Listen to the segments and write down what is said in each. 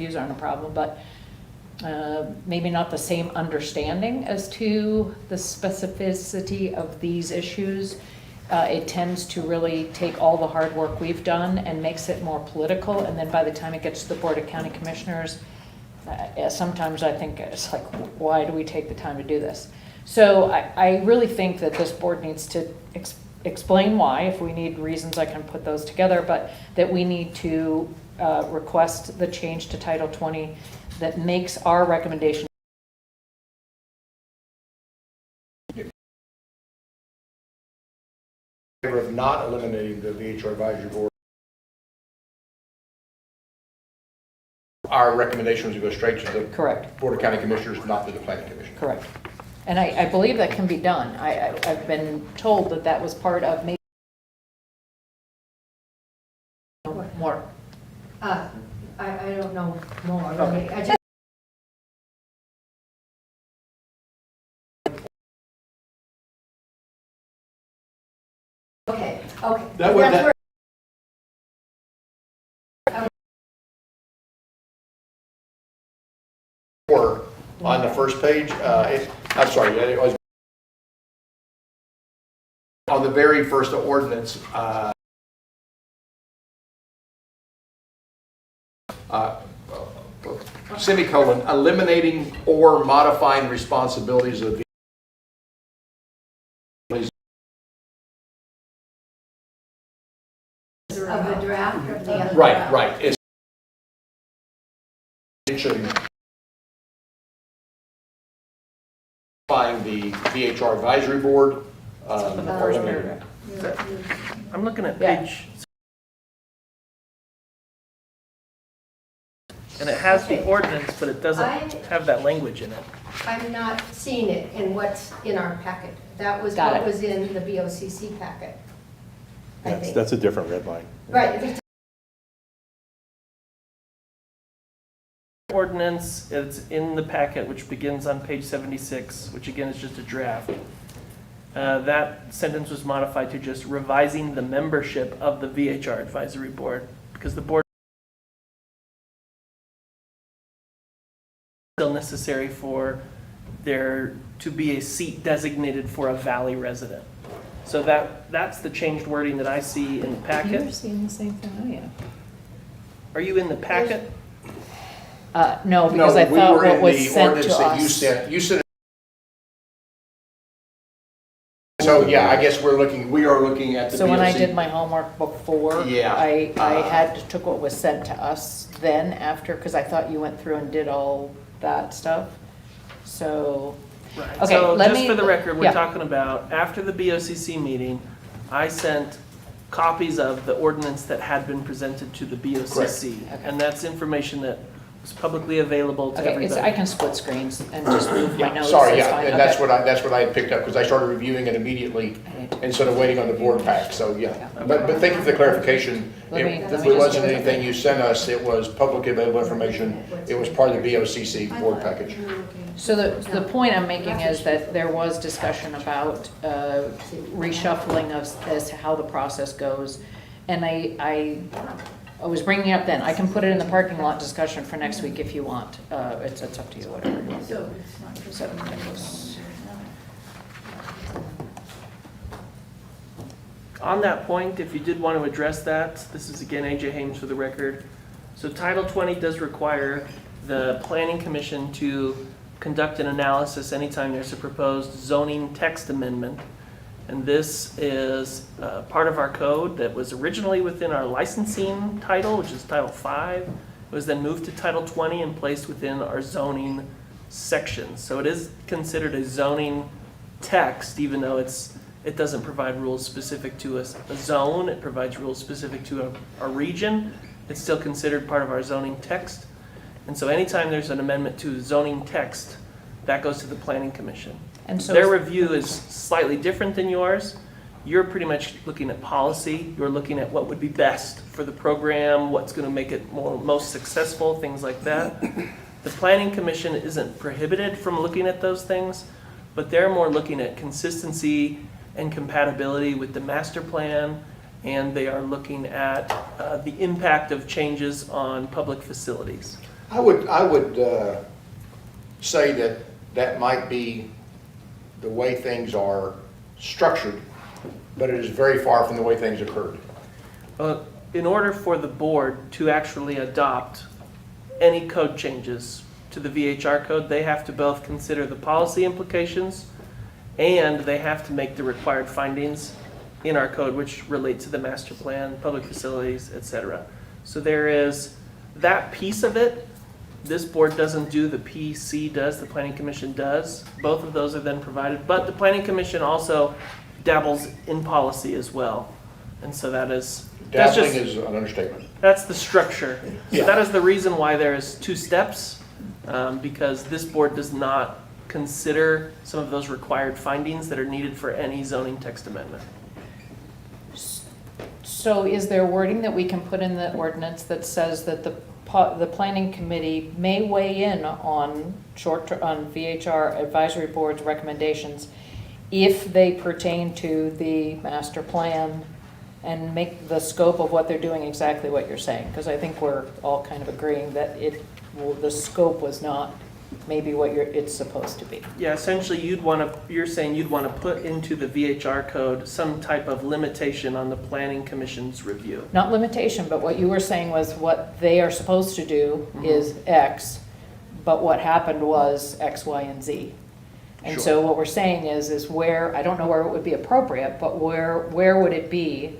views aren't a problem, but maybe not the same understanding as to the specificity of these issues. It tends to really take all the hard work we've done and makes it more political, and then by the time it gets to the Board of County Commissioners, sometimes I think it's like, why do we take the time to do this? So I really think that this board needs to explain why. If we need reasons, I can put those together, but that we need to request the change to Title 20 that makes our recommendation of not eliminating the VHR advisory board. Our recommendation was to go straight to the correct. Board of County Commissioners, not to the Planning Commission. Correct. And I believe that can be done. I've been told that that was part of maybe more. I don't know more. Okay. I just okay. That would, That's where on the first page, I'm sorry, it was on the very first ordinance. Semicolon, eliminating or modifying responsibilities of the draft of the other right, draft. right. It's the VHR advisory board. The first paragraph. I'm looking at Yeah. page, and it has the ordinance, but it doesn't have that language in it. I'm not seeing it in what's in our packet. That was Got what it. was in the BOCC packet. I think. That's a different red line. Right. Ordinance, it's in the packet, which begins on page 76, which again is just a draft. That sentence was modified to just revising the membership of the VHR advisory board, because the board is still necessary for there to be a seat designated for a Valley resident. So that's the changed wording that I see in the You're packet. seeing the same thing I am. Are you in the packet? No, because I we thought were what in was the sent ordinance to that us. you sent. So yeah, I guess we are looking at the So when I BOC. did my homework before, Yeah. I took what was sent to us then after, because I thought you went through and did all that stuff. So, Right. Okay, So let just me- for the record, we're yeah. talking about, after the BOCC meeting, I sent copies of the ordinance that had been presented to the BOCC. Correct. Okay. And that's information that was publicly available to okay, everybody. I can split screens and just move my Yeah, notes. sorry, that's yeah, fine. and Okay. that's what I had picked up, because I started reviewing it immediately instead of waiting on the board pack, so yeah. But thank you for the clarification. Let me If just it wasn't go- anything you sent us, it was publicly available information. It was part of the BOCC board package. So the point I'm making is that there was discussion about reshuffling of as to how the process goes. And I was bringing it up then. I can put it in the parking lot discussion for next week if you want. It's up to you, whatever you want to do. So that was- On that point, if you did want to address that, this is again AJ Haynes for the record. So Title 20 does require the Planning Commission to conduct an analysis anytime there's a proposed zoning text amendment. And this is part of our code that was originally within our licensing title, which is Title 5. It was then moved to Title 20 and placed within our zoning section. So it is considered a zoning text, even though it doesn't provide rules specific to a zone. It provides rules specific to a region. It's still considered part of our zoning text. And so anytime there's an amendment to zoning text, that goes to the Planning Commission. And so Their review is slightly different than yours. You're pretty much looking at policy. You're looking at what would be best for the program, what's going to make it most successful, things like that. The Planning Commission isn't prohibited from looking at those things, but they're more looking at consistency and compatibility with the master plan, and they are looking at the impact of changes on public facilities. I would say that that might be the way things are structured, but it is very far from the way things occurred. In order for the board to actually adopt any code changes to the VHR code, they have to both consider the policy implications and they have to make the required findings in our code, which relate to the master plan, public facilities, etc. So there is that piece of it. This board doesn't do, the PC does, the planning commission does. Both of those are then provided, but the planning commission also dabbles in policy as well. And so that's Dabbling just, is an understatement. that's the structure. So Yeah. that is the reason why there is 2 steps, because this board does not consider some of those required findings that are needed for any zoning text amendment. So is there wording that we can put in the ordinance that says that the planning committee may weigh in on on VHR advisory board's recommendations if they pertain to the master plan and make the scope of what they're doing exactly what you're saying? Because I think we're all kind of agreeing that the scope was not maybe what it's supposed to be. Yeah, essentially you're saying you'd want to put into the VHR code some type of limitation on the planning commission's review. Not limitation, but what you were saying was what they are supposed to do is X, but what happened was X, Y, and Z. And Sure. so what we're saying is where, I don't know where it would be appropriate, but where would it be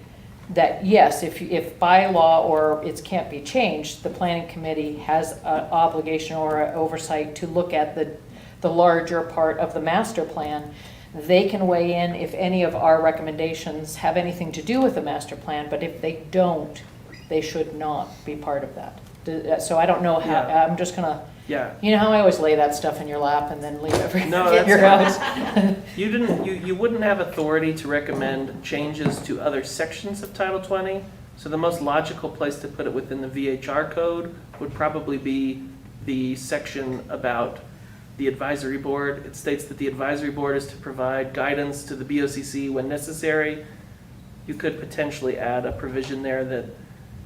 that, yes, if by law or it can't be changed, the planning committee has an obligation or an oversight to look at the larger part of the master plan. They can weigh in if any of our recommendations have anything to do with the master plan, but if they don't, they should not be part of that. So I don't know how, Yeah. I'm just gonna, Yeah. you know how I always lay that stuff in your lap and then leave everything No, in that's your fine. house? You wouldn't have authority to recommend changes to other sections of Title 20. So the most logical place to put it within the VHR code would probably be the section about the advisory board. It states that the advisory board is to provide guidance to the BOCC when necessary. You could potentially add a provision there that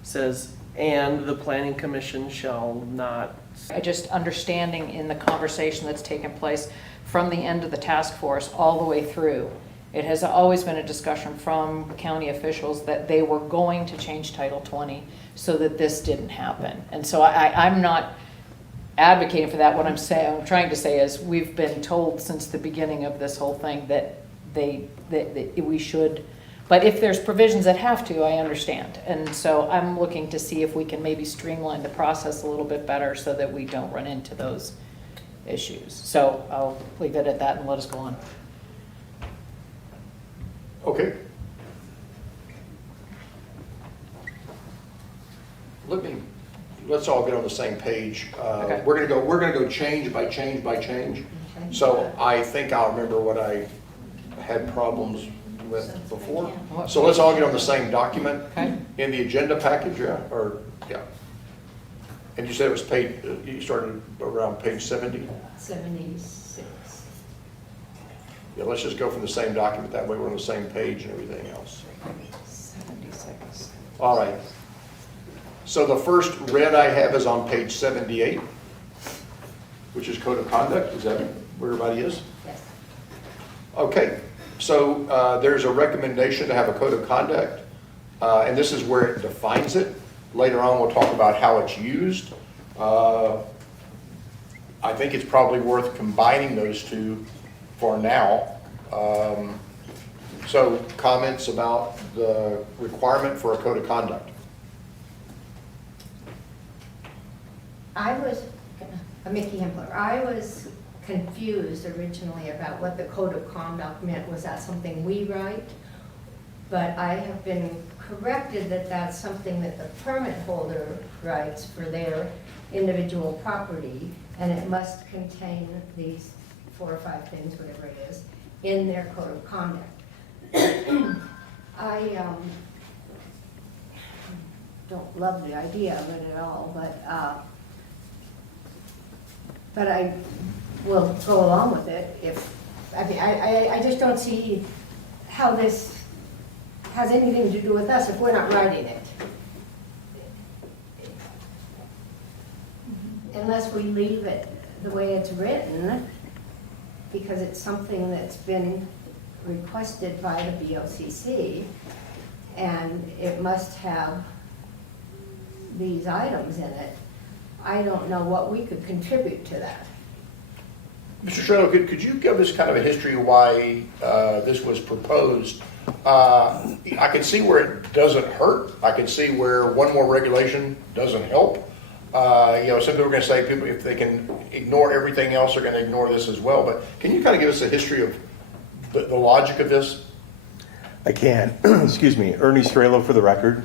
says, and the planning commission shall not. I just understanding in the conversation that's taken place from the end of the task force all the way through, it has always been a discussion from county officials that they were going to change Title 20 so that this didn't happen. And so I'm not advocating for that. What I'm trying to say is we've been told since the beginning of this whole thing that we should. But if there's provisions that have to, I understand. And so I'm looking to see if we can maybe streamline the process a little bit better so that we don't run into those issues. So I'll leave it at that and let us go on. Okay. Let's all get on the same page. Okay. We're gonna go change by change by change. So I think I'll remember what I had problems with before. So let's all get on the same document Okay. in the agenda package, yeah, or, yeah. And you said it was you started around page 70? 76. Yeah, let's just go from the same document, that way we're on the same page and everything else. 76. All right. So the first red I have is on page 78, which is code of conduct. Is that where everybody is? Yes. Okay, so there's a recommendation to have a code of conduct, and this is where it defines it. Later on, we'll talk about how it's used. I think it's probably worth combining those two for now. So comments about the requirement for a code of conduct? Mickey Hempler, I was confused originally about what the code of conduct meant. Was that something we write? But I have been corrected that that's something that the permit holder writes for their individual property, and it must contain these 4 or 5 things, whatever it is, in their code of conduct. I don't love the idea of it at all, but I will go along with it if, I just don't see how this has anything to do with us if we're not writing it. unless we leave it the way it's written, because it's something that's been requested by the BOCC, and it must have these items in it, I don't know what we could contribute to that. Mr. Strelo, could you give us kind of a history of why this was proposed? I can see where it doesn't hurt. I can see where one more regulation doesn't help. Some people are going to say people, if they can ignore everything else, are going to ignore this as well. But can you kind of give us a history of the logic of this? I can. Excuse me. Ernie Strelo for the record.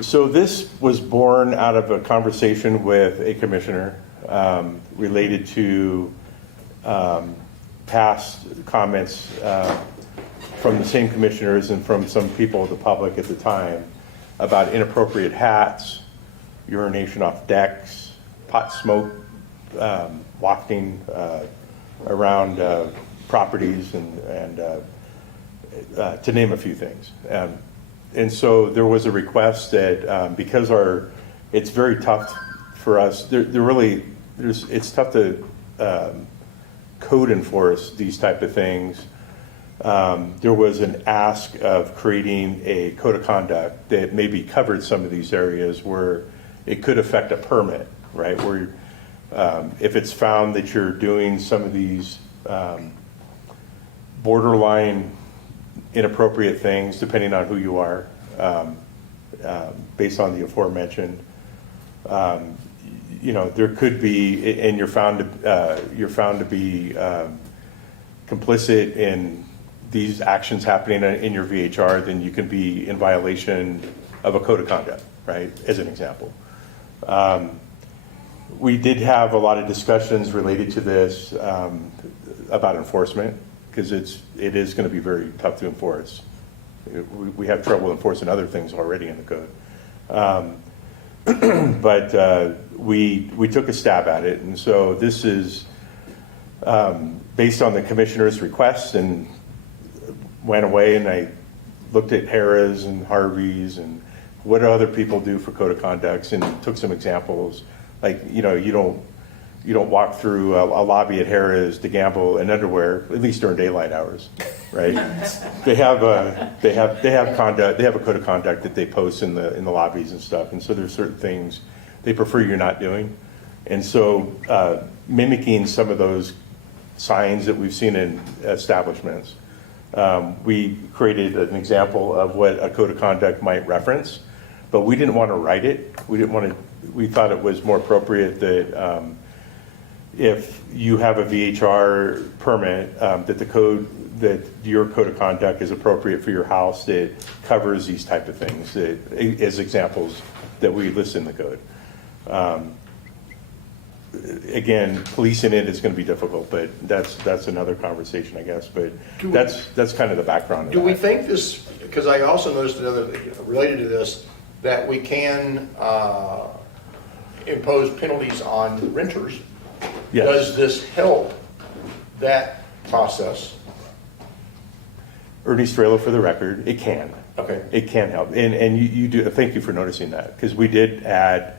So this was born out of a conversation with a commissioner related to past comments from the same commissioners and from some people of the public at the time about inappropriate hats, urination off decks, pot smoke wafting around properties, and to name a few things. And so there was a request that because it's very tough for us. It's tough to code enforce these type of things. There was an ask of creating a code of conduct that maybe covered some of these areas where it could affect a permit, right? Where if it's found that you're doing some of these borderline inappropriate things, depending on who you are, based on the aforementioned, there could be, and you're found to be complicit in these actions happening in your VHR, then you can be in violation of a code of conduct, right? As an example. We did have a lot of discussions related to this about enforcement, because it is going to be very tough to enforce. We have trouble enforcing other things already in the code. But we took a stab at it, and so this is based on the commissioner's request, and went away and I looked at Harrah's and Harvey's and what do other people do for code of conducts, and took some examples. Like, you don't walk through a lobby at Harrah's to gamble in underwear, at least during daylight hours, right? They have conduct. They have a code of conduct that they post in the lobbies and stuff. And so there's certain things they prefer you're not doing. And so mimicking some of those signs that we've seen in establishments, we created an example of what a code of conduct might reference, but we didn't want to write it. We thought it was more appropriate that if you have a VHR permit, that your code of conduct is appropriate for your house, that covers these type of things as examples that we list in the code. Again, policing it is going to be difficult, but that's another conversation, I guess. But that's kind of the background of Do that. we think this, because I also noticed another thing related to this, that we can impose penalties on renters? Yes. Does this help that process? Ernie Strelo for the record, it can. Okay. It can help. And you do, thank you for noticing that, because we did add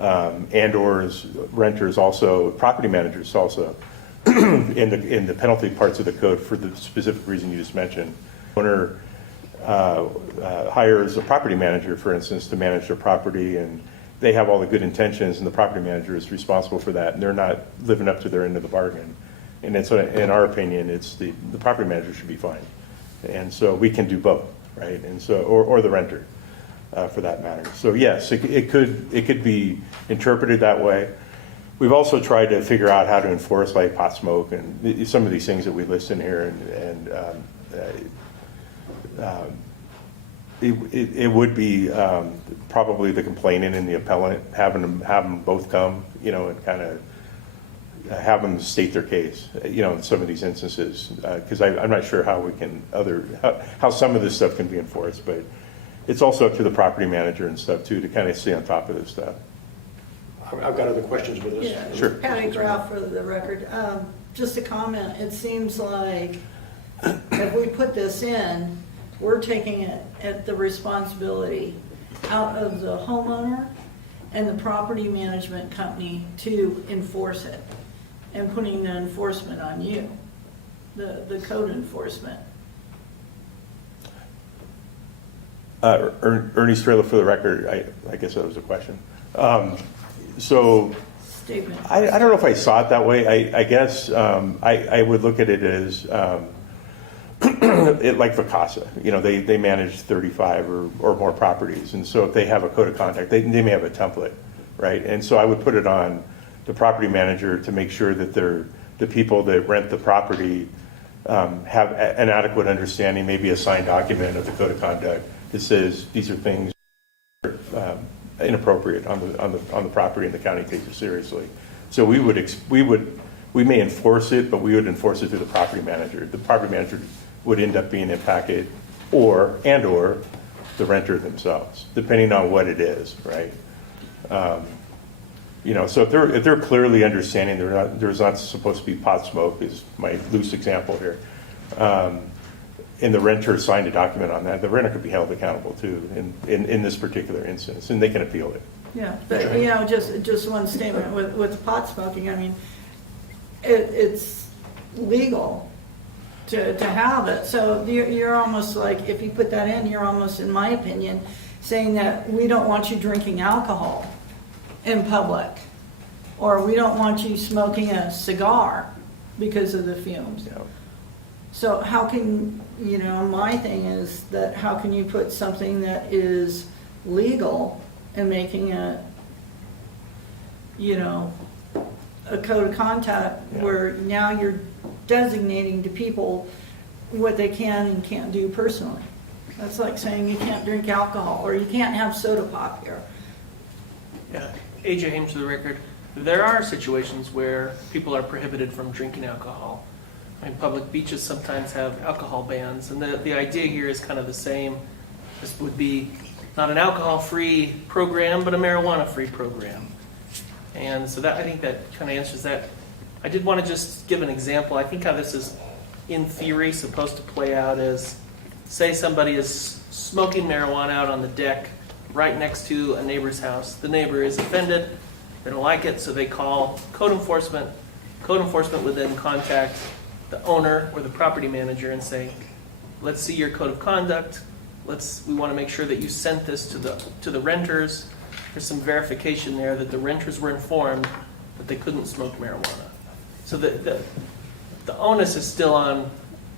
and/or's renters also, property managers also, in the penalty parts of the code for the specific reason you just mentioned. Owner hires a property manager, for instance, to manage their property, and they have all the good intentions, and the property manager is responsible for that, and they're not living up to their end of the bargain. And it's, in our opinion, it's the property manager should be fined. And so we can do both, right? And so, or the renter, for that matter. So yes, it could be interpreted that way. We've also tried to figure out how to enforce like pot smoke and some of these things that we list in here, it would be probably the complainant and the appellant have them both come, and kind of have them state their case, in some of these instances, because I'm not sure how how some of this stuff can be enforced, but it's also up to the property manager and stuff too to kind of stay on top of this stuff. I've got other questions with this. Yeah. Sure. Patty Graff for the record. Just a comment, it seems like if we put this in, we're taking it at the responsibility out of the homeowner and the property management company to enforce it, and putting the enforcement on you, the code enforcement. Ernie Strela, for the record, I guess that was a question. So Statement. I don't know if I saw it that way. I guess I would look at it as like Vacasa. You know, they manage 35 or more properties, and so if they have a code of conduct, they may have a template, right? And so I would put it on the property manager to make sure that the people that rent the property have an adequate understanding, maybe a signed document of the code of conduct that says these are things inappropriate on the property, and the county takes it seriously. So we may enforce it, but we would enforce it through the property manager. The property manager would end up being impacted, or the renter themselves, depending on what it is, right? You know, so if they're clearly understanding there's not supposed to be pot smoke, is my loose example here, and the renter signed a document on that, the renter could be held accountable too in this particular instance, and they can appeal it. Yeah, but you know, just one statement with pot smoking. I mean, it's legal to have it. So you're almost like, if you put that in, you're almost, in my opinion, saying that we don't want you drinking alcohol in public, or we don't want you smoking a cigar because of the fumes. Yeah. So how can, you know, my thing is that how can you put something that is legal and making it, you know, a code of conduct where now you're designating to people what they can and can't do personally. That's like saying you can't drink alcohol, or you can't have soda pop here. Yeah, AJ Hames for the record. There are situations where people are prohibited from drinking alcohol. I mean, public beaches sometimes have alcohol bans, and the idea here is kind of the same. This would be not an alcohol-free program, but a marijuana-free program. And so that, I think that kind of answers that. I did want to just give an example. I think how this is, in theory, supposed to play out is, say somebody is smoking marijuana out on the deck right next to a neighbor's house. The neighbor is offended, they don't like it, so they call code enforcement. Code enforcement would then contact the owner or the property manager and say, let's see your code of conduct. We want to make sure that you sent this to the renters. There's some verification there that the renters were informed that they couldn't smoke marijuana. So the onus is still on,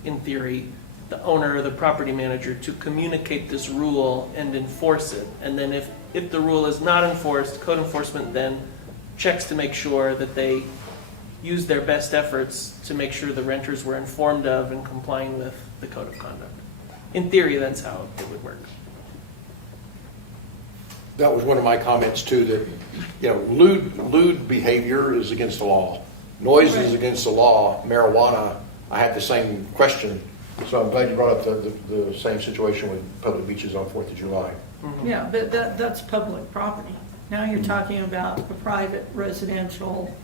in theory, the owner or the property manager to communicate this rule and enforce it. And then if the rule is not enforced, code enforcement then checks to make sure that they use their best efforts to make sure the renters were informed of and complying with the code of conduct. In theory, that's how it would work. That was one of my comments too, that, you know, lewd behavior is against the law. Noise is against the law. Marijuana, I had the same question. So I'm glad you brought up the same situation with public beaches on 4th of July. Mm-hmm. Yeah, but that's public property. Now you're talking about a private residential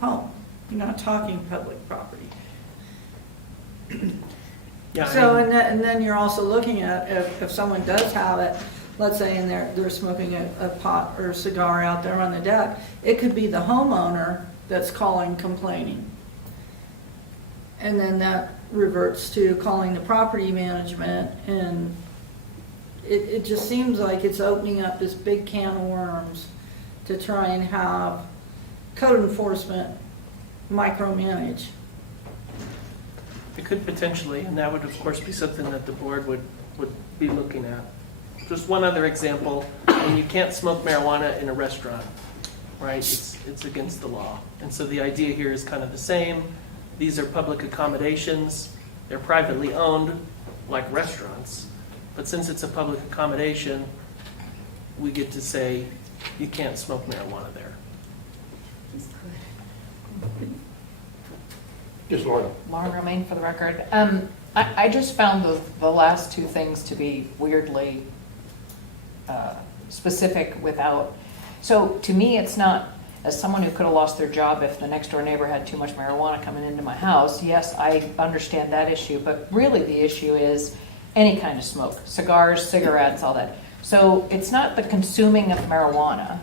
home. You're not talking public property. Yeah, So, and then you're also looking at, if someone does have it, let's say, and they're smoking a pot or a cigar out there on the deck, it could be the homeowner that's calling, complaining. And then that reverts to calling the property management, and it just seems like it's opening up this big can of worms to try and have code enforcement micromanage. It could potentially, and that would of course be something that the board would be looking at. Just one other example, when you can't smoke marijuana in a restaurant, right? It's against the law. And so the idea here is kind of the same. These are public accommodations. They're privately owned, like restaurants. But since it's a public accommodation, we get to say you can't smoke marijuana there. Yes, Lauren. Lauren Romaine for the record. I just found the last two things to be weirdly specific without, so to me, it's not, as someone who could have lost their job if the next door neighbor had too much marijuana coming into my house, yes, I understand that issue, but really the issue is any kind of smoke, cigars, cigarettes, all that. So it's not the consuming of marijuana,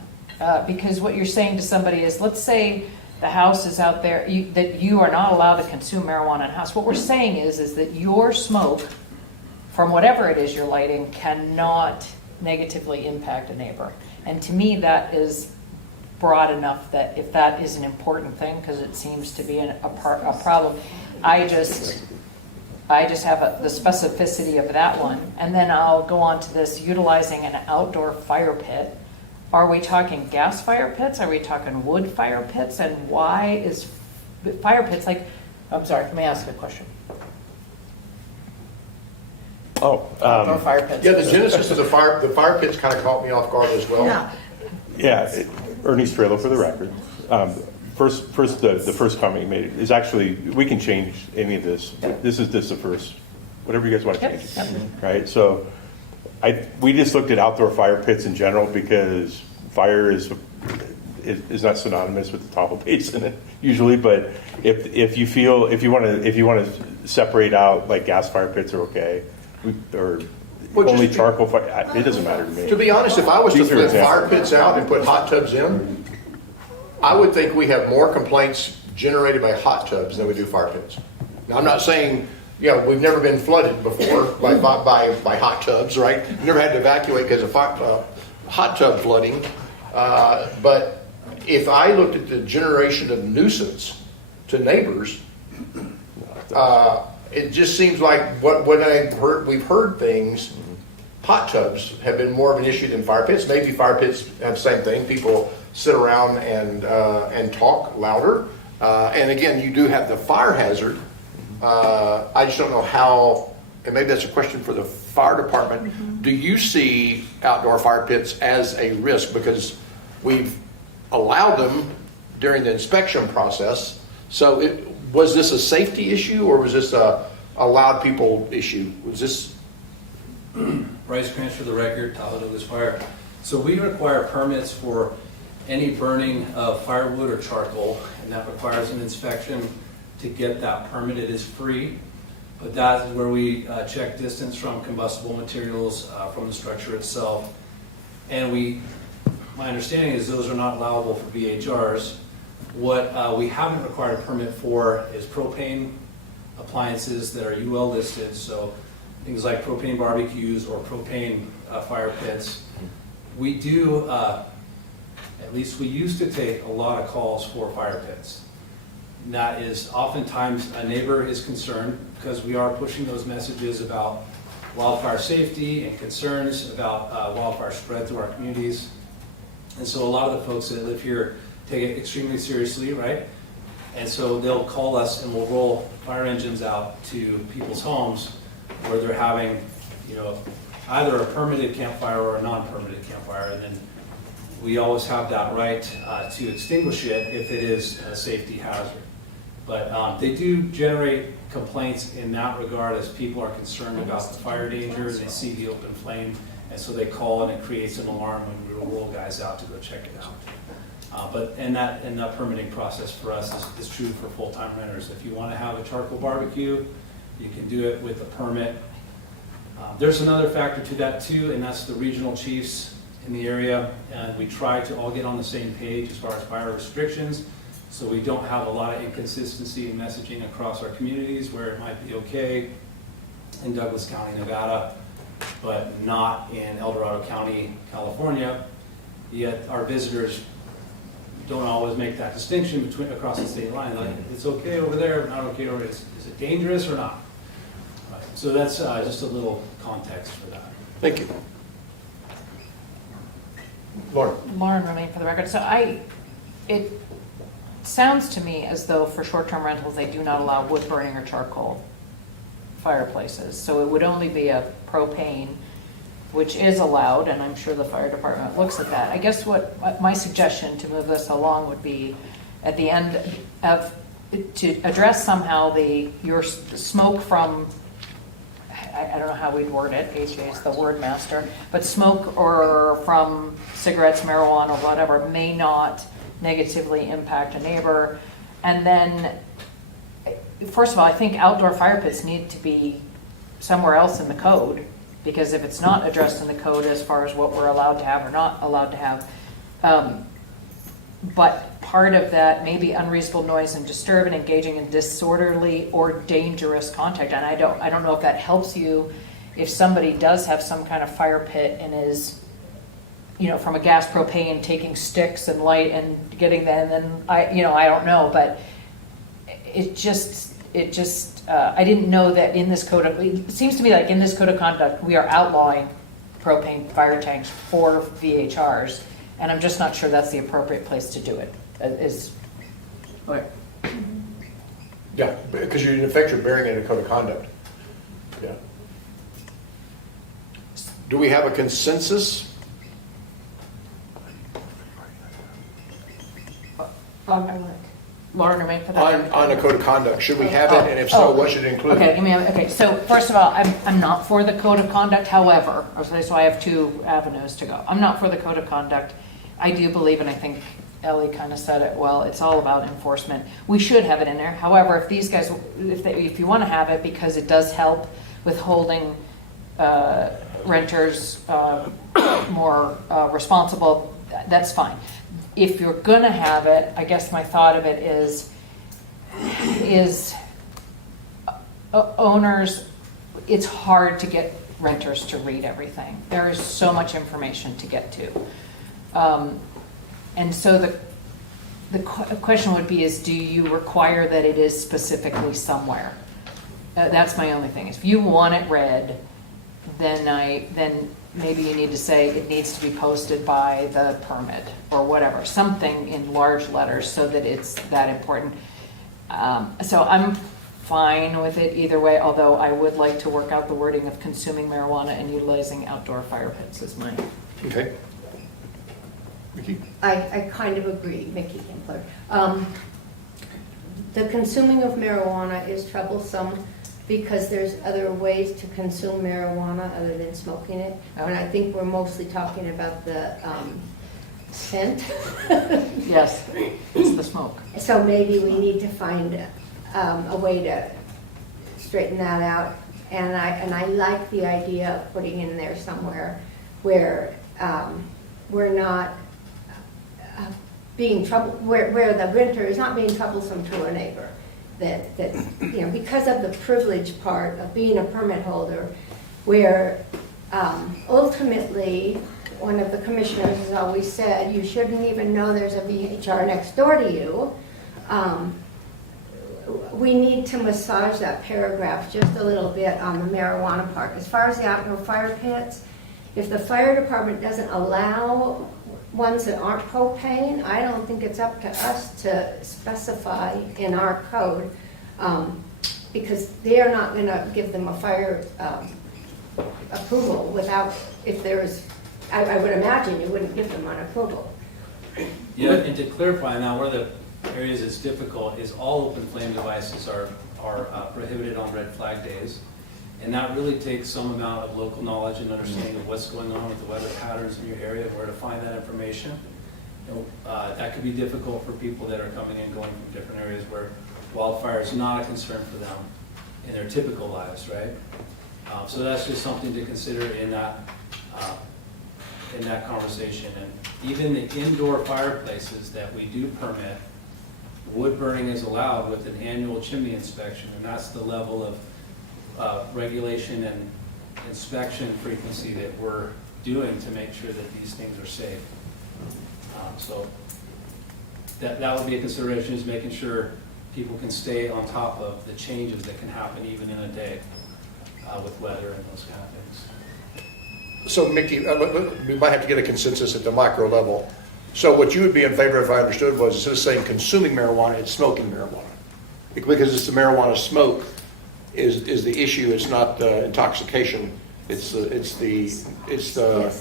because what you're saying to somebody is, let's say the house is out there, that you are not allowed to consume marijuana in the house. What we're saying is that your smoke from whatever it is you're lighting cannot negatively impact a neighbor. And to me, that is broad enough that if that is an important thing, because it seems to be a problem, I just have the specificity of that one. And then I'll go on to this, utilizing an outdoor fire pit. Are we talking gas fire pits? Are we talking wood fire pits? And why is fire pits like, I'm sorry, let me ask a question. Outdoor fire pits. Yeah, the genesis of the fire pits kind of caught me off guard as well. Yeah, Yeah, Ernie Strelo for the record. The first comment you made is actually, we can change any of this. This is the first, whatever you guys want to change. Yep. Right, so we just looked at outdoor fire pits in general because fire is not synonymous with the Tahoe Basin usually, but if you want to separate out, like gas fire pits are okay, or Well, only just- charcoal fire, it doesn't matter to me. To be honest, if I was to These are flip examples. fire pits out and put hot tubs in, I would think we have more complaints generated by hot tubs than we do fire pits. Now, I'm not saying, we've never been flooded before by hot tubs, right? We've never had to evacuate because of hot tub flooding. But if I looked at the generation of nuisance to neighbors, it just seems like we've heard things, hot tubs have been more of an issue than fire pits. Maybe fire pits have the same thing. People sit around and talk louder. And again, you do have the fire hazard. I just don't know how, and maybe that's a question for the fire department. Do you see outdoor fire pits as a risk? Because we've allowed them during the inspection process. So was this a safety issue or was this a loud people issue? Was this? Bryce Crunch for the record, Tahoe Douglas Fire. So we require permits for any burning of firewood or charcoal, and that requires an inspection to get that permit. It is free, but that is where we check distance from combustible materials from the structure itself. And my understanding is those are not allowable for VHRs. What we haven't required a permit for is propane appliances that are UL listed, so things like propane barbecues or propane fire pits. We do, at least we used to take a lot of calls for fire pits. And that is oftentimes a neighbor is concerned because we are pushing those messages about wildfire safety and concerns about wildfire spread through our communities. And so a lot of the folks that live here take it extremely seriously, right? And so they'll call us and we'll roll fire engines out to people's homes where they're having, either a permitted campfire or a non-permitted campfire. And then we always have that right to extinguish it if it is a safety hazard. But they do generate complaints in that regard as people are concerned about the fire danger. They see the open flame, and so they call and it creates an alarm when we roll guys out to go check it out. But that permitting process for us is true for full-time renters. If you want to have a charcoal barbecue, you can do it with a permit. There's another factor to that too, and that's the regional chiefs in the area. And we try to all get on the same page as far as fire restrictions, so we don't have a lot of inconsistency in messaging across our communities where it might be okay in Douglas County, Nevada, but not in El Dorado County, California. Yet our visitors don't always make that distinction across the state line. Like, it's okay over there, but not okay over there. Is it dangerous or not? Right. So that's just a little context for that. Thank you. Lauren. Lauren Romaine for the record. So it sounds to me as though for short-term rentals, they do not allow wood burning or charcoal fireplaces. So it would only be a propane, which is allowed, and I'm sure the fire department looks at that. I guess what my suggestion to move this along would be at the end of, to address somehow your smoke from, I don't know how we'd word it, AJ is the word master, but smoke or from cigarettes, marijuana, or whatever may not negatively impact a neighbor. And then, first of all, I think outdoor fire pits need to be somewhere else in the code Because if it's not addressed in the code as far as what we're allowed to have or not allowed to have, but part of that may be unreasonable noise and disturb and engaging in disorderly or dangerous contact. And I don't know if that helps you if somebody does have some kind of fire pit and is, from a gas propane, taking sticks and light and getting that, and then I don't know, but it just, I didn't know that in this it seems to me like in this code of conduct, we are outlawing propane fire tanks for VHRs, and I'm just not sure that's the appropriate place to do it, okay. Yeah, because in effect, you're burying it in a code of conduct. Yeah. Do we have a consensus? Lauren or May for that? On a code of conduct, should we have it, and if so, what should it include? Okay, so first of all, I'm not for the code of conduct, however, so I have two avenues to go. I'm not for the code of conduct. I do believe, and I think Ellie kind of said it well, it's all about enforcement. We should have it in there. However, if these guys, if you want to have it because it does help with holding renters more responsible, that's fine. If you're gonna have it, I guess my thought of it is owners, it's hard to get renters to read everything. There is so much information to get to. And so the question would be do you require that it is specifically somewhere? That's my only thing. If you want it read, then maybe you need to say it needs to be posted by the permit or whatever, something in large letters so that it's that important. So I'm fine with it either way, although I would like to work out the wording of consuming marijuana and utilizing outdoor fire pits is mine. Okay. Vicki? I kind of agree, Mickey Kimpler. The consuming of marijuana is troublesome because there's other ways to consume marijuana other than smoking it. And I think we're mostly talking about the scent. Yes, it's the smoke. So maybe we need to find a way to straighten that out. And I like the idea of putting in there somewhere where we're not being where the renter is not being troublesome to a neighbor. That because of the privilege part of being a permit holder, where ultimately one of the commissioners has always said you shouldn't even know there's a VHR next door to you. We need to massage that paragraph just a little bit on the marijuana part. As far as the outdoor fire pits, if the fire department doesn't allow ones that aren't propane, I don't think it's up to us to specify in our code, because they are not going to give them a fire approval without, if there's, I would imagine you wouldn't give them an approval. Yeah, and to clarify now, one of the areas that's difficult is all open flame devices are prohibited on red flag days. And that really takes some amount of local knowledge and understanding of what's going on with the weather patterns in your area and where to find that information. That could be difficult for people that are coming and going from different areas where wildfire is not a concern for them in their typical lives, right? So that's just something to consider in that conversation. And even the indoor fireplaces that we do permit, wood burning is allowed with an annual chimney inspection, and that's the level of regulation and inspection frequency that we're doing to make sure that these things are safe. So that would be a consideration, is making sure people can stay on top of the changes that can happen even in a day with weather and those kind of things. So Mickey, we might have to get a consensus at the micro level. So what you would be in favor of, if I understood, was instead of saying consuming marijuana, it's smoking marijuana. Because it's the marijuana smoke is the issue. It's not the intoxication. It's the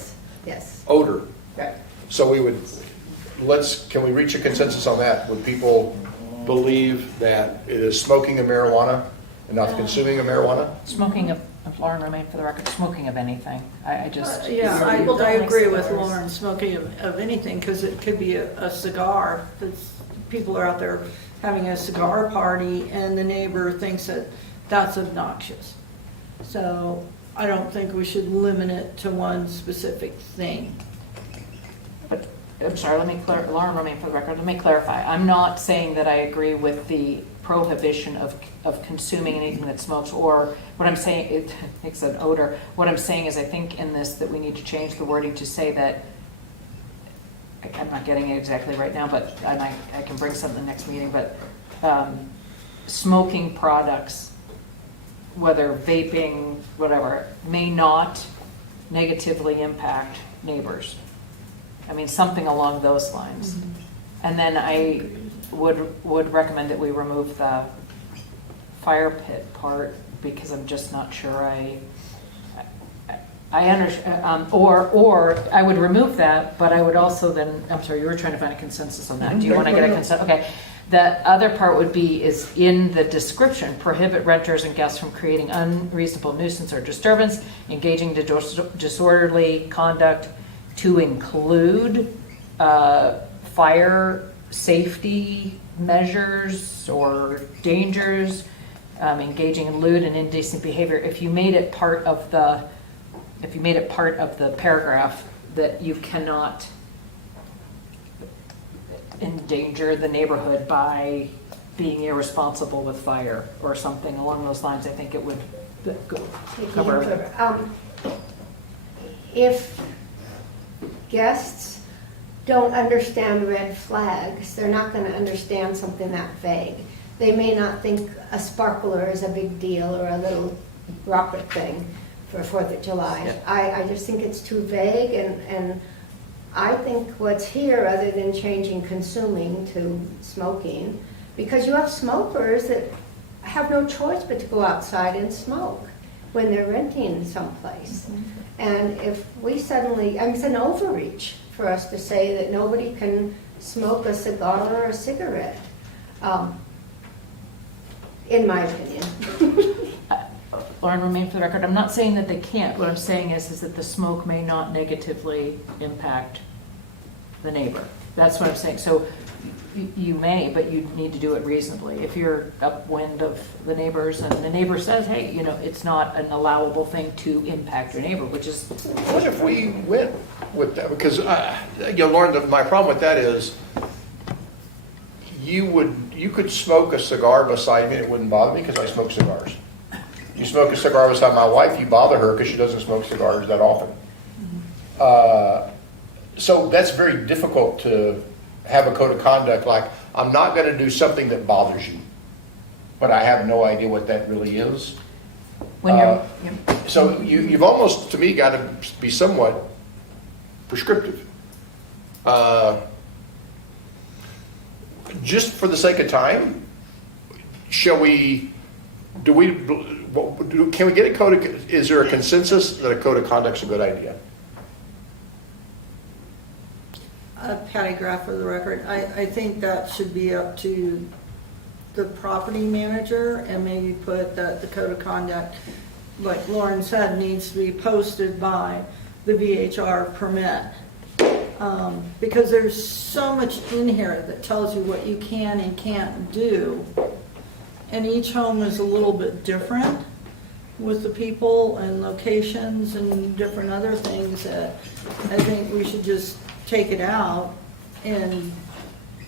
Yes. odor. Right. So can we reach a consensus on that? Would people believe that it is smoking of marijuana and not the consuming of marijuana? Smoking of Lauren remain for the record, smoking of anything. I just. Yeah, Some I people don't like agree with cigars. Lauren, smoking of anything, because it could be a cigar. People are out there having a cigar party and the neighbor thinks that's obnoxious. So I don't think we should limit it to one specific thing. But, I'm sorry, Lauren, let me, for the record, let me clarify. I'm not saying that I agree with the prohibition of consuming anything that smokes, or what I'm saying, it makes an odor. What I'm saying is I think in this that we need to change the wording to say that, I'm not getting it exactly right now, but I can bring something next meeting, but smoking products, whether vaping, whatever, may not negatively impact neighbors. I mean, something along those lines. And then I would recommend that we remove the fire pit part, because I'm just not sure I understand, or I would remove that, but I would also then, I'm sorry, you were trying to find a consensus on that. Do you want to get a consensus? Okay. The other part would be is in the description, prohibit renters and guests from creating unreasonable nuisance or disturbance, engaging in disorderly conduct to include fire safety measures or dangers, engaging in lewd and indecent behavior. If you made it part of the paragraph that you cannot endanger the neighborhood by being irresponsible with fire or something along those lines, I think it would cover everything. If guests don't understand red flags, they're not going to understand something that vague. They may not think a sparkler is a big deal or a little rocket thing for 4th of July. Yeah. I just think it's too vague, and I think what's here, other than changing consuming to smoking, because you have smokers that have no choice but to go outside and smoke when they're renting someplace. And if we suddenly, I mean, it's an overreach for us to say that nobody can smoke a cigar or a cigarette, in my opinion. Lauren, remain for the record. I'm not saying that they can't. What I'm saying is that the smoke may not negatively impact the neighbor. That's what I'm saying. So you may, but you need to do it reasonably. If you're upwind of the neighbors and the neighbor says, hey, it's not an allowable thing to impact your neighbor, which is. What if we went with that? Because, Lauren, my problem with that is you could smoke a cigar beside me, it wouldn't bother me because I smoke cigars. You smoke a cigar beside my wife, you bother her because she doesn't smoke cigars that often. So that's very difficult to have a code of conduct like, I'm not going to do something that bothers you, but I have no idea what that really is. When you're, So you've almost, to me, got to be somewhat prescriptive. Just for the sake of time, can we get a code of, is there a consensus that a code of conduct is a good idea? Patty Graff for the record, I think that should be up to the property manager, and maybe put that the code of conduct, like Lauren said, needs to be posted by the VHR permit. Because there's so much in here that tells you what you can and can't do. And each home is a little bit different with the people and locations and different other things that I think we should just take it out and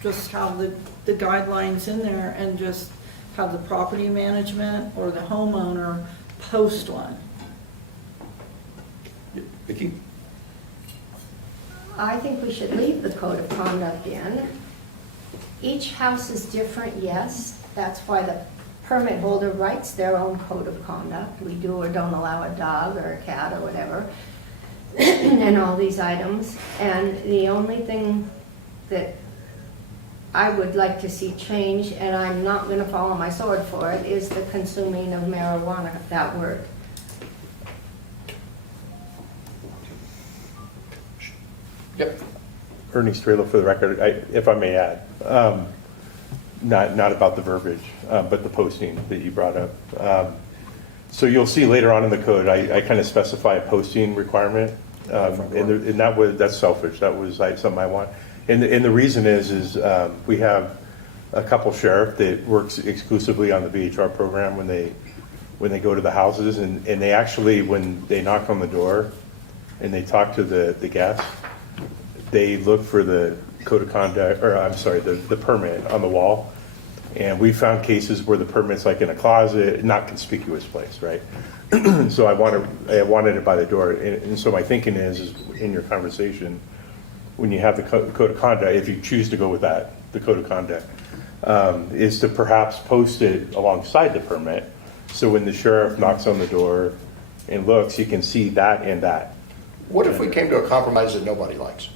just have the guidelines in there, and just have the property management or the homeowner post one. Vicki? I think we should leave the code of conduct in. Each house is different, yes. That's why the permit holder writes their own code of conduct. We do or don't allow a dog or a cat or whatever, and all these items. And the only thing that I would like to see change, and I'm not going to fall on my sword for it, is the consuming of marijuana, that word. Yep. Ernie Strela for the record, if I may add, not about the verbiage, but the posting that you brought up. So you'll see later on in the code, I kind of specify a posting requirement, and that's selfish. That was something I want. And the reason is we have a couple sheriff that works exclusively on the VHR program when when they go to the houses, and they actually, when they knock on the door and they talk to the guests, they look for the code of conduct, or I'm sorry, the permit on the wall. And we found cases where the permit's like in a closet, not conspicuous place, right? So I wanted it by the door. And so my thinking is in your conversation, when you have the code of conduct, if you choose to go with that, the code of conduct, is to perhaps post it alongside the permit. So when the sheriff knocks on the door and looks, you can see that and that. What if we came to a compromise that nobody likes?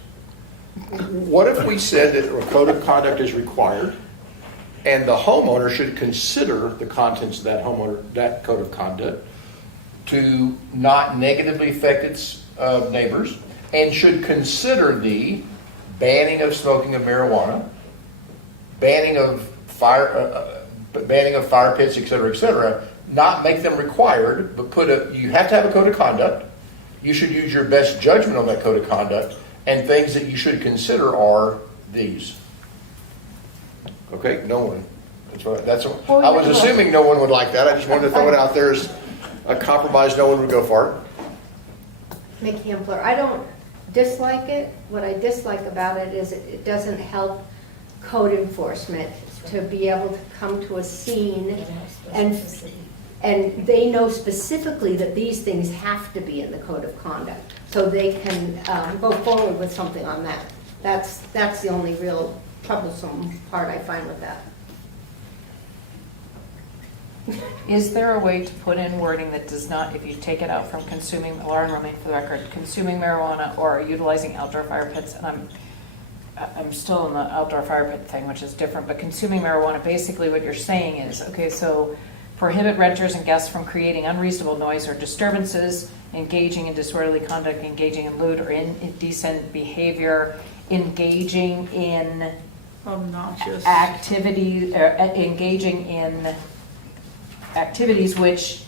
What if we said that a code of conduct is required, and the homeowner should consider the contents of that code of conduct to not negatively affect its neighbors, and should consider the banning of smoking of marijuana, banning of fire pits, et cetera, not make them required, but you have to have a code of conduct. You should use your best judgment on that code of conduct, and things that you should consider are these. Okay, no one. I was assuming no one would like that. I just wanted to throw it out there as a compromise. No one would go for it. Mickey Hempler, I don't dislike it. What I dislike about it is it doesn't help code enforcement to be able to come to a scene and they know specifically that these things have to be in the code of conduct, so they can go forward with something on that. That's the only real troublesome part I find with that. Is there a way to put in wording that does not, if you take it out from consuming, Lauren Romaine for the record, consuming marijuana or utilizing outdoor fire pits, and I'm still in the outdoor fire pit thing, which is different, but consuming marijuana, basically what you're saying is, okay, so prohibit renters and guests from creating unreasonable noise or disturbances, engaging in disorderly conduct, engaging in lewd or indecent behavior, engaging in Obnoxious. engaging in activities which,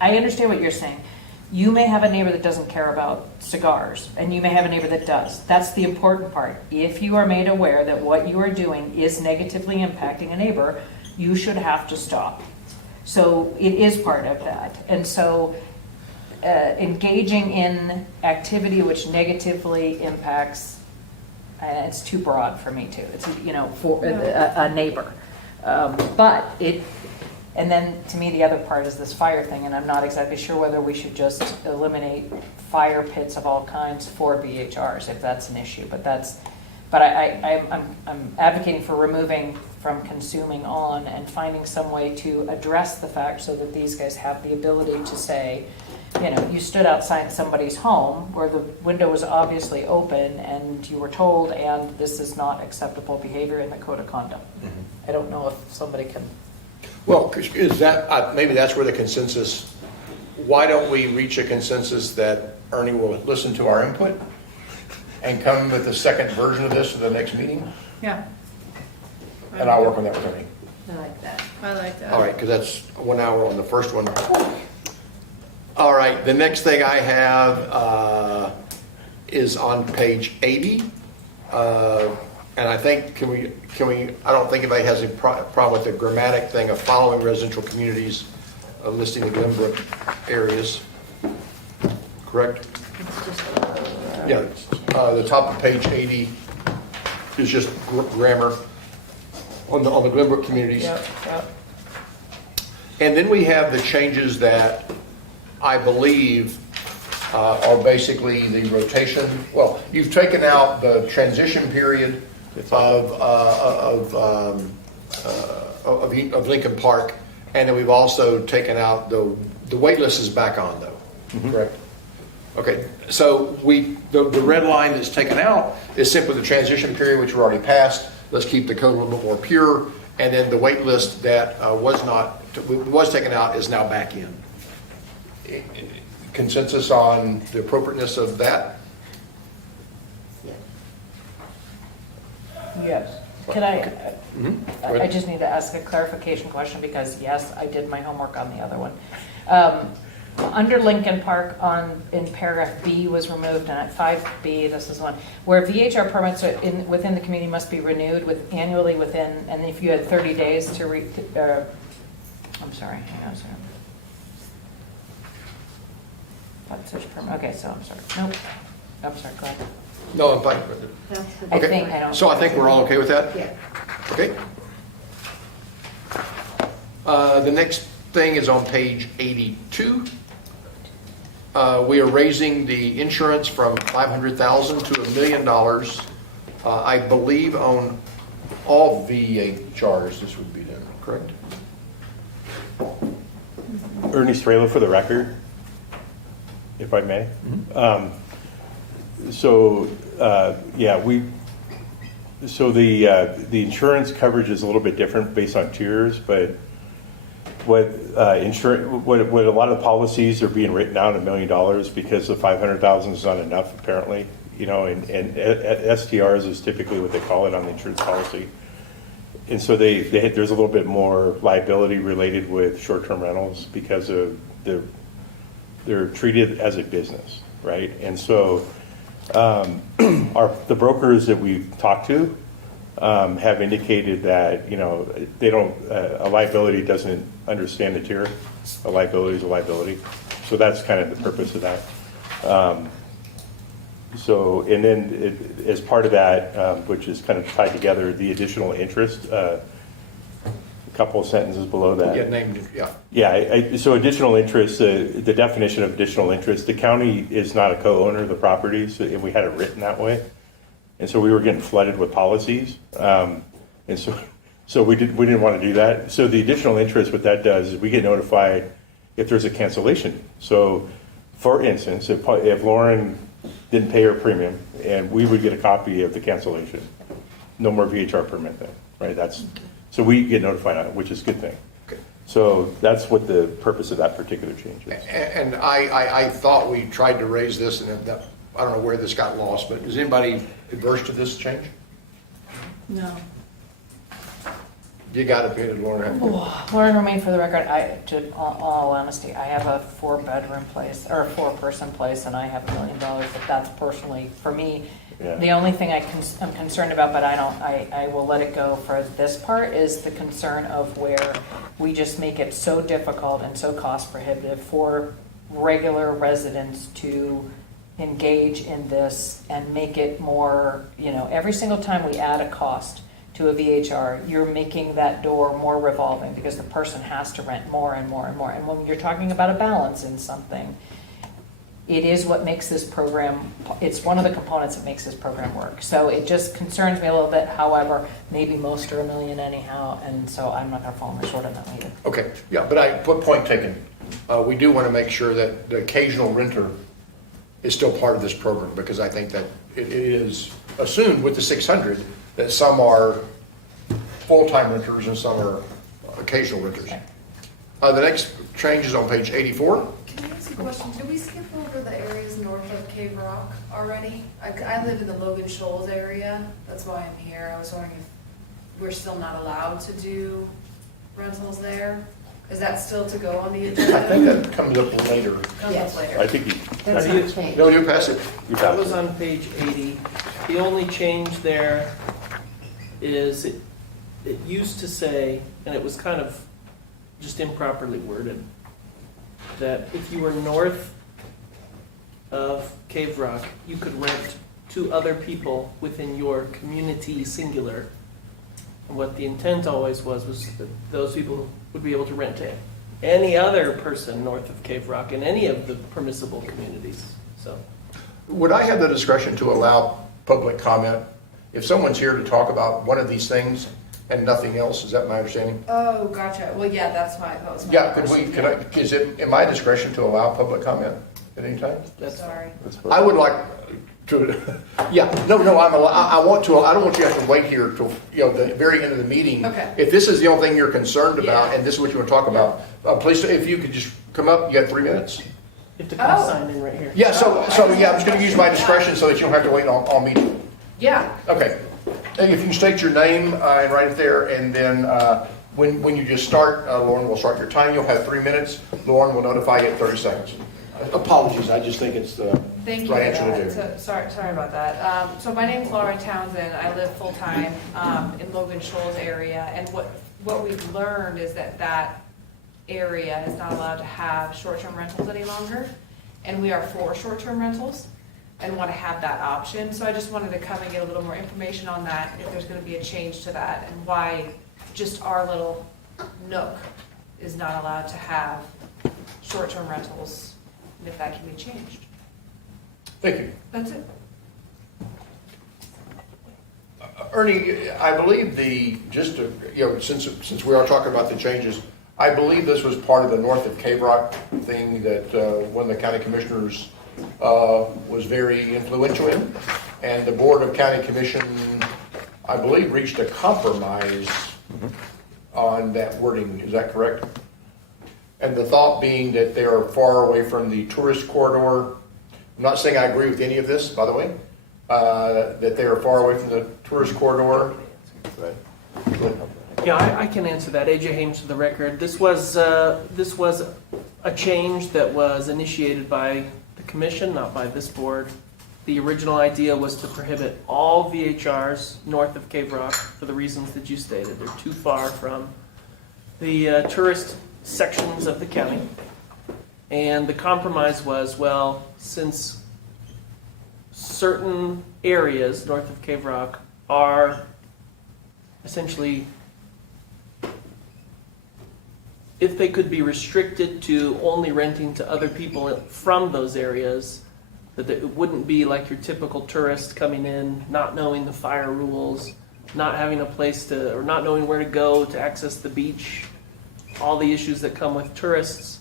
I understand what you're saying. You may have a neighbor that doesn't care about cigars, and you may have a neighbor that does. That's the important part. If you are made aware that what you are doing is negatively impacting a neighbor, you should have to stop. So it is part of that. And so engaging in activity which negatively impacts, it's too broad for me too. It's, for a neighbor. But it, and then to me the other part is this fire thing, and I'm not exactly sure whether we should just eliminate fire pits of all kinds for VHRs if that's an issue. But I'm advocating for removing from consuming on and finding some way to address the fact so that these guys have the ability to say, you stood outside somebody's home where the window was obviously open and you were told, and this is not acceptable behavior in the code of conduct. Mm-hmm. I don't know if somebody can. Well, is that, maybe that's where the consensus, why don't we reach a consensus that Ernie will listen to our input and come with the second version of this for the next meeting? Yeah. And I'll work on that with Ernie. I like that. I like that. All right, because that's 1 hour on the first one. All right, the next thing I have is on page 80. And I think, can we, I don't think anybody has a problem with the grammatic thing of following residential communities, listing the Glenbrook areas. Correct? Yeah, the top of page 80 is just grammar on the Glenbrook communities. Yep. And then we have the changes that I believe are basically the rotation. Well, you've taken out the transition period of Lincoln Park, and then we've also taken out the wait list is back on though. Mm-hmm. Correct. Okay, so the red line that's taken out is simply the transition period, which we're already past. Let's keep the code a little bit more pure, and then the wait list that was taken out is now back in. Consensus on the appropriateness of that? Yes. Can I? Mm-hmm. I just need to ask a clarification question because yes, I did my homework on the other one. Under Lincoln Park in paragraph B was removed, and at 5B, this is one, where VHR permits within the community must be renewed annually within, and if you had 30 days to I'm sorry, hang on a second. Flood search permit, okay, so I'm sorry, nope, I'm sorry, go ahead. No, I'm fine with it. That's I the- think, I don't. So I think we're all okay with that? Yeah. Okay. The next thing is on page 82. We are raising the insurance from $500,000 to $1 million. I believe on all VHRs this would be done, correct? Ernie Strela for the record, if I may. The insurance coverage is a little bit different based on tiers, but what a lot of the policies are being written out $1 million because the 500,000 is not enough apparently, and STRs is typically what they call it on the insurance policy. And so there's a little bit more liability related with short-term rentals because of they're treated as a business, right? And so the brokers that we've talked to have indicated that they don't a liability doesn't understand the tier. A liability is a liability, so that's kind of the purpose of that. And then as part of that, which is kind of tied together, the additional interest. A couple of sentences below that. Yeah, named, yeah. Yeah, so additional interest, the definition of additional interest, the county is not a co-owner of the properties, and we had it written that way. And so we were getting flooded with policies. And so we didn't want to do that. So the additional interest, what that does is we get notified if there's a cancellation. So for instance, if Lauren didn't pay her premium, and we would get a copy of the cancellation, no more VHR permit then, right? So we get notified on it, which is a good thing. Okay. So that's what the purpose of that particular change is. And I thought we tried to raise this, and I don't know where this got lost, but is anybody adverse to this change? No. You got it, Lauren. Lauren Romaine, for the record, all honesty, I have a 4-bedroom place, or a 4-person place, and I have $1 million, but that's personally, for me, Yeah. the only thing I'm concerned about, but I will let it go for this part, is the concern of where we just make it so difficult and so cost prohibitive for regular residents to engage in this and make it more, every single time we add a cost to a VHR, you're making that door more revolving because the person has to rent more and more and more. And when you're talking about a balance in something, it is what makes this program, it's one of the components that makes this program work. So it just concerns me a little bit. However, maybe most are $1 million anyhow, and so I'm not going to fall short on that either. Okay, yeah, but point taken. We do want to make sure that the occasional renter is still part of this program, because I think that it is assumed with the 600 that some are full-time renters and some are occasional renters. Okay. The next change is on page 84. Can I ask a question? Did we skip over the areas north of Cave Rock already? I live in the Logan Shoals area, that's why I'm here. I was wondering if we're still not allowed to do rentals there? Is that still to go on the agenda? I think that comes up later. Comes Yes. up later. I think That's Are you- not changed. No, you pass it. you That passed was it. on page 80. The only change there is it used to say, and it was kind of just improperly worded, that if you were north of Cave Rock, you could rent to other people within your community singular. And what the intent always was that those people would be able to rent to any other person north of Cave Rock in any of the permissible communities, so. Would I have the discretion to allow public comment if someone's here to talk about one of these things and nothing else? Is that my understanding? Oh, gotcha. Well, yeah, that's why, that was my Yeah, question. is it in my discretion to allow public comment at any time? That's Sorry. That's I would like to, yeah, no, I want to, I don't want you to have to wait here till, the very end of the meeting. Okay. If this is the only thing you're concerned about, Yeah. and this is what you want to talk about, please, if you could just come up, you got 3 minutes? You have to come Oh. sign in right here. Yeah, so yeah, I'm just gonna use my discretion so that you don't have to wait on me. Yeah. Okay. And if you can state your name and write it there, and then when you just start, Lauren will start your time. You'll have 3 minutes. Lauren will notify you at 30 seconds. Apologies, I just think it's the Thank you right for answer to that. do. So, sorry about that. So my name's Laura Townsend. I live full-time in Logan Shoals area. And what we've learned is that area is not allowed to have short-term rentals any longer. and we are for short-term rentals and want to have that option. So I just wanted to come and get a little more information on that, if there's going to be a change to that, and why just our little nook is not allowed to have short-term rentals, and if that can be changed. Thank you. That's it. Ernie, I believe since we are talking about the changes, I believe this was part of the north of Cave Rock thing that one of the county commissioners was very influential in. And the Board of County Commission, I believe, reached a compromise on that wording. Is that correct? And the thought being that they are far away from the tourist corridor. I'm not saying I agree with any of this, by the way, that they are far away from the tourist corridor. Yeah, I can answer that. AJ Hames for the record. This was a change that was initiated by the commission, not by this board. The original idea was to prohibit all VHRs north of Cave Rock for the reasons that you stated. They're too far from the tourist sections of the county. And the compromise was, well, since certain areas north of Cave Rock are essentially, if they could be restricted to only renting to other people from those areas, that it wouldn't be like your typical tourist coming in, not knowing the fire rules, not having a place to, or not knowing where to go to access the beach, all the issues that come with tourists.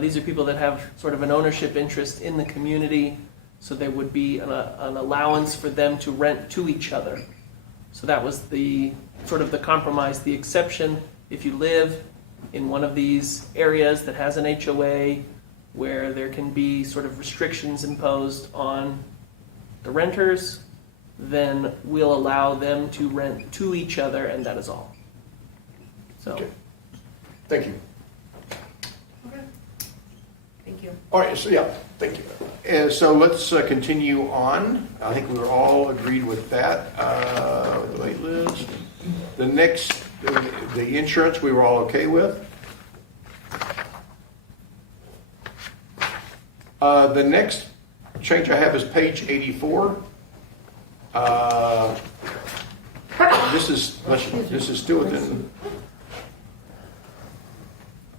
These are people that have sort of an ownership interest in the community, so there would be an allowance for them to rent to each other. So that was the sort of the compromise, the exception. If you live in one of these areas that has an HOA where there can be sort of restrictions imposed on the renters, then we'll allow them to rent to each other, and that is all. So, Okay. Thank you. Okay. Thank you. All right, so yeah, thank you. So let's continue on. I think we were all agreed with that. The wait list. The next, the insurance, we were all okay with. The next change I have is page 84. This is still within.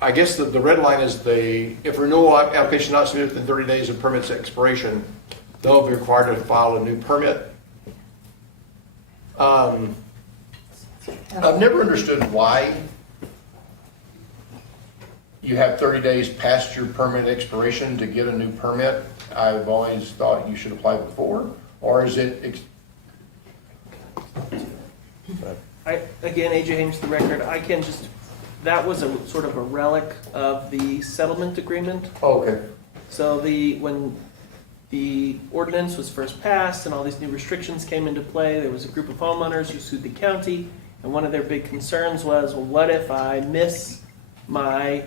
I guess the red line is if renewal application not submitted within 30 days of permit's expiration, they'll be required to file a new permit. I've never understood why you have 30 days past your permit expiration to get a new permit. I've always thought you should apply before, or is it? Again, AJ Hames, the record, that was a sort of a relic of the settlement agreement. Oh, okay. So when the ordinance was first passed and all these new restrictions came into play, there was a group of homeowners who sued the county, and one of their big concerns was, well, what if I miss my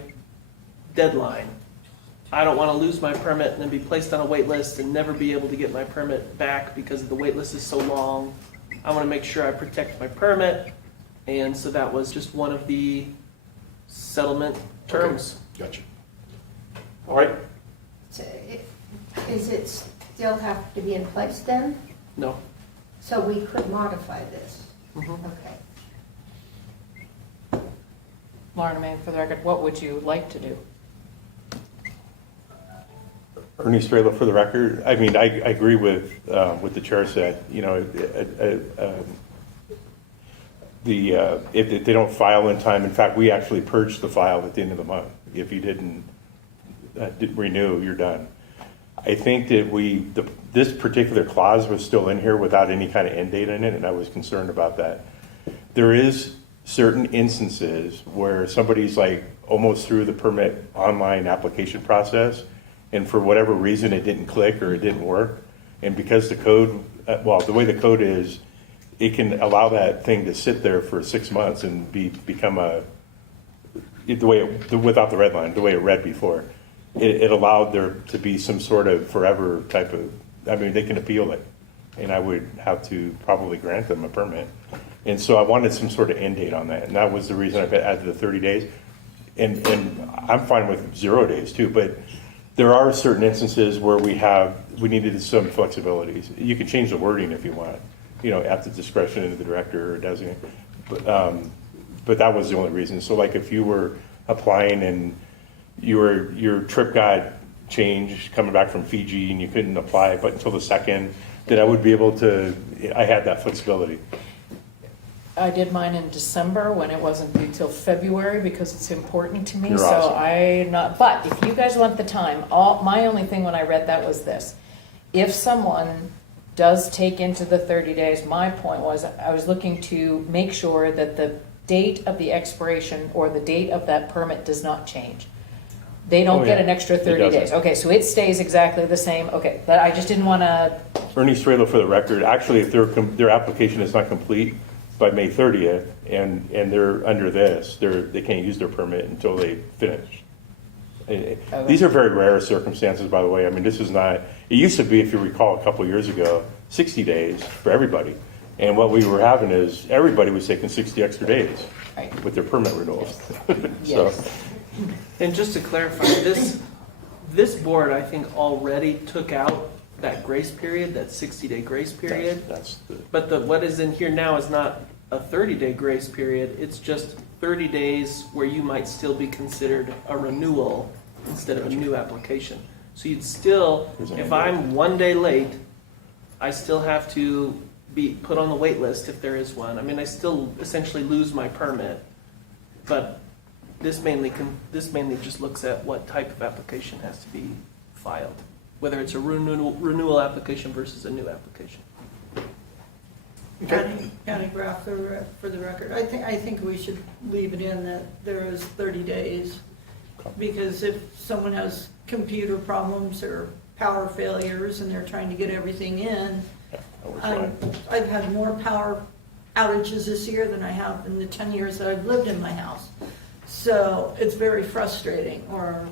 deadline? I don't want to lose my permit and then be placed on a wait list and never be able to get my permit back because the wait list is so long. I want to make sure I protect my permit, and so that was just one of the settlement terms. Okay. Gotcha. All right. So is it still have to be in place then? No. So we could modify this? Mhm. Okay. Lauren, for the record, what would you like to do? Ernie Strela for the record. I mean, I agree with what the chair said. You know, if they don't file in time, in fact, we actually purged the file at the end of the month. If you didn't renew, you're done. I think that this particular clause was still in here without any kind of end date in it, and I was concerned about that. There is certain instances where somebody's like almost through the permit online application process, and for whatever reason it didn't click or it didn't work, and because the code, the way the code is, it can allow that thing to sit there for 6 months and become without the red line, the way it read before. It allowed there to be some sort of forever type of, I mean, they can appeal it, and I would have to probably grant them a permit. And so I wanted some sort of end date on that, and that was the reason I added the 30 days. And I'm fine with 0 days too, but There are certain instances where we needed some flexibilities. You can change the wording if you want, at the discretion of the director or designate. But that was the only reason. So like if you were applying and your trip got changed coming back from Fiji and you couldn't apply but until the 2nd, then I would be able to, I had that flexibility. I did mine in December when it wasn't due till February because it's important to me. You're So awesome. but if you guys want the time, my only thing when I read that was this. If someone does take into the 30 days, my point was I was looking to make sure that the date of the expiration or the date of that permit does not change. They don't Oh, get yeah. an extra It 30 doesn't. days. Okay, so it stays exactly the same. Okay, but I just didn't want to, Ernie Strelo, for the record, actually, if their application is not complete by May 30th and they're under this, they can't use their permit until they finish. These are very rare circumstances, by the way. I mean, this is not, it used to be, if you recall, a couple years ago, 60 days for everybody. And what we were having is everybody was taking 60 extra days Right. with their permit renewals. yes. And just to clarify, this board, I think, already took out that grace period, that 60-day grace period. That's the, But what is in here now is not a 30-day grace period, it's just 30 days where you might still be considered a renewal instead of a new application. So you'd still, if I'm 1 day late, I still have to be put on the wait list if there is one. I mean, I still essentially lose my permit, but this mainly just looks at what type of application has to be filed, whether it's a renewal application versus a new application. County graph for the record. I think we should leave it in that there is 30 days. Because if someone has computer problems or power failures and they're trying to get everything in, I've had more power outages this year than I have in the 10 years that I've lived in my house. So it's very frustrating, or,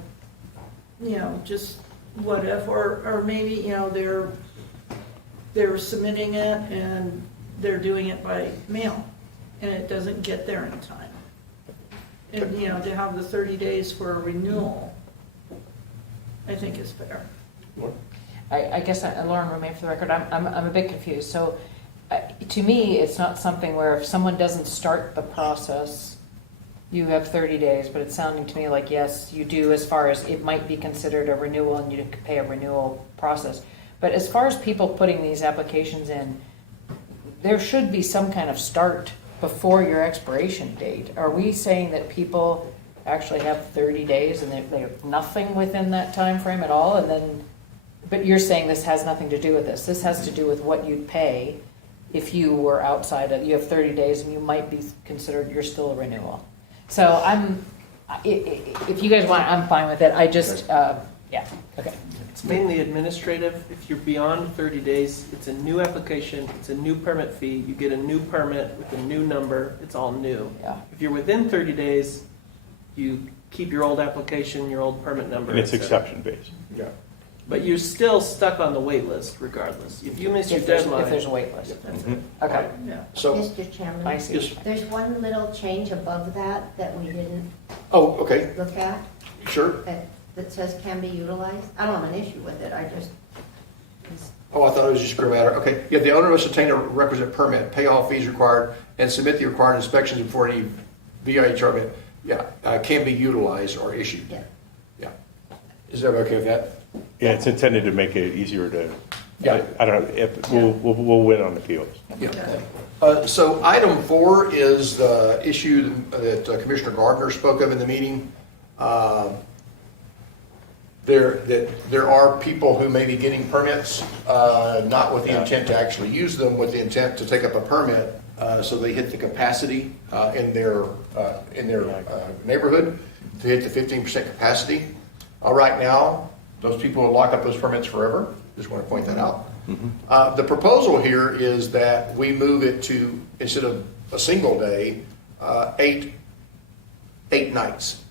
just what if, or maybe, they're submitting it and they're doing it by mail and it doesn't get there in time. And, to have the 30 days for a renewal, I think is fair. I guess, Lauren Romaine for the record, I'm a bit confused. So to me, it's not something where if someone doesn't start the process, you have 30 days, but it's sounding to me like, yes, you do, as far as it might be considered a renewal and you can pay a renewal process. But as far as people putting these applications in, there should be some kind of start before your expiration date. Are we saying that people actually have 30 days and they have nothing within that time frame at all? And then, but you're saying this has nothing to do with this. This has to do with what you'd pay if you were outside of, you have 30 days and you might be considered, you're still a renewal. So if you guys want, I'm fine with it. I just, yeah, okay. It's mainly administrative. If you're beyond 30 days, it's a new application, it's a new permit fee, you get a new permit with a new number, it's all new. Yeah. If you're within 30 days, you keep your old application, your old permit number. and it's et cetera. exception based. Yeah. But you're still stuck on the wait list regardless. If you miss your If there's deadline. a wait list. That's it. Okay, Yeah. So, Mr. Chairman? I see. yes. There's one little change above that we didn't Oh, okay, look at, sure. that says can be utilized. I don't have an issue with it, I just, Oh, I thought it was just grammar. Okay, yeah, the owner must obtain a requisite permit, pay all fees required, and submit the required inspections before any VHR, can be utilized or issued. yeah. Yeah. Is everybody okay with that? Yeah, it's intended to make it easier to, Yeah. I don't know, if, we'll win on appeals. Yeah. So item 4 is the issue that Commissioner Gardner spoke of in the meeting. There are people who may be getting permits, not with the intent to actually use them, with the intent to take up a permit, so they hit the capacity in their neighborhood, to hit the 15% capacity. Right now, those people will lock up those permits forever. Just want to point that out. The proposal here is that we move it to, instead of a single day, 8 nights.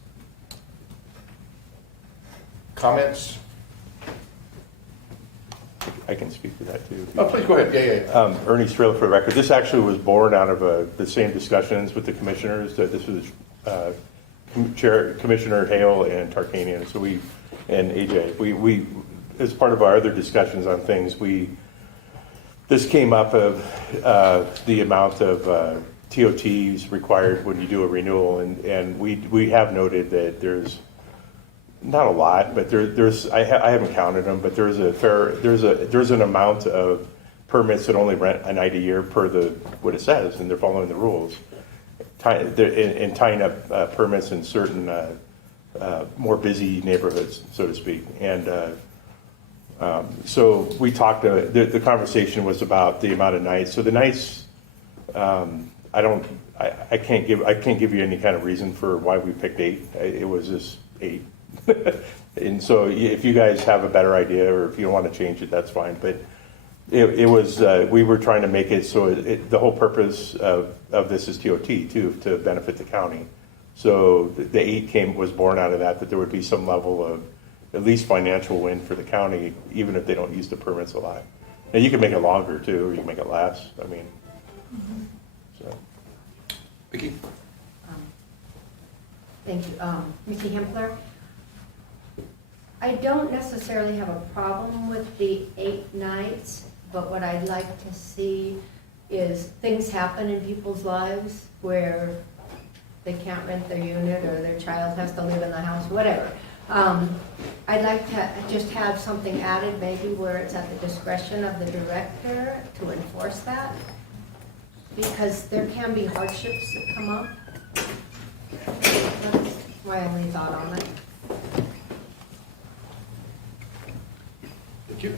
Comments? I can speak to that too. Oh, please go ahead. Yeah. Ernie Strela, for the record. This actually was born out of the same discussions with the commissioners, that this was Commissioner Hale and Tarkanian, so and AJ, we, as part of our other discussions on things, this came up of the amount of TOTs required when you do a renewal, and we have noted that there's not a lot, but I haven't counted them, but there's an amount of permits that only rent a night a year per what it says, and they're following the rules. And tying up permits in certain more busy neighborhoods, so to speak. And so we talked, the conversation was about the amount of nights. So the nights, I can't give you any kind of reason for why we picked 8. It was just 8. And so if you guys have a better idea, or if you don't want to change it, that's fine. But it was, we were trying to make it so the whole purpose of this is TOT too, to benefit the county. So the 8 was born out of that there would be some level of at least financial win for the county, even if they don't use the permits a lot. Now you can make it longer too, or you can make it less. I mean, so. Vicki? Thank you. Mickey Hempler. I don't necessarily have a problem with the 8 nights, but what I'd like to see is things happen in people's lives where they can't rent their unit or their child has to live in the house, whatever. I'd like to just have something added, maybe where it's at the discretion of the director to enforce that, because there can be hardships that come up. That's my only thought on it. Thank you.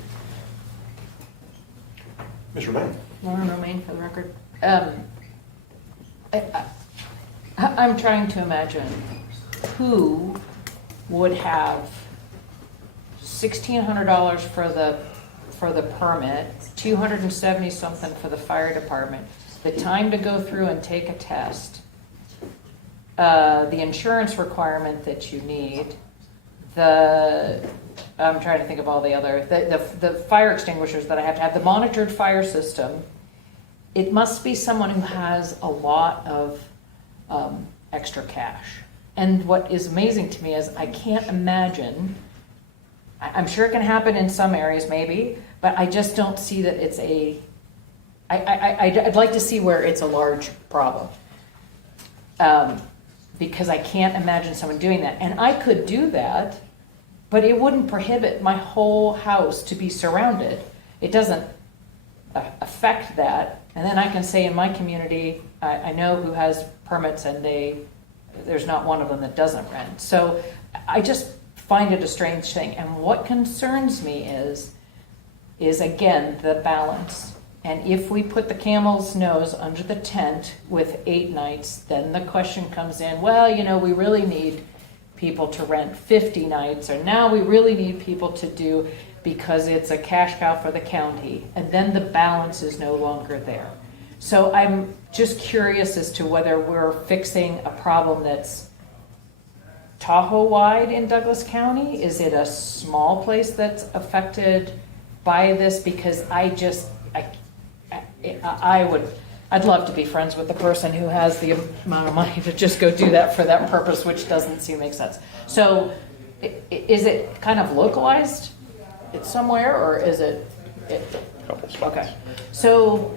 Ms. Romaine? Lauren Romaine for the record. I'm trying to imagine who would have $1,600 for the permit, 270 something for the fire department, the time to go through and take a test, the insurance requirement that you need, I'm trying to think of all the other, the fire extinguishers that I have to have, the monitored fire system. It must be someone who has a lot of extra cash. And what is amazing to me is I can't imagine, I'm sure it can happen in some areas maybe, but I just don't see that it's I'd like to see where it's a large problem. Because I can't imagine someone doing that. And I could do that, but it wouldn't prohibit my whole house to be surrounded. It doesn't affect that. And then I can say in my community, I know who has permits and there's not one of them that doesn't rent. So I just find it a strange thing. And what concerns me is again, the balance. And if we put the camel's nose under the tent with 8 nights, then the question comes in, well, we really need people to rent 50 nights, or now we really need people to do, because it's a cash cow for the county. And then the balance is no longer there. So I'm just curious as to whether we're fixing a problem that's Tahoe-wide in Douglas County. Is it a small place that's affected by this? Because I'd love to be friends with the person who has the amount of money to just go do that for that purpose, which doesn't seem to make sense. So is it kind of localized somewhere, or is it? Okay. So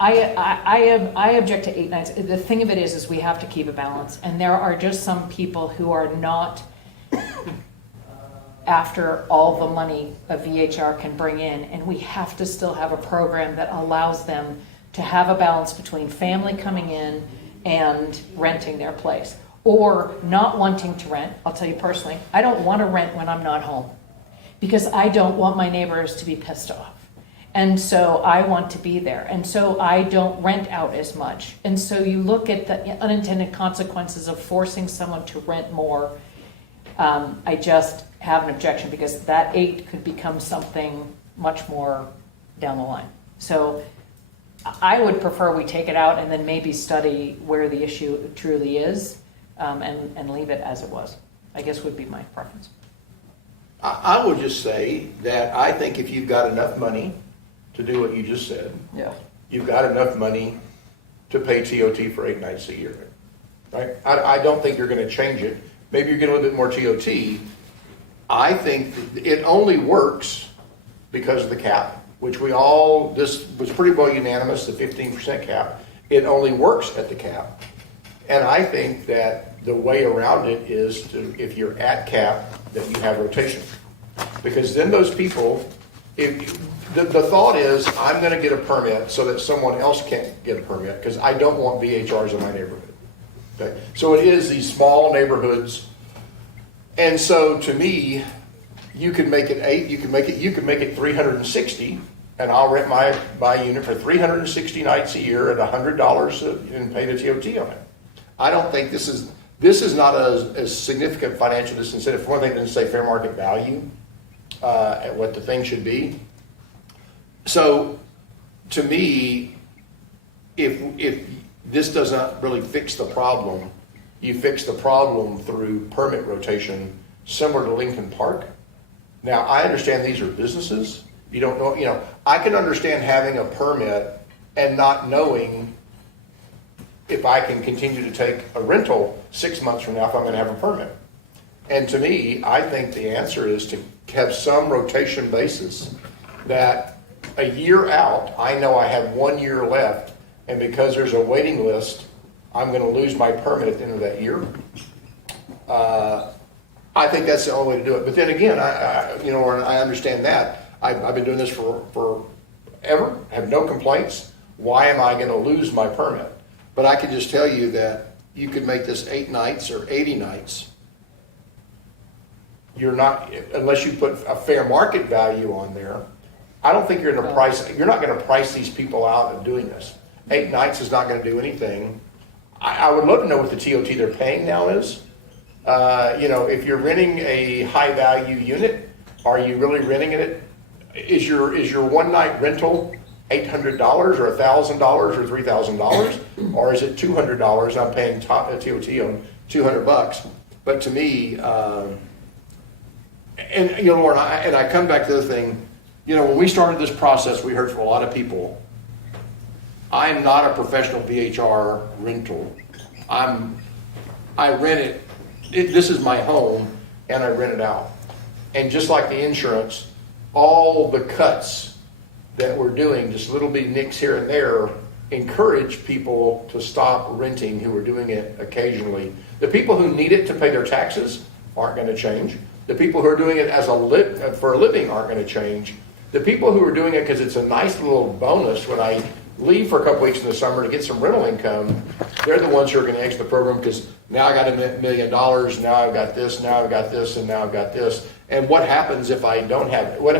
I object to 8 nights. The thing of it is we have to keep a balance, and there are just some people who are not after all the money a VHR can bring in, and we have to still have a program that allows them to have a balance between family coming in and renting their place, or not wanting to rent. I'll tell you personally, I don't want to rent when I'm not home, because I don't want my neighbors to be pissed off. And so I want to be there. And so I don't rent out as much. And so you look at the unintended consequences of forcing someone to rent more. I just have an objection, because that 8 could become something much more down the line. So I would prefer we take it out and then maybe study where the issue truly is, and leave it as it was, I guess would be my preference. I would just say that I think if you've got enough money to do what you just said, Yeah. you've got enough money to pay TOT for 8 nights a year, right? I don't think you're gonna change it. Maybe you're getting a little bit more TOT. I think it only works because of the cap, which this was pretty well unanimous, the 15% cap. It only works at the cap. And I think that the way around it is to, if you're at cap, that you have rotation. Because then those people, the thought is, I'm gonna get a permit so that someone else can't get a permit, because I don't want VHRs in my neighborhood. Okay? So it is these small neighborhoods. And so to me, you could make it 8, you could make it 360, and I'll rent my unit for 360 nights a year at $100 and pay the TOT on it. I don't think this is not a significant financial disincentive. For one thing, it doesn't say fair market value at what the thing should be. So to me, if this does not really fix the problem, you fix the problem through permit rotation, similar to Lincoln Park. Now, I understand these are businesses. You don't know, I can understand having a permit and not knowing if I can continue to take a rental 6 months from now if I'm going to have a permit. And to me, I think the answer is to have some rotation basis that a year out, I know I have 1 year left, and because there's a waiting list, I'm going to lose my permit at the end of that year. I think that's the only way to do it. But then again, I understand that. I've been doing this for ever, have no complaints. Why am I going to lose my permit? But I can just tell you that you could make this 8 nights or 80 nights. You're not, unless you put a fair market value on there, I don't think you're not going to price these people out of doing this. 8 nights is not going to do anything. I would love to know what the TOT they're paying now is. If you're renting a high value unit, are you really renting it? Is your 1 night rental $800 or $1,000 or $3,000, or is it $200? I'm paying TOT on $200. But to me, Lauren, I come back to the thing. When we started this process, we heard from a lot of people. I'm not a professional VHR rental. I rent it. This is my home, and I rent it out. And just like the insurance, all the cuts that we're doing, just little bitty nicks here and there, encourage people to stop renting who are doing it occasionally. The people who need it to pay their taxes aren't going to change. The people who are doing it for a living aren't going to change. The people who are doing it because it's a nice little bonus when I leave for a couple weeks in the summer to get some rental income, they're the ones who are going to exit the program because now I got $1 million, now I've got this, now I've got this, and now I've got this. And what happens if I don't have it? What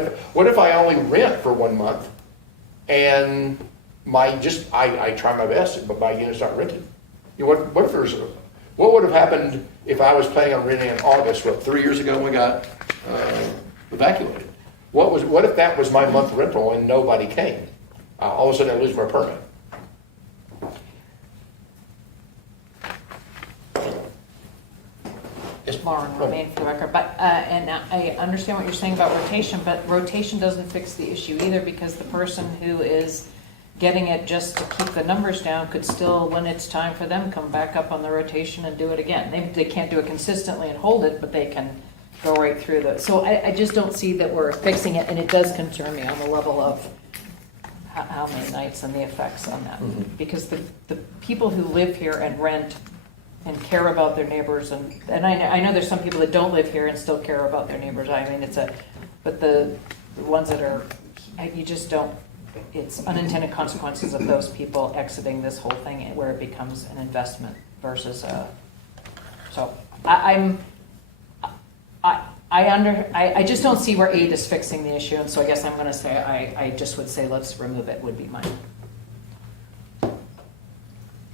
if I only rent for 1 month and I try my best, but my unit's not rented? What would have happened if I was planning on renting in August, 3 years ago when we got evacuated? What if that was my month rental and nobody came? All of a sudden I lose my permit. Lauren, remain for the record, but, and I understand what you're saying about rotation, but rotation doesn't fix the issue either, because the person who is getting it just to keep the numbers down could still, when it's time for them, come back up on the rotation and do it again. They can't do it consistently and hold it, but they can go right through the, so I just don't see that we're fixing it, and it does concern me on the level of how many nights and the effects on that. Mm-hmm. Because the people who live here and rent and care about their neighbors, and I know there's some people that don't live here and still care about their neighbors. I mean, but the ones that are, you just don't, it's unintended consequences of those people exiting this whole thing where it becomes an investment versus so I just don't see where 8 is fixing the issue, and so I guess I'm going to say I just would say let's remove it would be mine.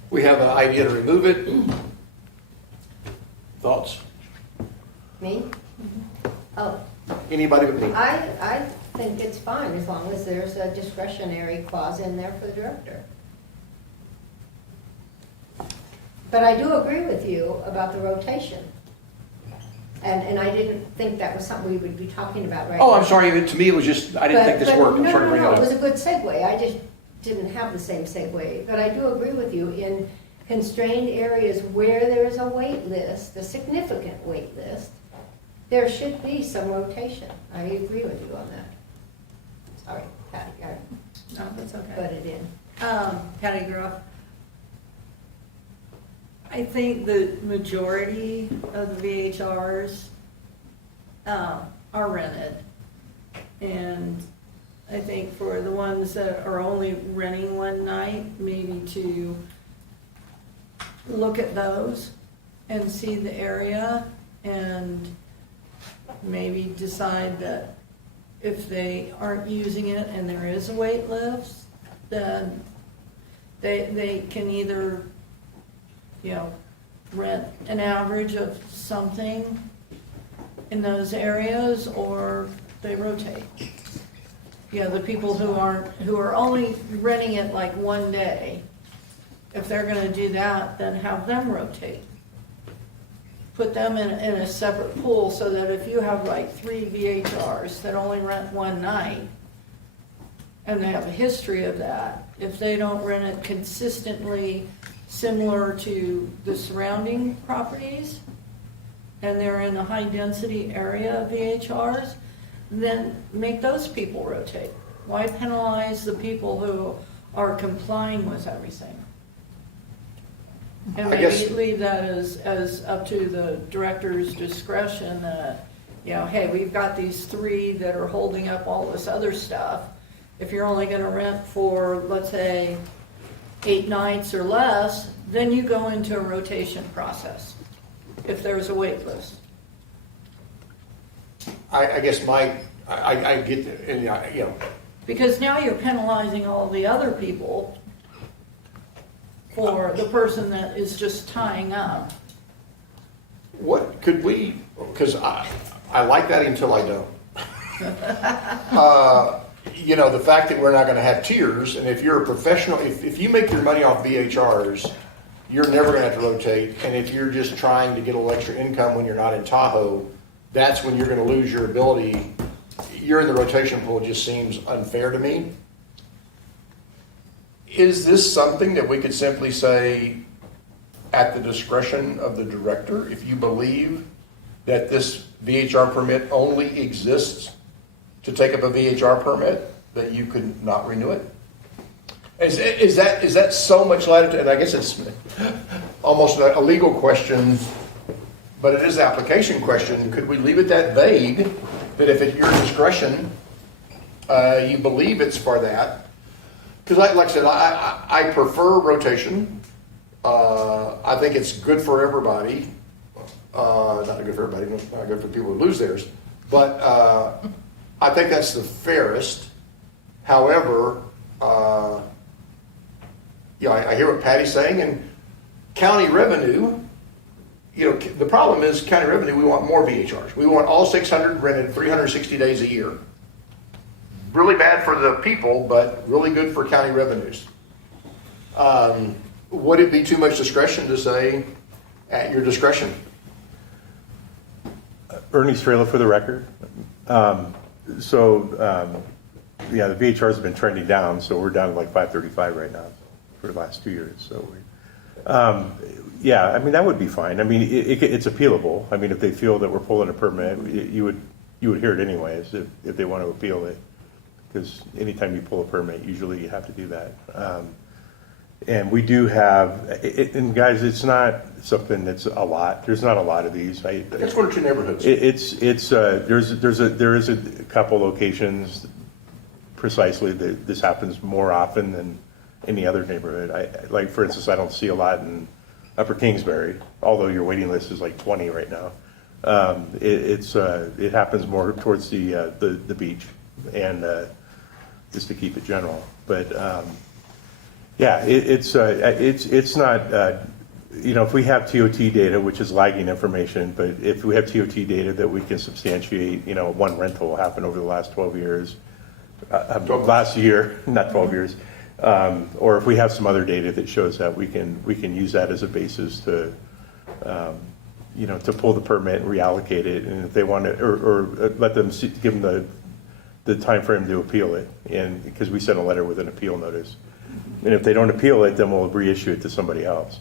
We have an idea to remove it. Thoughts? Me? Oh, Anybody but me? I think it's fine as long as there's a discretionary clause in there for the director. But I do agree with you about the rotation. And I didn't think that was something we would be talking about right now. Oh, I'm sorry. To me, it was just, I didn't think this worked. I'm sorry to bring it No, up. it was a good segue. didn't have the same segue, but I do agree with you, in constrained areas where there is a wait list, a significant wait list, there should be some rotation. I agree with you on that. Sorry, Patty, I No, that's okay. butted in. Patty Groff. I think the majority of the VHRs are rented. And I think for the ones that are only renting one night, maybe to look at those and see the area and maybe decide that if they aren't using it and there is a wait list, then they can either, rent an average of something in those areas, or they rotate. The people who are only renting it like one day, if they're gonna do that, then have them rotate. Put them in a separate pool, so that if you have like 3 VHRs that only rent one night, and they have a history of that, if they don't rent it consistently similar to the surrounding properties, and they're in a high-density area of VHRs, then make those people rotate. Why penalize the people who are complying with everything? And I guess- maybe leave that as up to the director's discretion, hey, we've got these 3 that are holding up all this other stuff. If you're only gonna rent for, let's say, 8 nights or less, then you go into a rotation process, if there's a wait list. I guess I get, and, Because now you're penalizing all the other people for the person that is just tying up. what could we, because I like that until I don't. The fact that we're not gonna have tiers, and if you're a professional, if you make your money off VHRs, you're never gonna have to rotate, and if you're just trying to get a little extra income when you're not in Tahoe, that's when you're gonna lose your ability. You're in the rotation pool, just seems unfair to me. Is this something that we could simply say, at the discretion of the director, if you believe that this VHR permit only exists to take up a VHR permit, that you could not renew it? Is that so much latitude? And I guess it's almost a legal question, but it is an application question. Could we leave it that vague, that if at your discretion, you believe it's for that? Because like I said, I prefer rotation. I think it's good for everybody. Not good for everybody, not good for people who lose theirs. But I think that's the fairest. However, I hear what Patty's saying, and county revenue, the problem is county revenue, we want more VHRs. We want all 600 rented 360 days a year. Really bad for the people, but really good for county revenues. Would it be too much discretion to say, at your discretion? Ernie Strela for the record. The VHRs have been trending down, so we're down to like 535 right now for the last 2 years. So, that would be fine. It's appealable. If they feel that we're pulling a permit, you would hear it anyways if they want to appeal it, because anytime you pull a permit, usually you have to do that. And we do have, and guys, it's not something that's a lot. There's not a lot of these. That's one or two neighborhoods. There is a couple locations precisely that this happens more often than any other neighborhood. Like for instance, I don't see a lot in Upper Kingsbury, although your waiting list is like 20 right now. It happens more towards the beach, and just to keep it general. But it's not. If we have TOT data, which is lagging information, but if we have TOT data that we can substantiate, one rental will happen over the last 12 years, last year, not 12 years, or if we have some other data that shows that, we can use that as a basis to, to pull the permit and reallocate it, and if they want to, or let them give them the time frame to appeal it, and because we sent a letter with an appeal notice. And if they don't appeal it, then we'll reissue it to somebody else.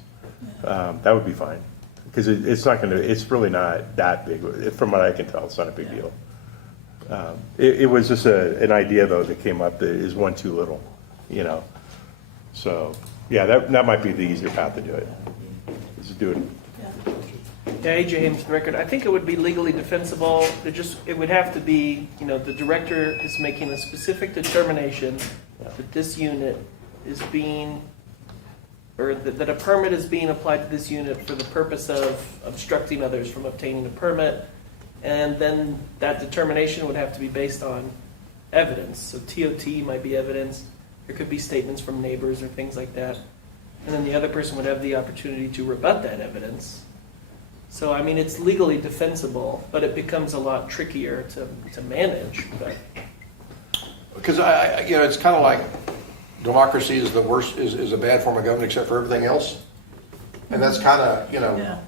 That would be fine. Because it's not gonna, it's really not that big. From what I can tell, it's not a big deal. It was just an idea though that came up that is one too little, you know? So, yeah, that might be the easier path to do it. Is to do it. Yeah, AJ Hames, for the record, I think it would be legally defensible. It would have to be, the director is making a specific determination that this unit is being, or that a permit is being applied to this unit for the purpose of obstructing others from obtaining a permit. And then that determination would have to be based on evidence. So TOT might be evidence. There could be statements from neighbors or things like that. And then the other person would have the opportunity to rebut that evidence. So, I mean, it's legally defensible, but it becomes a lot trickier to manage. But Because it's kind of like democracy is the worst, is a bad form of government except for everything else. And that's kind of, Yeah.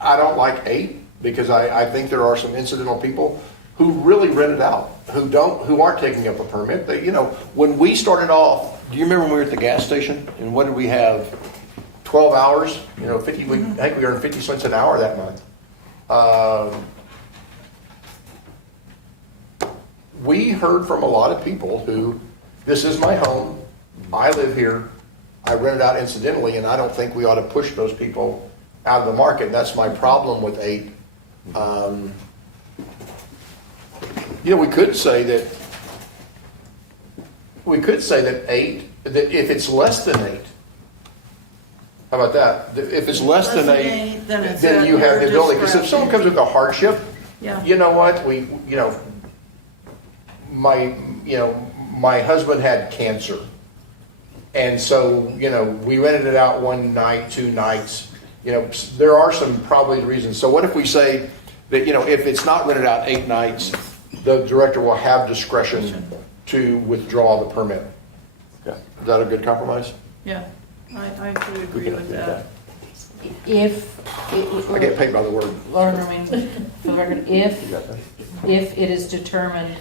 I don't like 8 because I think there are some incidental people who really rent it out, who aren't taking up a permit. They, when we started off, do you remember when we were at the gas station and what did we have? 12 hours, 50, I think we earned 50 cents an hour that month. We heard from a lot of people who, this is my home, I live here, I rent it out incidentally, and I don't think we ought to push those people out of the market. And that's my problem with 8. We could say that 8, that if it's less than 8, how about that? If it's less than 8, then you have the ability, because if someone comes with a hardship, Yeah. you know what, my husband had cancer. And so, we rented it out 1 night, 2 nights. There are some probably reasons. So what if we say that, if it's not rented out 8 nights, the director will have discretion to withdraw the permit? Yeah. Is that a good compromise? Yeah, I could We agree can with do that. I get paid by the word. Lauren, for the record, You got that? if it is determined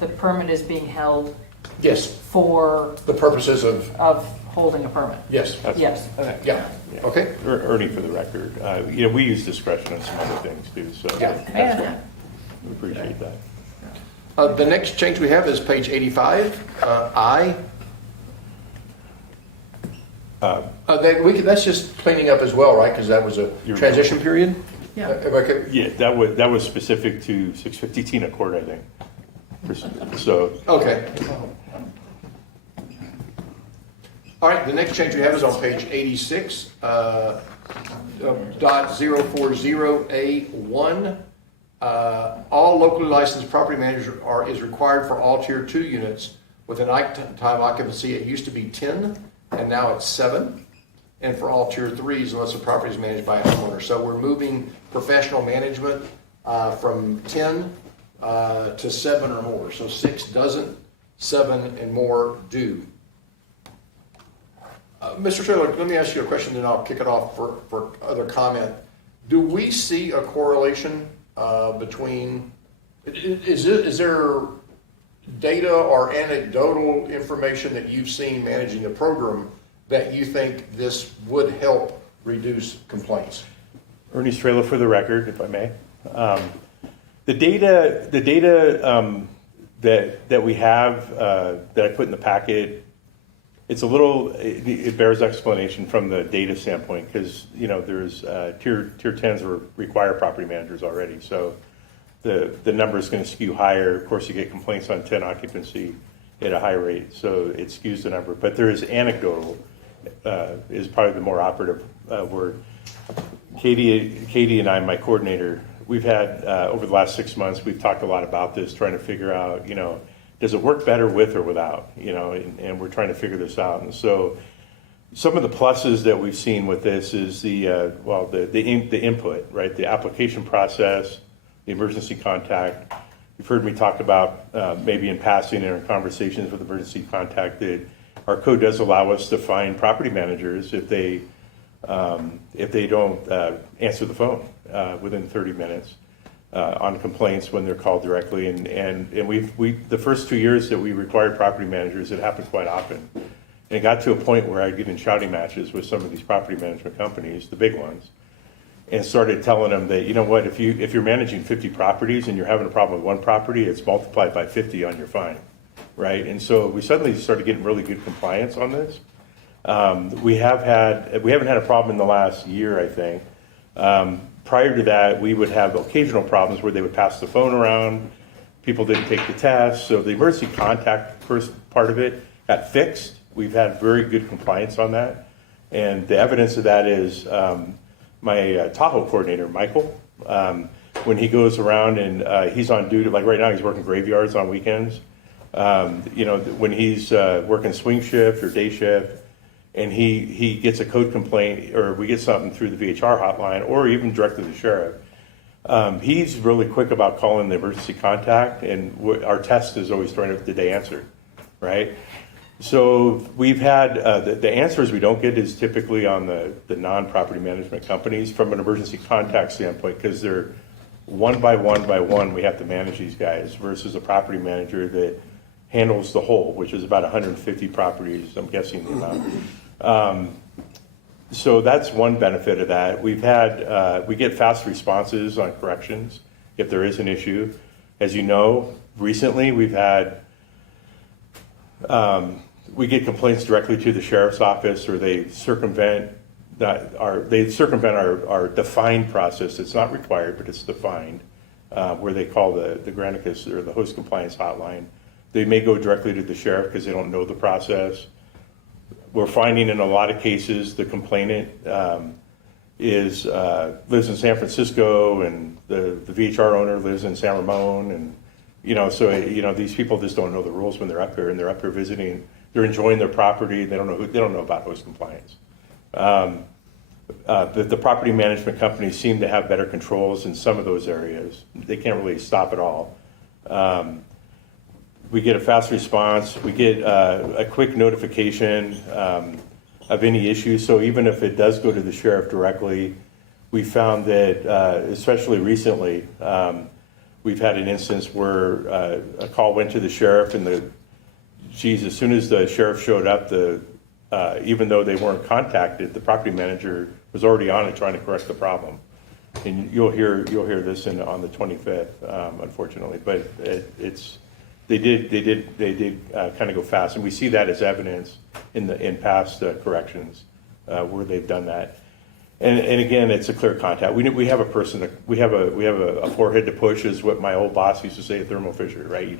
the permit is being held Yes, for, the purposes of, holding a permit, yes, That's- yes, okay. yeah, okay. Ernie, for the record, we use discretion on some other things too, so Yeah. Yeah. we appreciate that. The next change we have is page 85, I. That's just cleaning up as well, right? Because that was a You're transition period? Yeah. Okay. Yeah, that was specific to 650 Tina Court, I think. So, Okay. All right, the next change we have is on page 86, .040A1. All locally licensed property managers is required for all tier 2 units with a nighttime occupancy. It used to be 10 and now it's 7. And for all tier 3s unless the property is managed by a homeowner. So we're moving professional management from 10 to 7 or more. So 6 doesn't, 7 and more do. Mr. Taylor, let me ask you a question, then I'll kick it off for other comment. Do we see a correlation between, is there data or anecdotal information that you've seen managing the program that you think this would help reduce complaints? Ernie Strela for the record, if I may. The data that we have that I put in the packet, it's a little, it bears explanation from the data standpoint because, there's tier 10s require property managers already. So the number is going to skew higher. Of course, you get complaints on 10 occupancy at a high rate, so it skews the number. But there is anecdotal, is probably the more operative word. Katie and I, my coordinator, we've had, over the last 6 months, we've talked a lot about this, trying to figure out, does it work better with or without, and we're trying to figure this out. And so some of the pluses that we've seen with this is the input, right? The application process, the emergency contact. You've heard me talk about maybe in passing in our conversations with emergency contact that our code does allow us to fine property managers if they don't answer the phone within 30 minutes on complaints when they're called directly. And we the first 2 years that we required property managers, it happened quite often. And it got to a point where I'd get in shouting matches with some of these property management companies, the big ones, and started telling them that, you know what, if you're managing 50 properties and you're having a problem with one property, it's multiplied by 50 on your fine, right? And so we suddenly started getting really good compliance on this. We haven't had a problem in the last year, I think. Prior to that, we would have occasional problems where they would pass the phone around, people didn't take the test, so the emergency contact first part of it got fixed. We've had very good compliance on that, and the evidence of that is my Tahoe coordinator, Michael, when he goes around and he's on duty, like right now he's working graveyards on weekends, when he's working swing shift or day shift, and he gets a code complaint, or we get something through the VHR hotline, or even direct to the sheriff, he's really quick about calling the emergency contact, and our test is always trying to, did they answer, right? So we've had, the answers we don't get is typically on the non-property management companies from an emergency contact standpoint, because they're one by one, we have to manage these guys, versus a property manager that handles the whole, which is about 150 properties, I'm guessing the amount. So that's one benefit of that. We get fast responses on corrections if there is an issue. As you know, recently we've had, we get complaints directly to the sheriff's office, or they circumvent our defined process. It's not required, but it's defined, where they call the Granicus or the host compliance hotline. They may go directly to the sheriff because they don't know the process. We're finding in a lot of cases the complainant lives in San Francisco, and the VHR owner lives in San Ramon, and these people just don't know the rules when they're up here, and they're up here visiting. They're enjoying their property. They don't know about host compliance. The property management companies seem to have better controls in some of those areas. They can't really stop it all. We get a fast response. We get a quick notification of any issues. So even if it does go to the sheriff directly, we found that, especially recently, we've had an instance where a call went to the sheriff, and as soon as the sheriff showed up, even though they weren't contacted, the property manager was already on it trying to correct the problem. And you'll hear this on the 25th, unfortunately, but they did kind of go fast, and we see that as evidence in past corrections where they've done that. And again, it's a clear contact. We have a person. We have a forehead to push, is what my old boss used to say at Thermo Fisher. Right?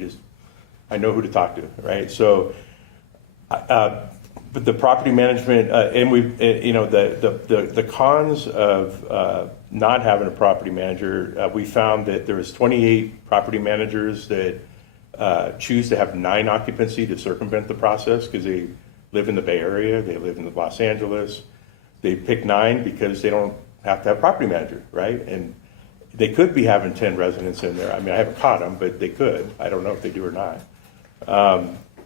I know who to talk to. Right? So, but the property management and the cons of not having a property manager. We found that there was 28 property managers that choose to have 9 occupancy to circumvent the process because they live in the Bay Area, they live in Los Angeles. They pick 9 because they don't have to have a property manager, right? And they could be having 10 residents in there. I mean, I haven't caught them, but they could. I don't know if they do or not.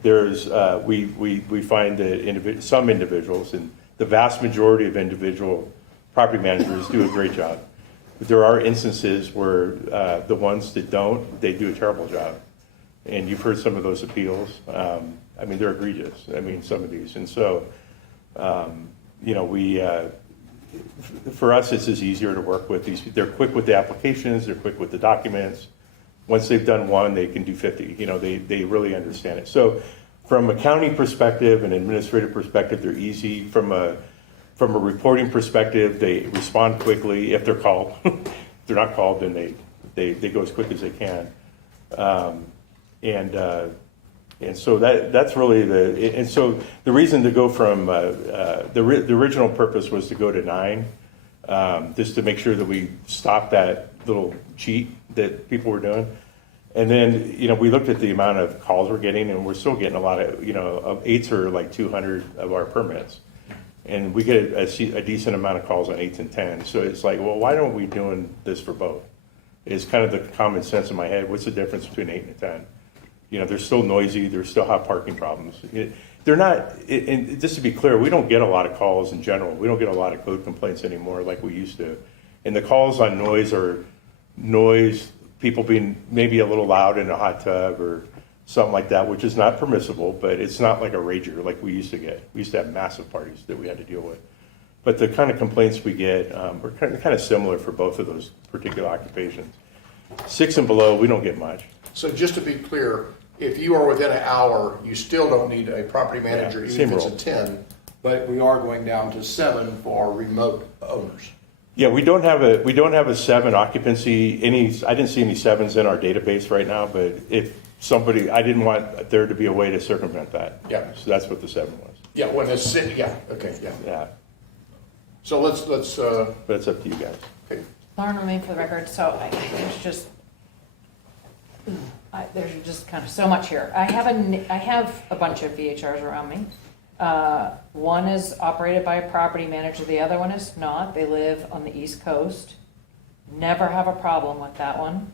We find that some individuals, and the vast majority of individual property managers do a great job. But there are instances where the ones that don't, they do a terrible job. And you've heard some of those appeals. I mean, they're egregious. I mean, some of these. And so, for us, it's just easier to work with these. They're quick with the applications. They're quick with the documents. Once they've done one, they can do 50. They really understand it. So from a county perspective and administrative perspective, they're easy. From a reporting perspective, they respond quickly if they're called. If they're not called, then they go as quick as they can. And so that's really and so the reason to go from the original purpose was to go to 9, just to make sure that we stop that little cheat that people were doing. And then, we looked at the amount of calls we're getting, and we're still getting a lot of, 8s are like 200 of our permits. And we get a decent amount of calls on 8s and 10s. So it's like, well, why don't we doing this for both? It's kind of the common sense in my head. What's the difference between 8 and 10? They're still noisy. They're still have parking problems. They're not, and just to be clear, we don't get a lot of calls in general. We don't get a lot of code complaints anymore like we used to. And the calls on noise are noise, people being maybe a little loud in a hot tub or something like that, which is not permissible, but it's not like a rager like we used to get. We used to have massive parties that we had to deal with. But the kind of complaints we get are kind of similar for both of those particular occupations. 6 and below, we don't get much. So just to be clear, if you are within an hour, you still don't need a property manager, Yeah, even if same it's a 10, but we are going down to 7 for remote owners. Yeah, we don't have a 7 occupancy, I didn't see any 7s in our database right now, but if somebody, I didn't want there to be a way to circumvent that. Yeah. So that's what the 7 was. Yeah, when it's sitting, yeah, okay, yeah. Yeah, So let's, but it's up to you guys. okay. Lauren remain for the record, so there's just kind of so much here. I have a bunch of VHRs around me. One is operated by a property manager, the other one is not. They live on the East Coast. Never have a problem with that one.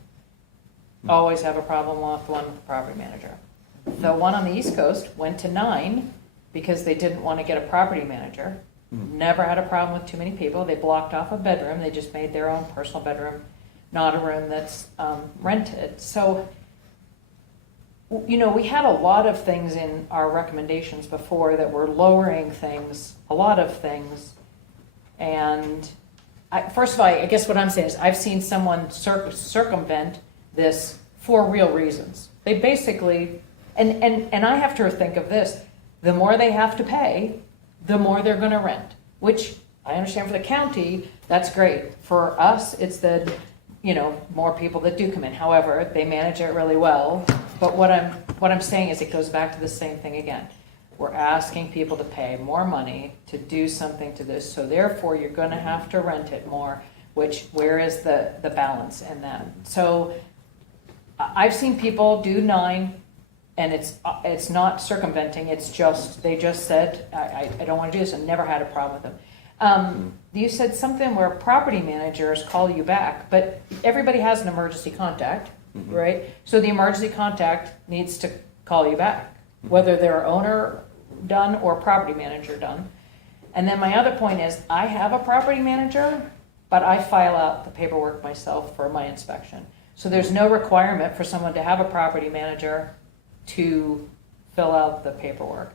Always have a problem with one with the property manager. The one on the East Coast went to 9 because they didn't want to get a property manager. Never had a problem with too many people. They blocked off a bedroom. They just made their own personal bedroom, not a room that's rented. So, you know, we had a lot of things in our recommendations before that were lowering things, a lot of things. And first of all, I guess what I'm saying is I've seen someone circumvent this for real reasons. They basically, and I have to think of this, the more they have to pay, the more they're going to rent, which I understand for the county, that's great. For us, it's the, more people that do come in. However, they manage it really well. But what I'm saying is it goes back to the same thing again. We're asking people to pay more money to do something to this, so therefore you're going to have to rent it more, where is the balance in that? So I've seen people do 9, and it's not circumventing, it's just, they just said, I don't want to do this, and never had a problem with them. You said something where property managers call you back, but everybody has an emergency contact, right? So the emergency contact needs to call you back, whether they're owner done or property manager done. And then my other point is, I have a property manager, but I file out the paperwork myself for my inspection. So there's no requirement for someone to have a property manager to fill out the paperwork.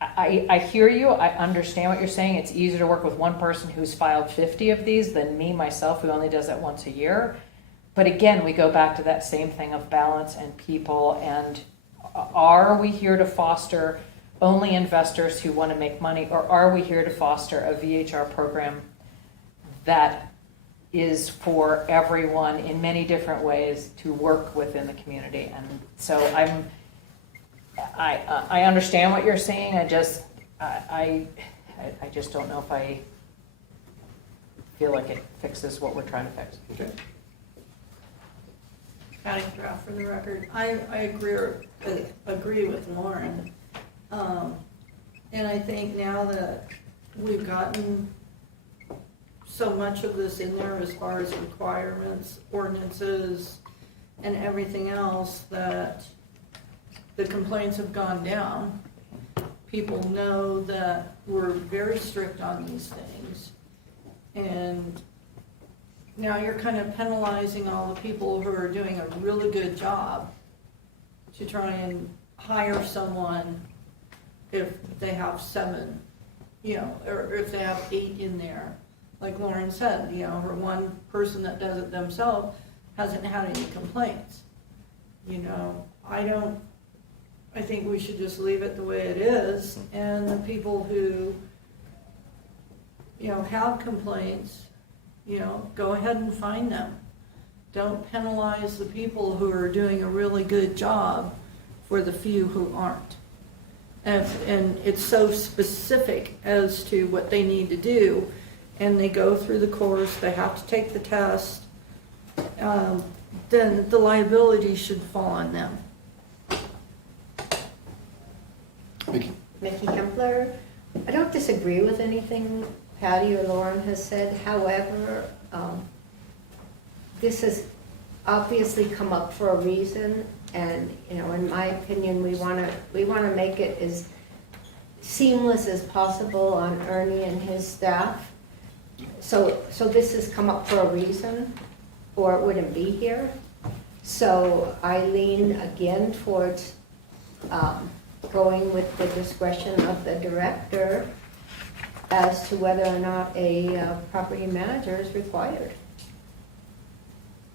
I hear you, I understand what you're saying. It's easier to work with one person who's filed 50 of these than me, myself, who only does that once a year. But again, we go back to that same thing of balance and people, and are we here to foster only investors who want to make money, or are we here to foster a VHR program that is for everyone in many different ways to work within the community? And so I understand what you're saying. I just don't know if I feel like it fixes what we're trying to fix. Okay. County draft for the record. I agree with Lauren. And I think now that we've gotten so much of this in there as far as requirements, ordinances, and everything else, that the complaints have gone down. People know that we're very strict on these things. And now you're kind of penalizing all the people who are doing a really good job to try and hire someone if they have 7, or if they have 8 in there. Like Lauren said, or one person that does it themselves hasn't had any complaints. I think we should just leave it the way it is, and the people who, have complaints, go ahead and fine them. Don't penalize the people who are doing a really good job for the few who aren't. And it's so specific as to what they need to do, and they go through the course, they have to take the test, then the liability should fall on them. Mickey Hempler. I don't disagree with anything Patty or Lauren has said. However, this has obviously come up for a reason, and in my opinion, we want to make it as seamless as possible on Ernie and his staff. So this has come up for a reason, or it wouldn't be here. So I lean again towards going with the discretion of the director as to whether or not a property manager is required.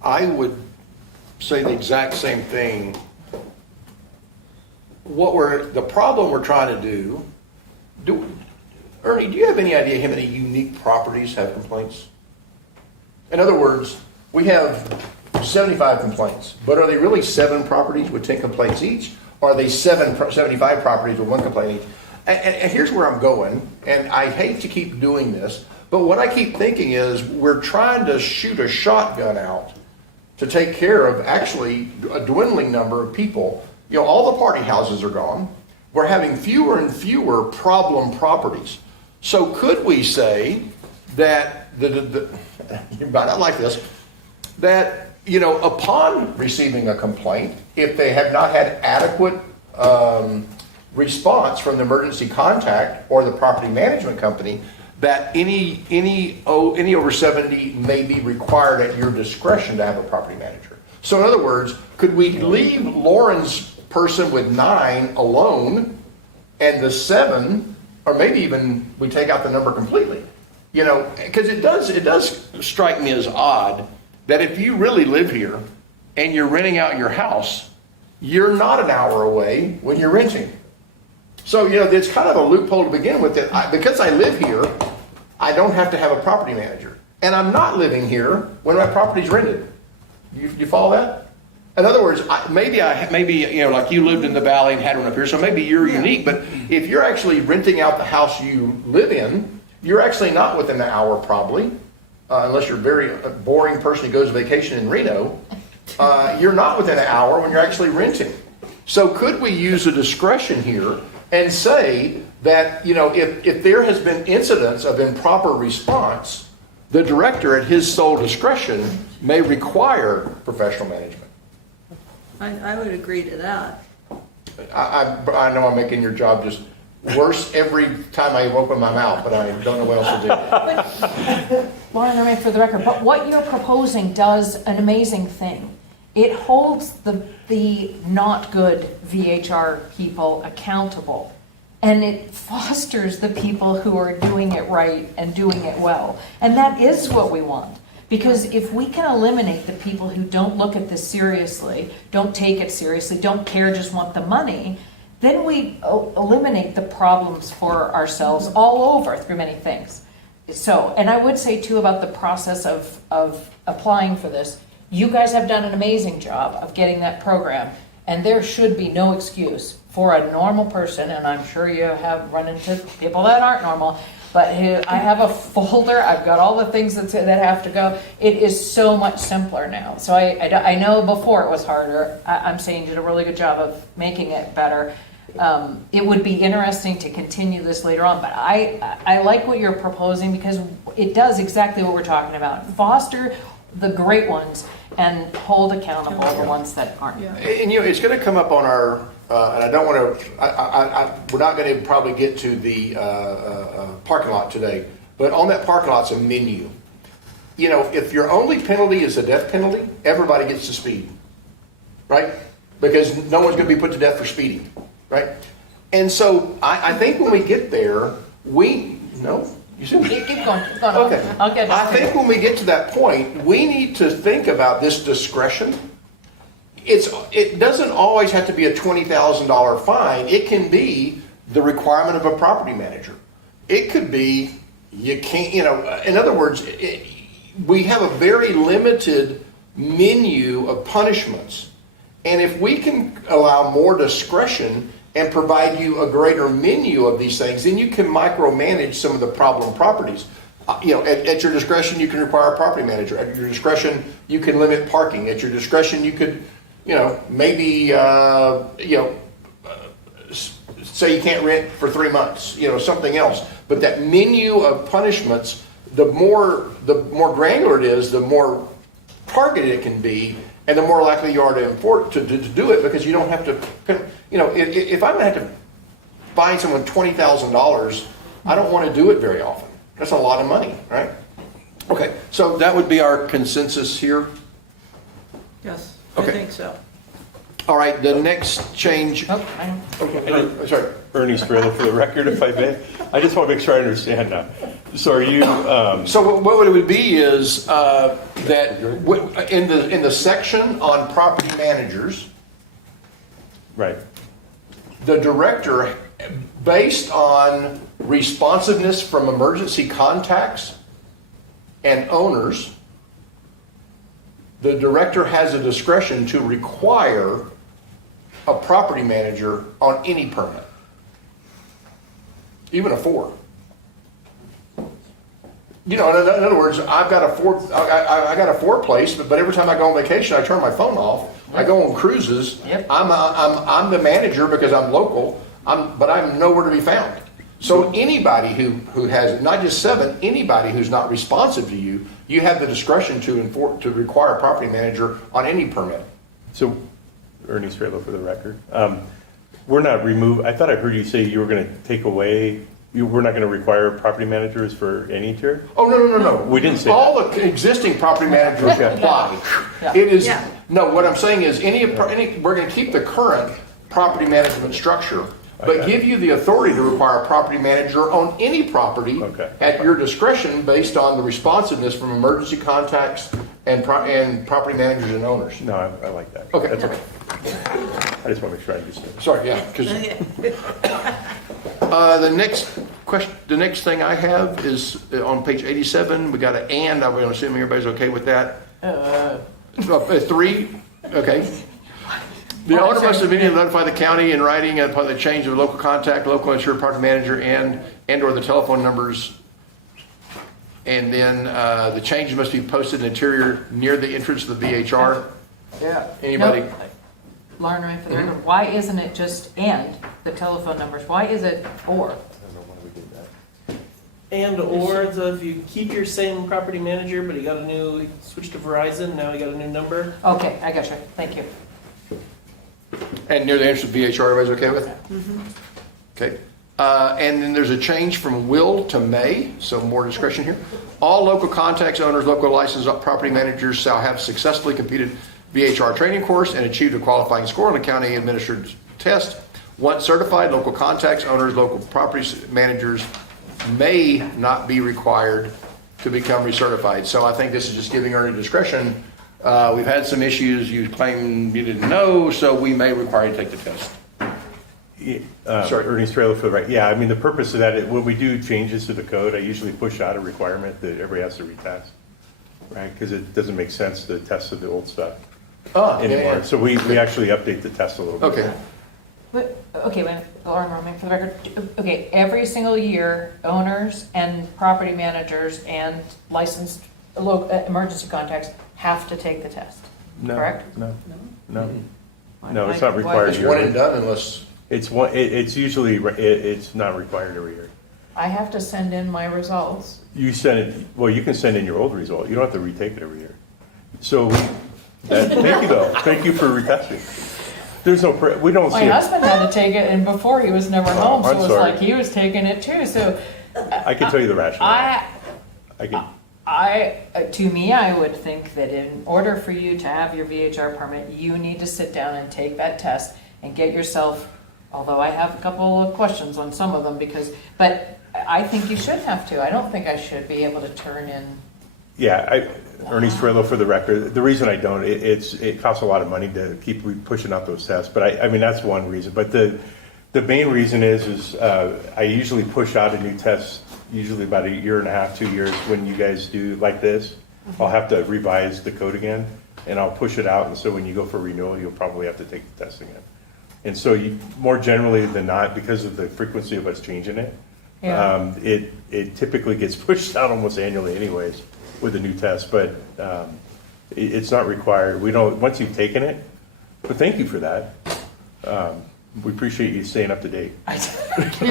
I would say the exact same thing. The problem we're trying to Ernie, do you have any idea how many unique properties have complaints? In other words, we have 75 complaints, but are they really 7 properties with 10 complaints each? Or are they 75 properties with 1 complaint each? And here's where I'm going, and I hate to keep doing this, but what I keep thinking is we're trying to shoot a shotgun out to take care of actually a dwindling number of people. You know, all the party houses are gone. We're having fewer and fewer problem properties. So could we say that, you might not like this, that, you know, upon receiving a complaint, if they have not had adequate response from the emergency contact or the property management company, that any over 70 may be required at your discretion to have a property manager. So in other words, could we leave Lauren's person with 9 alone and the 7, or maybe even we take out the number completely? You know, because it does strike me as odd that if you really live here and you're renting out your house, you're not an hour away when you're renting. So, you know, it's kind of a loophole to begin with. That because I live here, I don't have to have a property manager. And I'm not living here when my property's rented. You follow that? In other words, maybe you know, like you lived in the valley and had one up here, so maybe you're unique. But if you're actually renting out the house you live in, you're actually not within an hour probably, unless you're a very boring person who goes to vacation in Reno. You're not within an hour when you're actually renting. So could we use a discretion here and say that, you know, if there has been incidents of improper response, the director at his sole discretion may require professional management? I would agree to that. I know I'm making your job just worse every time I open my mouth, but I don't know what else to do. Lauren, for the record, but what you're proposing does an amazing thing. It holds the not good VHR people accountable, and it fosters the people who are doing it right and doing it well. And that is what we want. Because if we can eliminate the people who don't look at this seriously, don't take it seriously, don't care, just want the money, then we eliminate the problems for ourselves all over through many things. So, and I would say too about the process of applying for this, you guys have done an amazing job of getting that program, and there should be no excuse for a normal person, and I'm sure you have run into people that aren't normal, but I have a folder, I've got all the things that have to go. It is so much simpler now. So I know before it was harder. I'm saying you did a really good job of making it better. It would be interesting to continue this later on, but I like what you're proposing because it does exactly what we're talking about. Foster the great ones and hold accountable the ones that aren't. Yeah. And you know, it's going to come up on our, and I don't want to, we're not going to probably get to the parking lot today, but on that parking lot's a menu. You know, if your only penalty is a death penalty, everybody gets to speed, right? Because no one's going to be put to death for speeding, right? And so I think when we get there, you see? Keep going. Okay. I'll get it. I think when we get to that point, we need to think about this discretion. It doesn't always have to be a $20,000 fine. It can be the requirement of a property manager. It could be, you can't, you know, in other words, we have a very limited menu of punishments. And if we can allow more discretion and provide you a greater menu of these things, then you can micromanage some of the problem properties. You know, at your discretion, you can require a property manager. At your discretion, you can limit parking. At your discretion, you could, you know, maybe, say you can't rent for 3 months, you know, something else. But that menu of punishments, the more granular it is, the more targeted it can be, and the more likely you are to do it, because you don't have to, you know, if I'm going to have to fine someone $20,000, I don't want to do it very often. That's a lot of money, right? Okay, so that would be our consensus here. Yes. I Okay. think so. All right, the next change. Oh, I- Okay, sorry. Ernie Strela for the record, if I may. I just want to make sure I understand now. So are you, So what it would be is that in the section on property managers, right, the director, based on responsiveness from emergency contacts and owners, the director has a discretion to require a property manager on any permit, even a 4. You know, in other words, I've got a 4. I got a 4 place, but every time I go on vacation, I turn my phone off. I go on cruises. Yep. I'm the manager because I'm local. But I'm nowhere to be found. So anybody who has, not just 7, anybody who's not responsive to you, you have the discretion to require a property manager on any permit. so Ernie Strela for the record. We're not I thought I heard you say you were going to take away, we're not going to require property managers for any tier? Oh, no. We didn't say All the existing property managers Okay. apply. Yeah. It is, Yeah. no, what I'm saying is we're going to keep the current property management structure, but Okay. give you the authority to require a property manager on any property Okay. at your discretion based on the responsiveness from emergency contacts and property managers and owners. No, I like that. Okay. That's okay. I just want to make sure I understood. Sorry, yeah, because the next question, the next thing I have is on page 87. We got an and. I'm assuming everybody's okay with that. 3. Okay. The owner must immediately notify the county in writing upon the change of local contact, local insured property manager, and/or the telephone numbers. And then the changes must be posted in the interior near the entrance of the VHR. Yeah. Anybody? Nope. Lauren, right for the record, why isn't it just and the telephone numbers? Why is it or? And or if you keep your same property manager, but he got he switched to Verizon, now he got a new number. Okay, I got you. Thank you. And near the entrance of VHR, everybody's okay with? Okay. And then there's a change from will to may, so more discretion here. All local contacts, owners, local licensed property managers shall have successfully completed VHR training course and achieved a qualifying score on a county administered test. Once certified, local contacts, owners, local property managers may not be required to become recertified. So I think this is just giving Ernie discretion. We've had some issues you claim you didn't know, so we may require you to take the test. Sorry. Ernie's trailer for the right. Yeah, I mean, the purpose of that, when we do changes to the code, I usually push out a requirement that everybody has to retest, right? Because it doesn't make sense to test the old stuff anymore. Yeah. So we actually update the test a little bit. Okay. But, okay, wait, Lauren Roman, for the record, okay, every single year, owners and property managers and licensed emergency contacts have to take the test, No, correct? No, no, Why- no, it's why- not why- required. It's one and done unless, It's usually, it's not required every year. I have to send in my results. You send it, well, you can send in your old result. You don't have to retake it every year. So, thank you though. Thank you for retesting. There's no, we don't My see it. husband had to take it, and before he was never home, so I'm it was sorry. like he was taking it too, so I can tell you the rationale. I, can, to me, I would think that in order for you to have your VHR permit, you need to sit down and take that test and get yourself, although I have a couple of questions on some of them but I think you should have to. I don't think I should be able to turn in. yeah, Ernie Strello for the record. The reason I don't, it costs a lot of money to keep pushing out those tests. But I mean, that's one reason. But the main reason is I usually push out a new test, usually about 1.5 years, 2 years. When you guys do like this, I'll have to revise the code again, and I'll push it out. And so when you go for renewal, you'll probably have to take the test again. And so more generally than not, because of the frequency of us changing it, Yeah. it typically gets pushed out almost annually anyways with a new test, but it's not required. We don't, once you've taken it, but thank you for that. We appreciate you staying up to date. And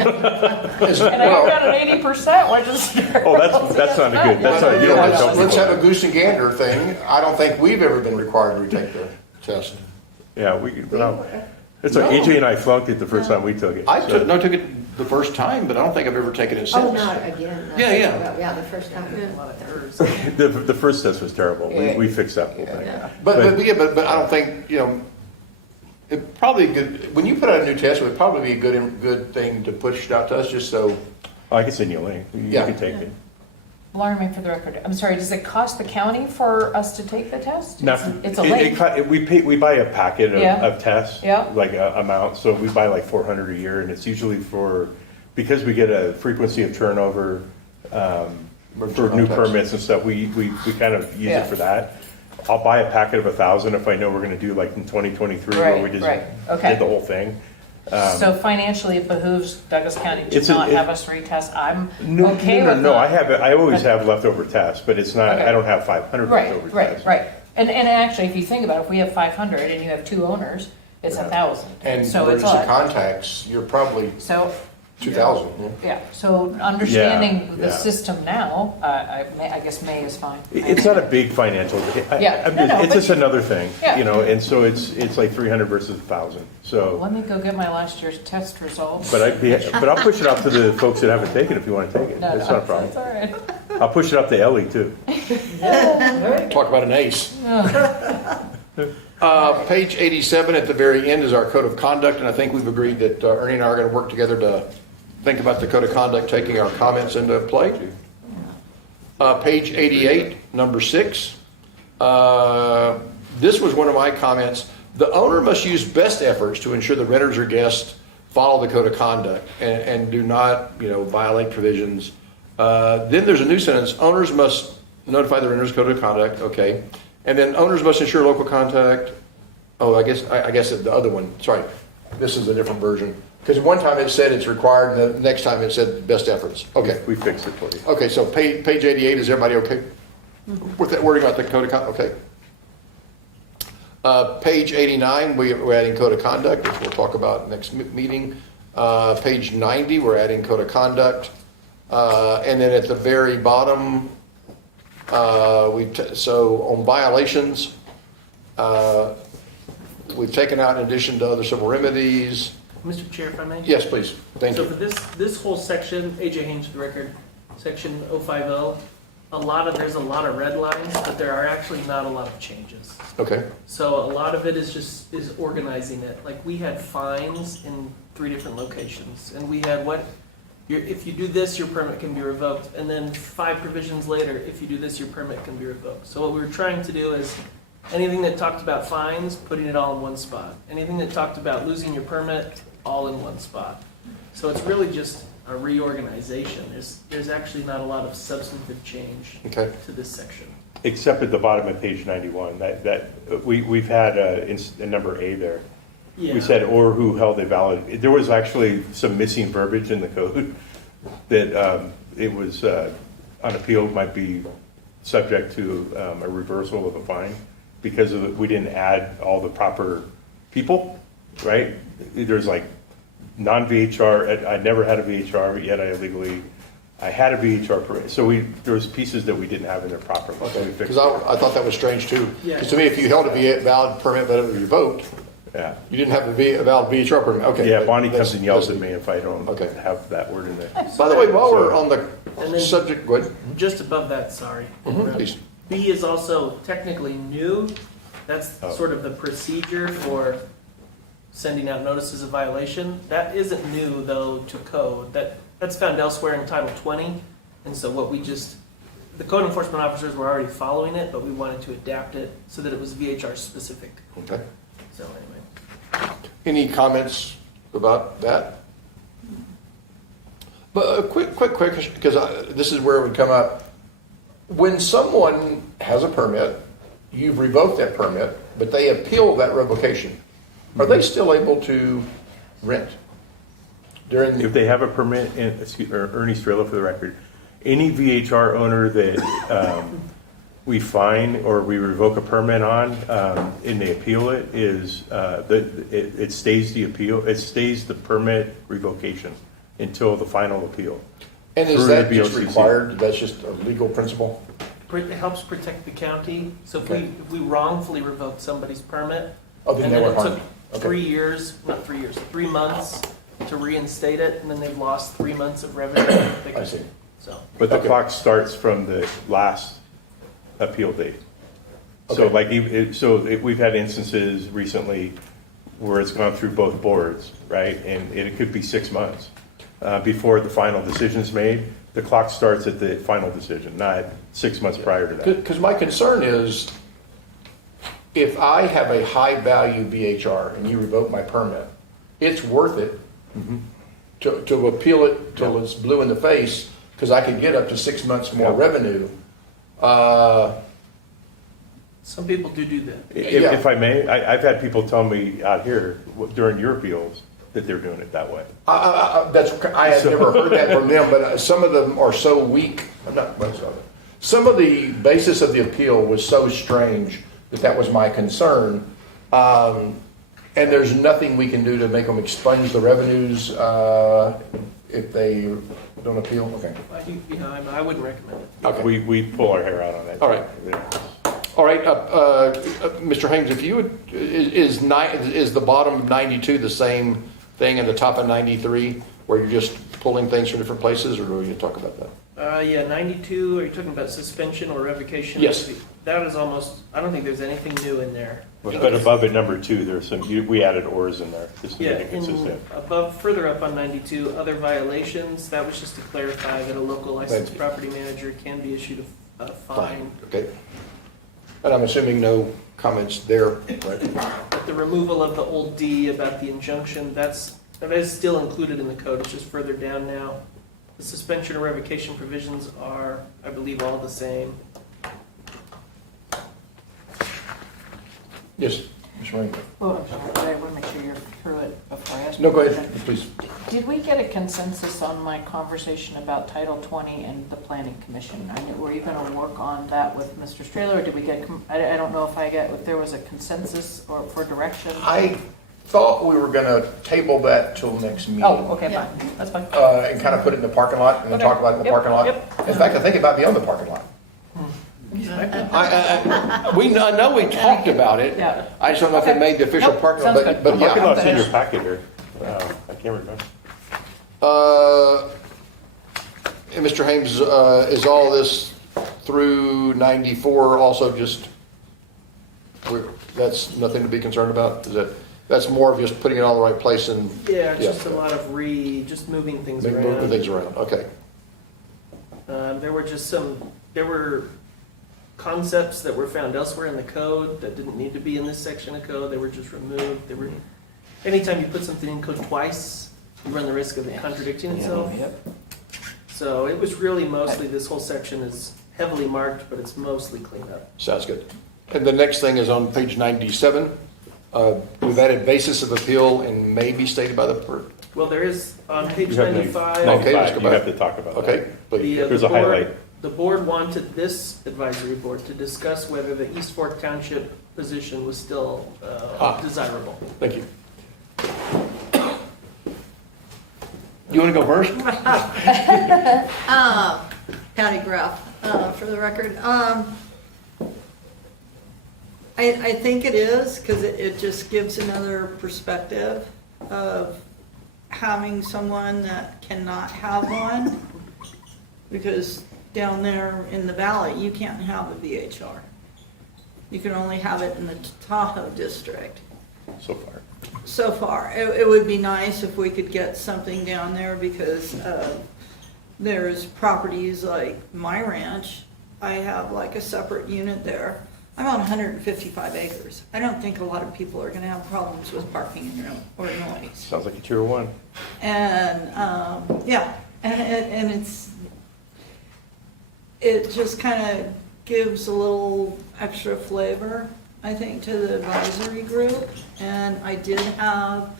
I got an 80%, which is. Oh, that's not a good, that's not, you don't want to tell let's have a people. goose and gander thing. I don't think we've ever been required to retake the test. Yeah, it's like AJ and I flunked it the first time we took it. I so- took it the first time, but I don't think I've ever taken it since. Oh, not again. Yeah, yeah. Yeah, the first time. A lot of errors. The first test was terrible. Yeah. We fixed that whole Yeah. thing. Yeah. But I don't think, it probably good, when you put out a new test, it would probably be a good thing to push it out to us, just so, I can send you a link. You Yeah. can take it. Lauren, for the record, I'm sorry, does it cost the county for us to take the test? Not, It's a link. we buy a packet Yeah. of tests, Yeah. like a amount, so we buy like 400 a year, and it's usually because we get a frequency of turnover for new Contacts. permits and stuff, we kind of use Yeah. it for that. I'll buy a packet of 1,000 if I know we're gonna do like in 2023, where we Right, just right. Okay. did the whole thing. So financially, it behooves Douglas County to It's a- not it- have us retest. I'm No, okay no, with no, that. I always have leftover tests, but it's not, Okay. I don't have 500 Right, leftover right, tests. right. And actually, if you think about it, if we have 500 and you have 2 owners, it's 1,000. and So it's emergency a lot. contacts, you're probably So, 2,000. yeah, so understanding Yeah, the yeah. system now, I guess May is fine. It's not a big financial, Yeah, no, it's but- just another thing, Yeah. and so it's like 300 versus 1,000, so. Let me go get my last year's test results. But I'll push it out to the folks that haven't taken it if you want to take it. No, That's no, not a problem. That's all right. I'll push it out to Ellie too. Talk about an ace. Page 87 at the very end is our code of conduct, and I think we've agreed that Ernie and I are going to work together to think about the code of conduct, taking our comments into play. Page 88, number 6. This was one of my comments. The owner must use best efforts to ensure the renters or guests follow the code of conduct and do not, violate provisions. Then there's a new sentence, owners must notify the renters code of conduct, okay. And then owners must ensure local contact. Oh, I guess the other one, sorry, this is a different version. Because one time it said it's required, and the next time it said best efforts. Okay. We fixed it for you. Okay, so page 88, is everybody okay with that wording about the code of conduct? Okay. Page 89, we're adding code of conduct, which we'll talk about next meeting. Page 90, we're adding code of conduct. And then at the very bottom, so on violations, we've taken out in addition to other civil remedies. Mr. Chair, if I may? Yes, please. Thank So you. for this whole section, AJ Haynes for the record, section 050, there's a lot of red lines, but there are actually not a lot of changes. Okay. So a lot of it is organizing it. Like, we had fines in 3 different locations, and we had if you do this, your permit can be revoked, and then 5 provisions later, if you do this, your permit can be revoked. So what we were trying to do is, anything that talked about fines, putting it all in one spot. Anything that talked about losing your permit, all in one spot. So it's really just a reorganization. There's actually not a lot of substantive change Okay. to this section. Except at the bottom of page 91, we've had a number A there. Yeah. We said, or who held a valid, there was actually some missing verbiage in the code that it was, on appeal, might be subject to a reversal of a fine because we didn't add all the proper people, right? There's like non-VHR, I never had a VHR, but yet I had a VHR permit. So there was pieces that we didn't have in there properly. So Okay, we fixed because it. I thought that was strange too. Yeah. Because to me, if you held a valid permit but it was revoked, Yeah. you didn't have a valid VHR permit. Okay. Yeah, Bonnie That's- comes and yells at that's- me if I don't Okay. have that word in there. By the way, while we're on And the then- subject, go ahead. Just above that, sorry. Please. B is also technically new. That's Oh. sort of the procedure for sending out notices of violation. That isn't new, though, to code. That's found elsewhere in Title 20. And so the code enforcement officers were already following it, but we wanted to adapt it so that it was VHR specific. Okay. So anyway. Any comments about that? But a quick question, because this is where it would come up. When someone has a permit, you've revoked that permit, but they appeal that revocation, are they still able to rent during? If they have a permit, Ernie Strela for the record, any VHR owner that we fine or we revoke a permit on, and they appeal it, it stays the appeal, it stays the permit revocation until the final appeal. And is through that the just BOCC. required? That's just a legal principle? It helps protect the county. So Okay. if we wrongfully revoked somebody's permit, Oh, then and they then were it took harmed. Okay. 3 years, not 3 years, 3 months to reinstate it, and then they've lost 3 months of revenue. I see. So, But the Okay. clock starts from the last appeal date. So Okay. like, we've had instances recently where it's gone through both boards, right? And it could be 6 months before the final decision is made. The clock starts at the final decision, not 6 months prior to that. Because my concern is, if I have a high-value VHR and you revoke my permit, it's worth it to appeal it till it's blue in the face, because I could get up to 6 months more Yeah. revenue. some people do that. Yeah. If I may, I've had people tell me out here during your appeals that they're doing it that way. I have never heard that from them, but some of them are so weak. Not most of them. Some of the basis of the appeal was so strange that was my concern. And there's nothing we can do to make them expunge the revenues if they don't appeal? Okay. I wouldn't recommend it. Okay. We pull our hair out on that. All right. All right, Mr. Hames, if you would, is the bottom of 92 the same thing and the top of 93, where you're just pulling things from different places, or do you talk about that? Yeah, 92, are you talking about suspension or revocation? Yes. That is almost, I don't think there's anything new in there. But above at number 2, there's some, we added ors in there, just to Yeah, make it consistent. further up on 92, other violations, that was just to clarify that a local licensed property manager can be issued a fine. Okay. And I'm assuming no comments there, right? But the removal of the old D about the injunction, that is still included in the code, it's just further down now. The suspension or revocation provisions are, I believe, all the same. Yes, Ms. Rainbow. Oh, I'm sorry, but I want to make sure you're through it before I ask. No, go you a ahead, question. please. Did we get a consensus on my conversation about Title 20 and the Planning Commission? Were you going to work on that with Mr. Strehler, or did we get, I don't know if there was a consensus or for direction? I thought we were gonna table that till next meeting. Oh, okay, fine, that's fine. And kind of put it in the parking lot, and then Okay. talk about it in the Yep, parking lot. yep. In fact, I think it might be on the parking lot. I know we talked about it. Yeah. I just don't know if it Okay. made the official Nope, parking lot, sounds good. but The parking yeah. lot's in your finished. packet here. I can't remember. And Mr. Hames, is all this through 94 also just, that's nothing to be concerned about? That's more of just putting it all in the right place and? Yeah, it's just a lot of just moving things around. Moving things around, okay. There were concepts that were found elsewhere in the code that didn't need to be in this section of code, they were just removed. Anytime you put something in code twice, you run the risk of it contradicting itself. Yep. So it was really mostly, this whole section is heavily marked, but it's mostly cleaned up. Sounds good. And the next thing is on page 97. We've added basis of appeal and may be stated by the clerk. Well, there is, on page You have 95. Okay, let's go You have back. to talk about that. Okay, please. There's a highlight. The board wanted this advisory board to discuss whether the East Fork Township position was still desirable. Thank you. You want to go first? Patty Graff, for the record. I think it is, because it just gives another perspective of having someone that cannot have one. Because down there in the valley, you can't have a VHR. You can only have it in the Tahoe district. So far. So far, it would be nice if we could get something down there, because there's properties like my ranch. I have like a separate unit there. I'm on 155 acres. I don't think a lot of people are gonna have problems with parking or noise. Sounds like a tier 1. And, yeah, and it just kind of gives a little extra flavor, I think, to the advisory group. And I did have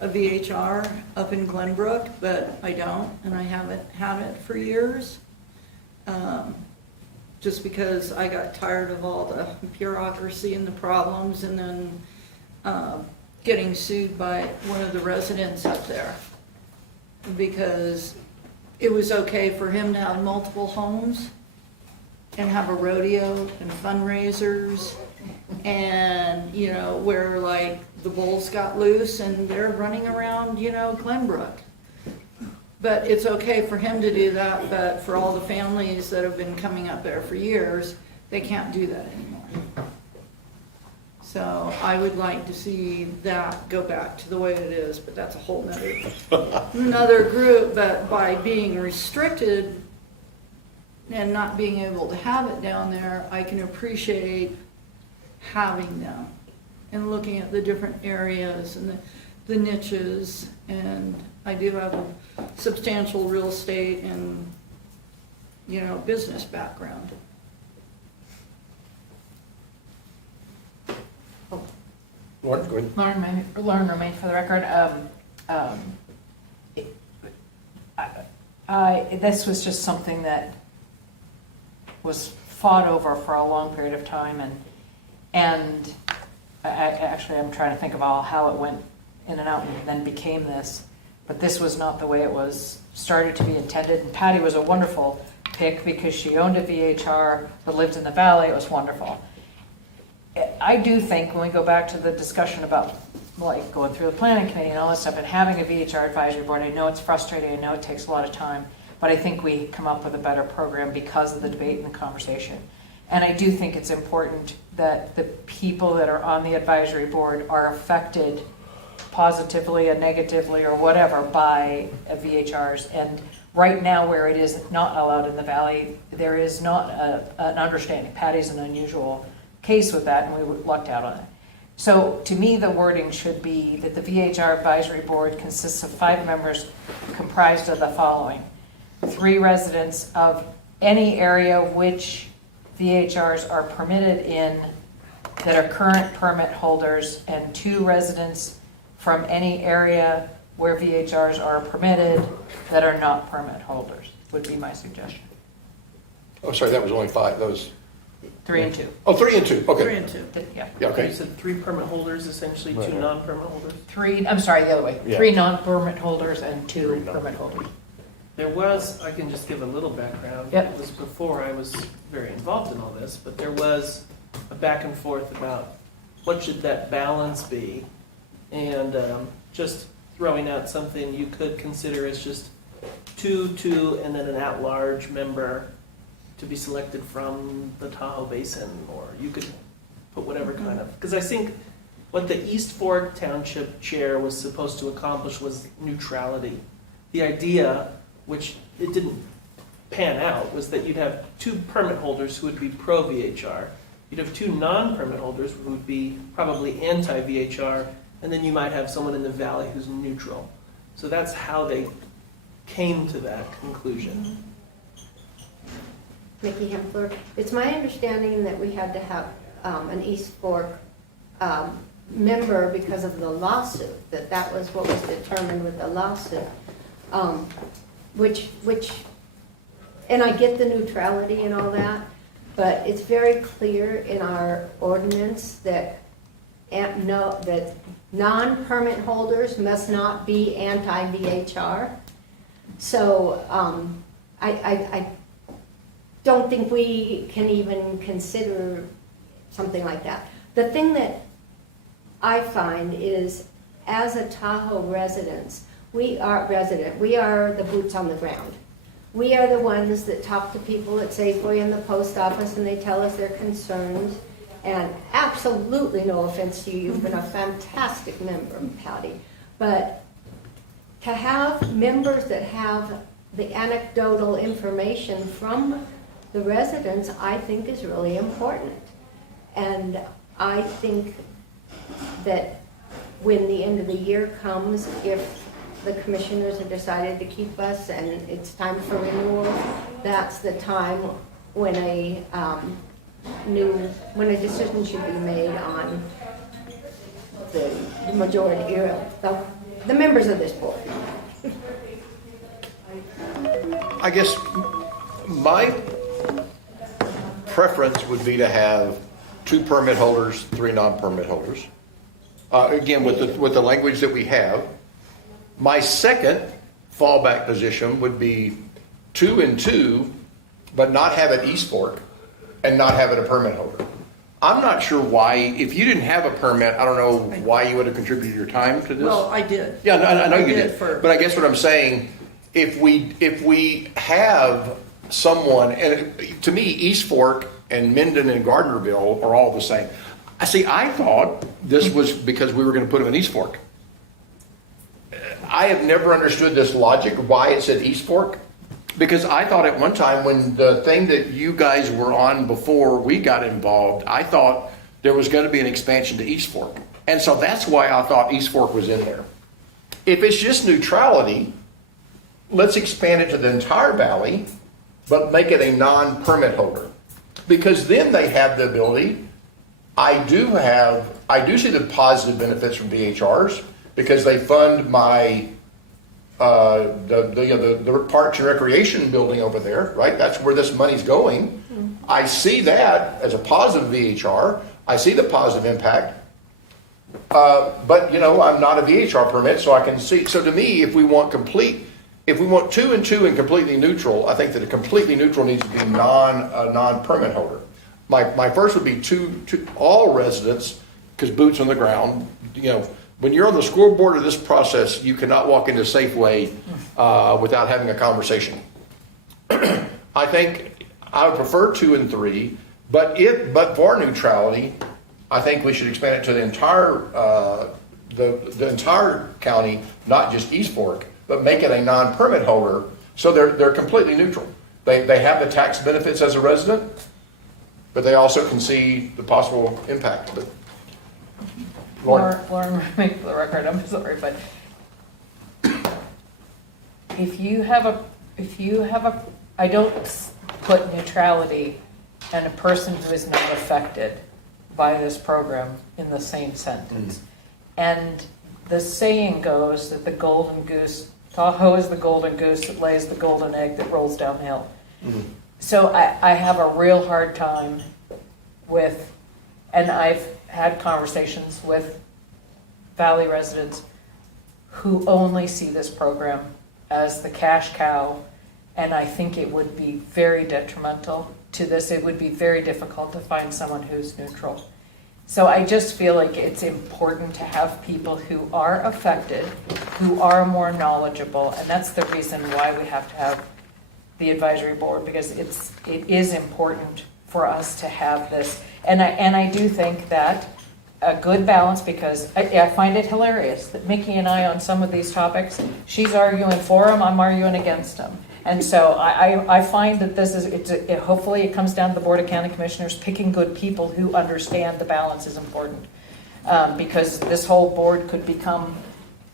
a VHR up in Glenbrook, but I don't, and I haven't had it for years. Just because I got tired of all the bureaucracy and the problems, and then getting sued by one of the residents up there. Because it was okay for him to have multiple homes and have a rodeo and fundraisers And, you know, where like the bulls got loose and they're running around, you know, Glenbrook. But it's okay for him to do that, but for all the families that have been coming up there for years, they can't do that anymore. So I would like to see that go back to the way it is, but that's a whole another group. But by being restricted and not being able to have it down there, I can appreciate having them and looking at the different areas and the niches. And I do have a substantial real estate and, you know, business background. Lauren, go ahead. Lauren remained for the record. This was just something that was fought over for a long period of time, and actually I'm trying to think of how it went in and out and then became this, but this was not the way it was started to be intended. And Patty was a wonderful pick because she owned a VHR but lived in the valley. It was wonderful. I do think when we go back to the discussion about like going through the planning committee and all that stuff and having a VHR advisory board, I know it's frustrating, I know it takes a lot of time, but I think we come up with a better program because of the debate and the conversation. And I do think it's important that the people that are on the advisory board are affected positively and negatively or whatever by VHRs. And right now where it is not allowed in the valley, there is not an understanding. Patty's an unusual case with that, and we lucked out on it. So to me, the wording should be that the VHR advisory board consists of 5 members comprised of the following: 3 residents of any area which VHRs are permitted in that are current permit holders, and 2 residents from any area where VHRs are permitted that are not permit holders, would be my suggestion. Oh, sorry, that was only 5. That was 3 and 2. Oh, 3 and 2. Okay. 3 and 2. Yeah. Yeah. You Okay. said 3 permit holders, essentially 2 Right. non-permit holders. 3, I'm sorry, the other way. Yeah. 3 non-permit holders and 2 3 permit holders. There was, I can just give a little background. Yep. It was before I was very involved in all this, but there was a back and forth about what should that balance be? And just throwing out something you could consider as just 2, and then an at-large member to be selected from the Tahoe Basin, or you could put whatever kind of, because I think what the East Fork Township Chair was supposed to accomplish was neutrality. The idea, which it didn't pan out, was that you'd have 2 permit holders who would be pro-VHR. You'd have 2 non-permit holders who would be probably anti-VHR, and then you might have someone in the valley who's neutral. So that's how they came to that conclusion. Mickey Hempler, it's my understanding that we had to have an East Fork member because of the lawsuit, that was what was determined with the lawsuit. Which, and I get the neutrality and all that, but it's very clear in our ordinance that that non-permit holders must not be anti-VHR. So I don't think we can even consider something like that. The thing that I find is, as a Tahoe resident, we are the boots on the ground. We are the ones that talk to people at Safeway and the post office, and they tell us their concerns. And absolutely no offense to you, you've been a fantastic member, Patty. But to have members that have the anecdotal information from the residents, I think is really important. And I think that when the end of the year comes, if the commissioners have decided to keep us and it's time for renewal, that's the time when a decision should be made on the majority, the members of this board. I guess my preference would be to have 2 permit holders, 3 non-permit holders. Again, with the language that we have. My second fallback position would be 2 and 2, but not have it East Fork and not have it a permit holder. I'm not sure why, if you didn't have a permit, I don't know why you would have contributed your time to this. Well, I did. Yeah, no, I know I you did did, for- but I guess what I'm saying, if we have someone, and to me, East Fork and Minden and Gardnerville are all the same. I thought this was because we were gonna put them in East Fork. I have never understood this logic, why it said East Fork. Because I thought at one time, when the thing that you guys were on before we got involved, I thought there was gonna be an expansion to East Fork. And so that's why I thought East Fork was in there. If it's just neutrality, let's expand it to the entire valley, but make it a non-permit holder. Because then they have the ability, I do see the positive benefits from VHRs, because they fund my, the Parks and Recreation building over there, right? That's where this money's going. I see that as a positive VHR. I see the positive impact. But I'm not a VHR permit, so I can see. So to me, if we want 2 and 2 and completely neutral, I think that a completely neutral needs to be non-permit holder. My first would be to all residents, because boots on the ground. When you're on the scoreboard of this process, you cannot walk into Safeway without having a conversation. I think I would prefer 2 and 3, but for neutrality, I think we should expand it to the entire the entire county, not just East Fork, but make it a non-permit holder, so they're completely neutral. They have the tax benefits as a resident, but they also can see the possible impact. But Lauren, make for the record, I'm sorry, but if you have a, I don't put neutrality and a person who is not affected by this program in the same sentence. And the saying goes that the golden goose, Tahoe is the golden goose that lays the golden egg that rolls downhill. So I have a real hard time with, and I've had conversations with Valley residents who only see this program as the cash cow, and I think it would be very detrimental to this. It would be very difficult to find someone who's neutral. So I just feel like it's important to have people who are affected, who are more knowledgeable, and that's the reason why we have to have the advisory board, because it is important for us to have this. And I do think that a good balance, because I find it hilarious that Mickey and I on some of these topics, she's arguing for them, I'm arguing against them. And so I find that this is, hopefully it comes down to the Board of County Commissioners picking good people who understand the balance is important. Because this whole board could become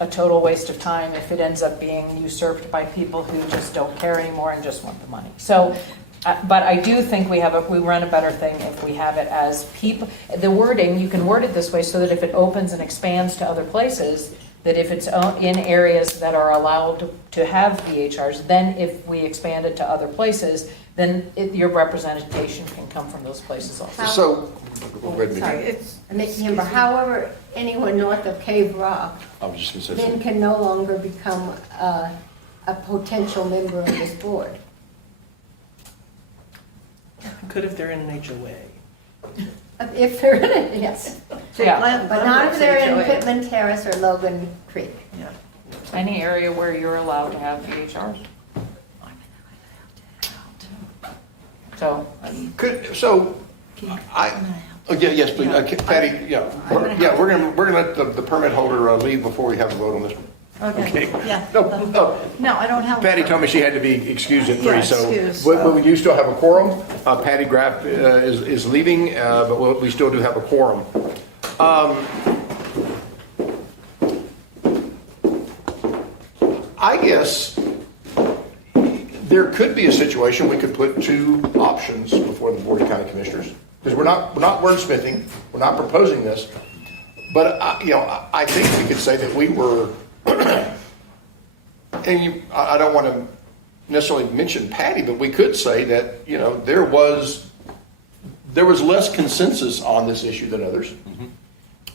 a total waste of time if it ends up being usurped by people who just don't care anymore and just want the money. So, but I do think we run a better thing if we have it as people. The wording, you can word it this way so that if it opens and expands to other places, that if it's in areas that are allowed to have VHRs, then if we expand it to other places, then your representation can come from those places also. So, go ahead, Mickey. Sorry, it's Mickey Himber. However, anyone north of Cave Rock I was just going to say then something. can no longer become a potential member of this board. Could if they're in an HOA. If they're in it, yes. Yeah. But not if they're in Pittman Terrace or Logan Creek. Yeah. Any area where you're allowed to have VHRs. So, Yes, please, Patty, we're gonna let the permit holder leave before we have a vote on this one. Okay, yeah. No, No, I don't have. Patty told me she had to be excused at 3, Yeah, so, excused, but you still have a quorum. Patty Graff is leaving, but we still do have a quorum. I guess there could be a situation we could put 2 options before the Board of County Commissioners, because we're not wordsmithing, we're not proposing this, but I think we could say that we were. And I don't want to necessarily mention Patty, but we could say that, there was less consensus on this issue than others.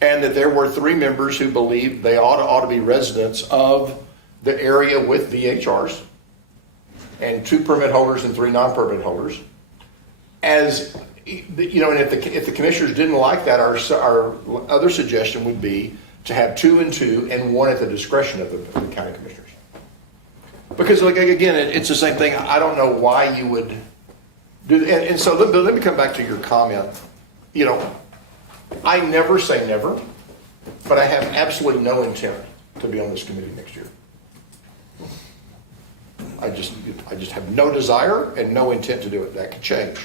And that there were 3 members who believed they ought to be residents of the area with VHRs, and 2 permit holders and 3 non-permit holders. As you know, and if the commissioners didn't like that, our other suggestion would be to have 2 and 2 and 1 at the discretion of the county commissioners. Because like, again, it's the same thing. I don't know why you would do, and so let me come back to your comment. You know, I never say never, but I have absolutely no intent to be on this committee next year. I just have no desire and no intent to do it. That could change.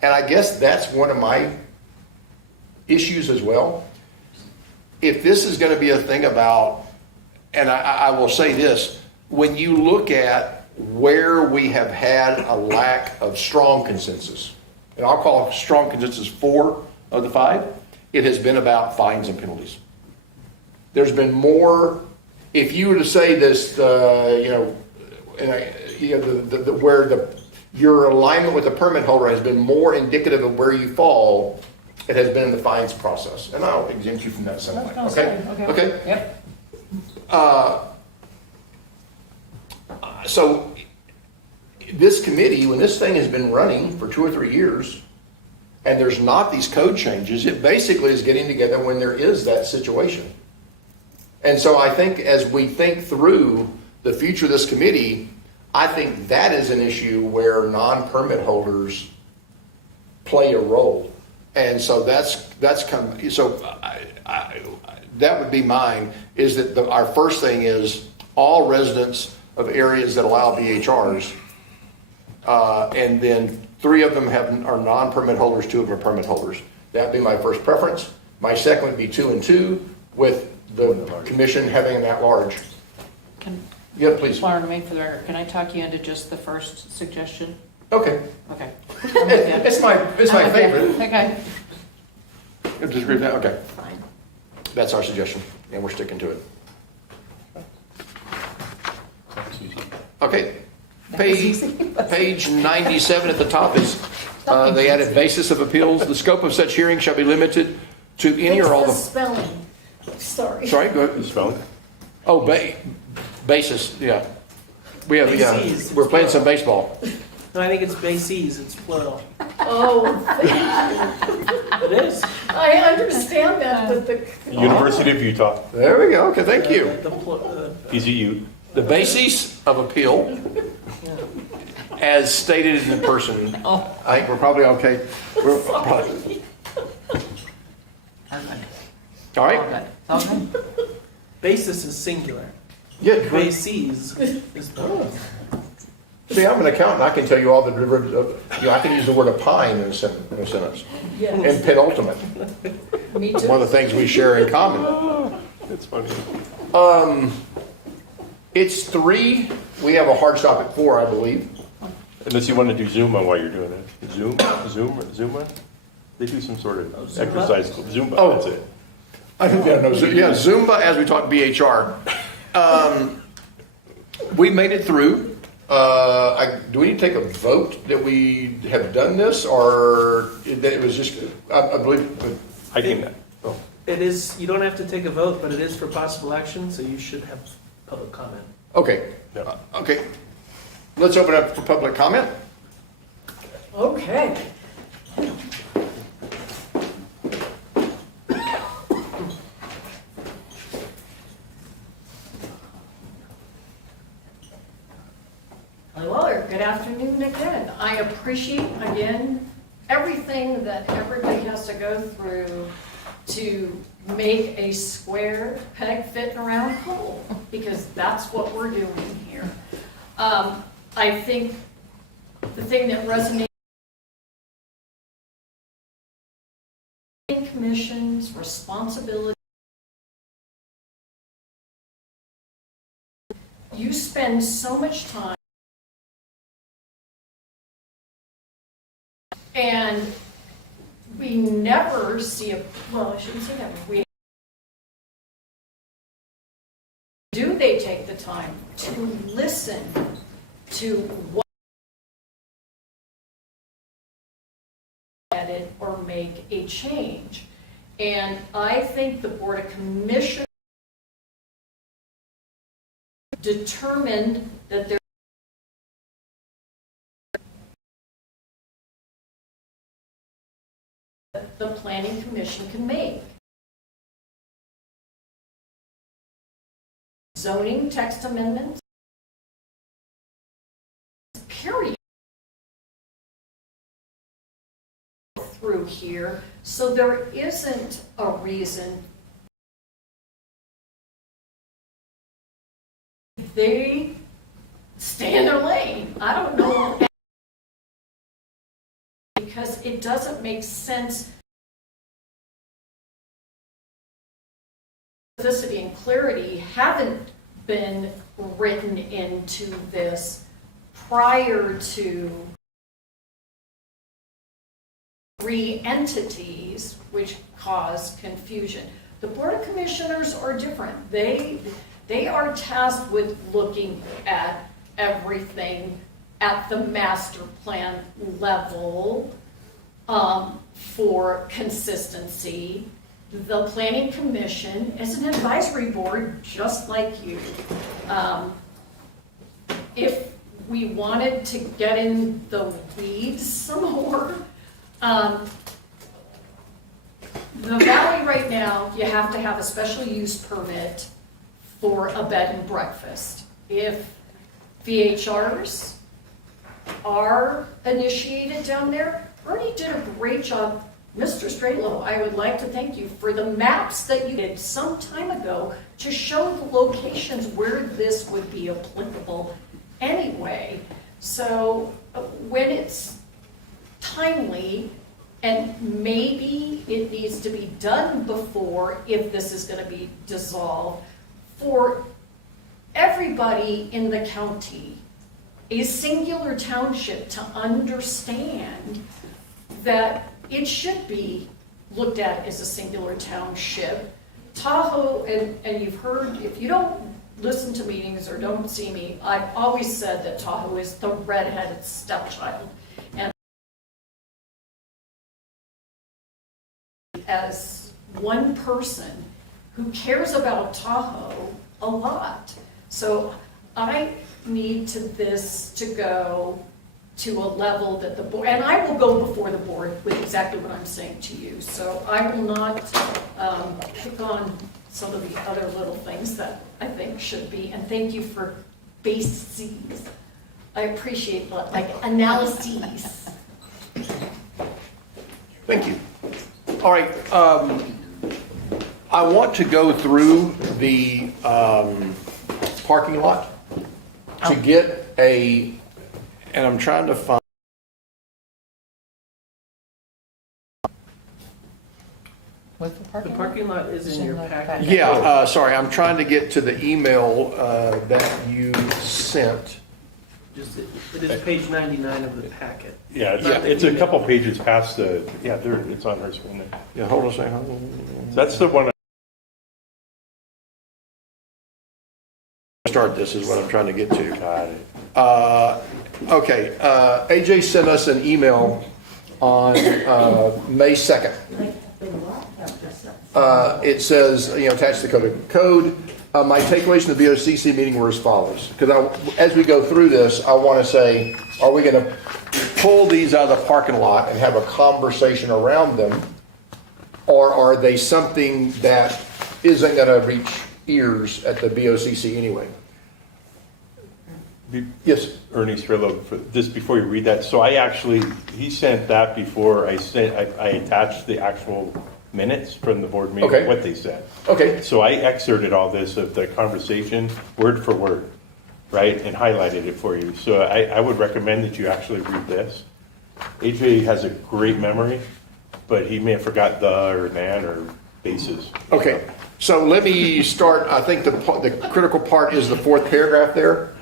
And I guess that's one of my issues as well. If this is going to be a thing about, and I will say this, when you look at where we have had a lack of strong consensus, and I'll call strong consensus 4 of the 5, it has been about fines and penalties. There's been more, if you were to say this, you know, where your alignment with the permit holder has been more indicative of where you fall, it has been in the fines process. And I'll exempt you from that someway. Okay? Yep. So this committee, when this thing has been running for 2 or 3 years, and there's not these code changes, it basically is getting together when there is that situation. And so I think as we think through the future of this committee, I think that is an issue where non-permit holders play a role. And so that would be mine, is that our first thing is all residents of areas that allow VHRs, and then 3 of them are non-permit holders, 2 of them are permit holders. That'd be my first preference. My second would be 2 and 2, with the commission having an at-large. Yeah, please. Pardon me for the record, can I talk you into just the first suggestion? Okay. Okay. It's my favorite. Okay. Disagree with that? Okay. Fine. That's our suggestion, and we're sticking to it. Okay. Page 97 at the top is, they added basis of appeals. The scope of such hearing shall be limited to any or all the... spelling. Sorry. Sorry, go ahead. Spelling? Oh, basis, yeah. We have, Bases. we're playing some baseball. No, I think it's bases, it's plural. Oh, It is. I understand that, but the. University of Utah, There we go. Okay, thank you. EZU. The basis of appeal, as stated in the person, I think we're probably okay. We're probably, all right? Okay. Basis is singular. Yeah, Bases is plural. see, I'm an accountant. I can tell you all the derivatives of, I can use the word opine in a sentence. And penultimate. Me One of the things we share in common. It's funny. It's 3. We have a hard stop at 4, I believe. Unless you want to do Zumba while you're doing it. Zumba? They do some sort of Zumba? exercise. Zumba, Oh. that's it. I think yeah, no, yeah, Zumba as we talk VHR. We made it through. Do we need to take a vote that we have done this, or that it was just? I believe. I can, It is, you don't have to take a vote, but it is for possible action, so you should have public comment. Okay. Yeah. Okay. Let's open up for public comment. Okay. Hello, or good afternoon again. I appreciate, again, everything that everybody has to go through to make a square peg fit in a round hole, because that's what we're doing here. I think the thing that resonates commission's responsibility. You spend so much time and we never see well, I shouldn't say that. Do they take the time to listen to what edit or make a change? And I think the Board of Commissioners determined that there the planning commission can make. Zoning text amendments, period. Through here, so there isn't a reason they stay in their lane. I don't know, because it doesn't make sense. Specificity and clarity haven't been written into this prior to 3 entities, which cause confusion. The Board of Commissioners are different. They are tasked with looking at everything at the master plan level for consistency. The Planning Commission is an advisory board just like you. If we wanted to get in the weeds some more, the Valley right now, you have to have a special use permit for a bed and breakfast. If VHRs are initiated down there, Ernie did a great job. Mr. Straylow, I would like to thank you for the maps that you did some time ago to show the locations where this would be applicable anyway. So when it's timely, and maybe it needs to be done before, if this is going to be dissolved, for everybody in the county, a singular township, to understand that it should be looked at as a singular township. Tahoe, and you've heard, if you don't listen to meetings or don't see me, I've always said that Tahoe is the redheaded stepchild. And as one person who cares about Tahoe a lot. So I need this to go to a level that the board, and I will go before the board with exactly what I'm saying to you. So I will not pick on some of the other little things that I think should be, and thank you for bases. I appreciate like analyses. Thank you. All right, I want to go through the parking lot to get a, and I'm trying to find. What's the The parking lot? parking lot is in your packet. Yeah, sorry, I'm trying to get to the email that you sent. Just, it is page 99 of the packet. Yeah, it's a couple pages past the, yeah, there, it's on her screen there. Yeah, hold on a second. That's the one. Start this is what I'm trying to get to. Got it. Okay, AJ sent us an email on May 2nd. It says, attached to the code. My takeaways from the BOCC meeting were as follows. Because as we go through this, I want to say, are we going to pull these out of the parking lot and have a conversation around them? Or are they something that isn't going to reach ears at the BOCC anyway? Yes. Ernie Strillo, just before you read that, so he sent that before I attached the actual minutes from the board meeting, Okay. what they said. Okay. So I excerpted all this of the conversation, word for word, right, and highlighted it for you. So I would recommend that you actually read this. AJ has a great memory, but he may have forgot the or nan or bases. Okay. So let me start. I think the critical part is the 4th paragraph there.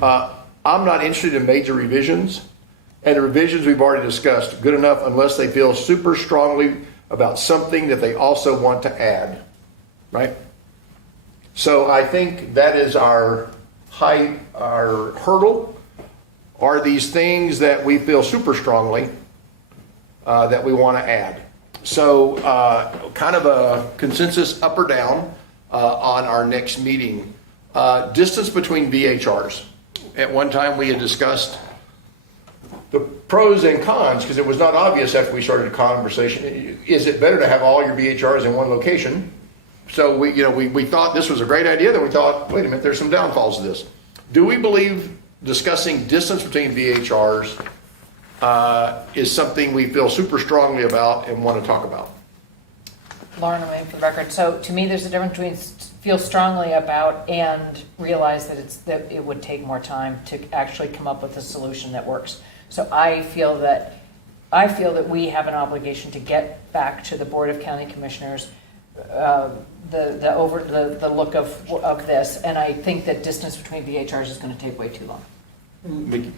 I'm not interested in major revisions, and the revisions we've already discussed, good enough unless they feel super strongly about something that they also want to add, right? So I think that is our hurdle, are these things that we feel super strongly that we want to add. So kind of a consensus up or down on our next meeting. Distance between VHRs. At one time we had discussed the pros and cons, because it was not obvious after we started the conversation. Is it better to have all your VHRs in one location? So we thought this was a great idea. Then we thought, wait a minute, there's some downfalls to this. Do we believe discussing distance between VHRs is something we feel super strongly about and want to talk about? Lauren, away for the record. So to me, there's a difference between feel strongly about and realize that it would take more time to actually come up with a solution that works. So I feel that we have an obligation to get back to the Board of County Commissioners the look of this, and I think that distance between VHRs is going to take way too long. Mickey?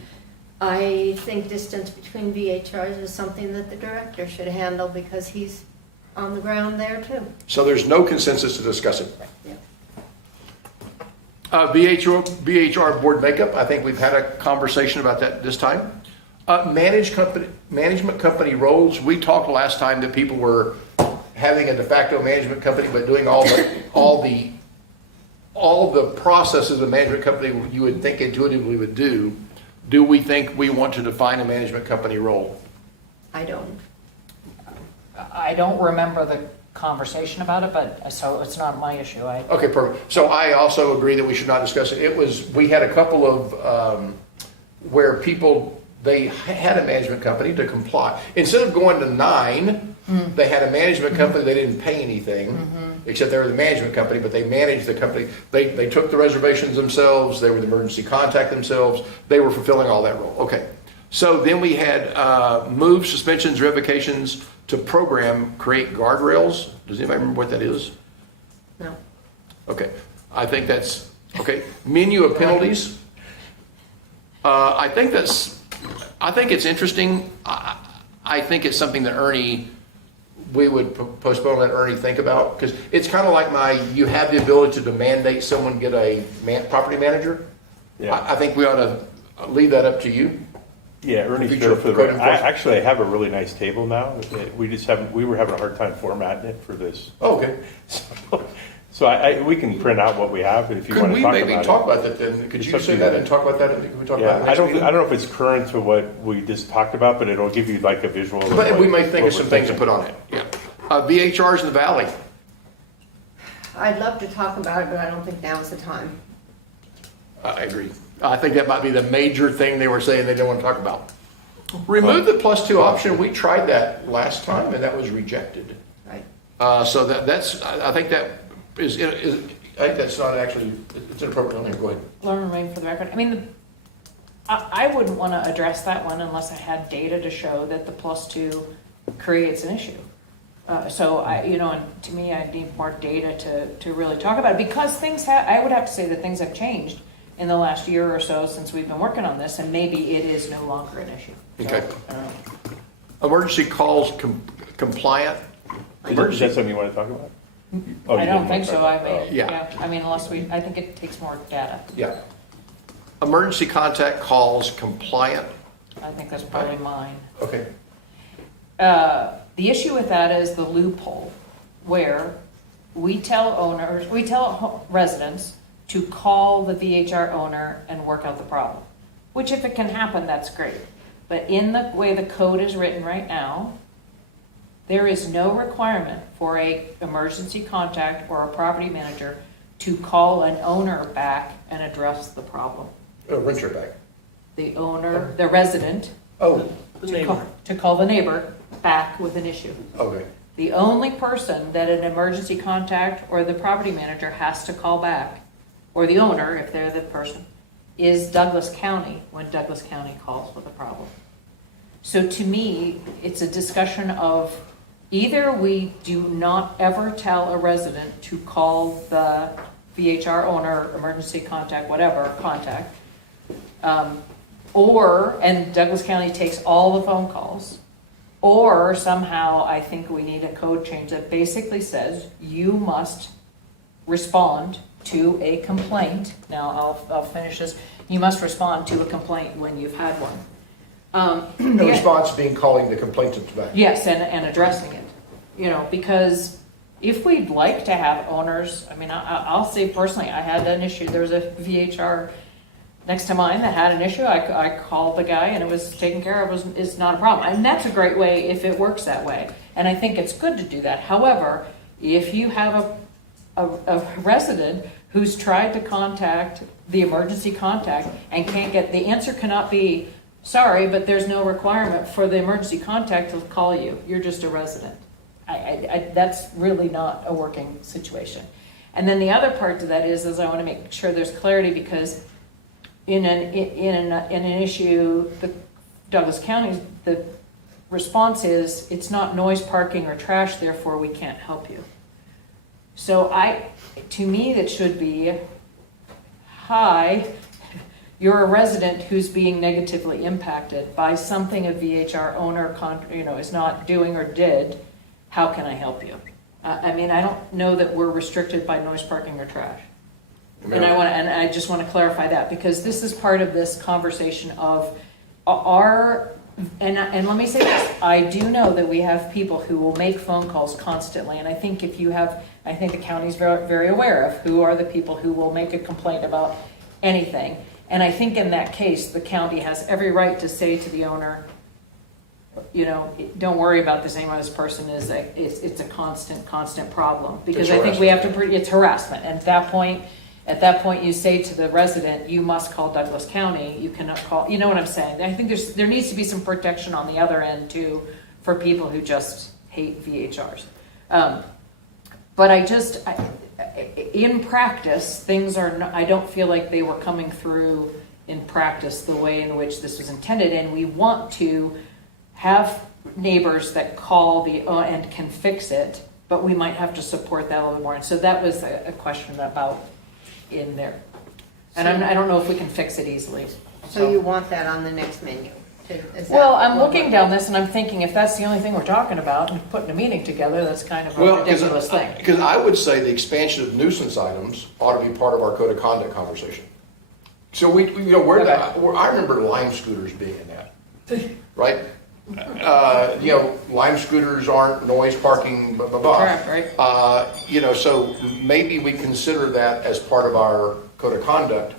I think distance between VHRs is something that the director should handle because he's on the ground there too. So there's no consensus to discuss it. Yeah. VHR board makeup, I think we've had a conversation about that this time. Management company roles, we talked last time that people were having a de facto management company, but doing all the processes a management company you would think intuitively would do. Do we think we want to define a management company role? I don't. I don't remember the conversation about it, but so it's not my issue. Okay, perfect. So I also agree that we should not discuss it. We had a couple of where people, they had a management company to comply. Instead of going to 9, they had a management company. They didn't pay anything, except they were the management company, but they managed the company. They took the reservations themselves. They were the emergency contact themselves. They were fulfilling all that role. Okay. So then we had moves, suspensions, revocations to program, create guardrails. Does anybody remember what that is? No. Okay. I think that's, okay. Menu of penalties. I think it's interesting. I think it's something that we would postpone and let Ernie think about, because it's kind of like you have the ability to mandate someone get a property manager. Yeah. I think we ought to leave that up to you. Yeah, Ernie Future should for the code record. I have a really nice table now. We were having a hard time formatting it for this. Oh, okay. So we can print out what we have if you Could want to we talk maybe about talk it. about that then? Could It's you up to say you. that and talk about that? Can we talk Yeah, about it I next don't meeting? know if it's current to what we just talked about, but it'll give you like a visual. Of But we may what think of some we're things to thinking. put on it. Yeah. VHRs in the valley. I'd love to talk about it, but I don't think now's the time. I agree. I think that might be the major thing they were saying they didn't want to talk about. Remove the +2 option. We tried that last time and that was rejected. Right. So I think that I think that's not actually, it's inappropriate. Go ahead. Lauren, remain for the record. I mean, I wouldn't want to address that one unless I had data to show that the +2 creates an issue. So and to me, I need more data to really talk about it, because I would have to say that things have changed in the last year or so since we've been working on this, and maybe it is no longer an issue. Okay. So, I don't know. Emergency calls compliant. Is that something you want to talk about? Oh, I you don't didn't think want to so. talk about it. Yeah. I mean, I think it takes more data. Yeah. Emergency contact calls compliant. I think that's probably mine. Okay. The issue with that is the loophole where we tell residents to call the VHR owner and work out the problem, which if it can happen, that's great. But in the way the code is written right now, there is no requirement for a emergency contact or a property manager to call an owner back and address the problem. Renter back. The owner, the resident, Oh, to call the neighbor back with an issue. okay. The only person that an emergency contact or the property manager has to call back, or the owner, if they're the person, is Douglas County when Douglas County calls with a problem. So to me, it's a discussion of either we do not ever tell a resident to call the VHR owner, emergency contact, whatever, contact, and Douglas County takes all the phone calls, or somehow I think we need a code change that basically says you must respond to a complaint. Now, I'll finish this. You must respond to a complaint when you've had one. The response being calling the complainant back. Yes, and addressing it, because if we'd like to have owners, I mean, I'll say personally, I had an issue. There was a VHR next to mine that had an issue, I called the guy and it was taken care of. It's not a problem. And that's a great way if it works that way. And I think it's good to do that. However, if you have a resident who's tried to contact the emergency contact and can't get, the answer cannot be, sorry, but there's no requirement for the emergency contact to call you. You're just a resident. That's really not a working situation. And then the other part to that is I want to make sure there's clarity, because in an issue, the Douglas County, the response is it's not noise, parking, or trash, therefore we can't help you. So to me, that should be, hi, you're a resident who's being negatively impacted by something a VHR owner is not doing or did. How can I help you? I mean, I don't know that we're restricted by noise, parking, or trash. And I just want to clarify that, because this is part of this conversation of and let me say this, I do know that we have people who will make phone calls constantly, and I think I think the county's very, very aware of who are the people who will make a complaint about anything. And I think in that case, the county has every right to say to the owner, don't worry about this anymore. This person is it's a constant problem, because I think we have to. It's harassment, and at that point, you say to the resident, you must call Douglas County. You cannot call. You know what I'm saying? I think there needs to be some protection on the other end too, for people who just hate VHRs. But in practice, things are. I don't feel like they were coming through in practice the way in which this was intended, and we want to have neighbors that call and can fix it, but we might have to support that a little more. And so that was a question about in there. And I don't know if we can fix it easily. So you want that on the next menu? Well, I'm looking down this and I'm thinking, if that's the only thing we're talking about and putting a meeting together, that's kind of a ridiculous thing. Because I would say the expansion of nuisance items ought to be part of our code of conduct conversation. So I remember lime scooters being in that, right? Lime scooters aren't noise, parking, blah, blah, blah. Correct, right. So maybe we consider that as part of our code of conduct.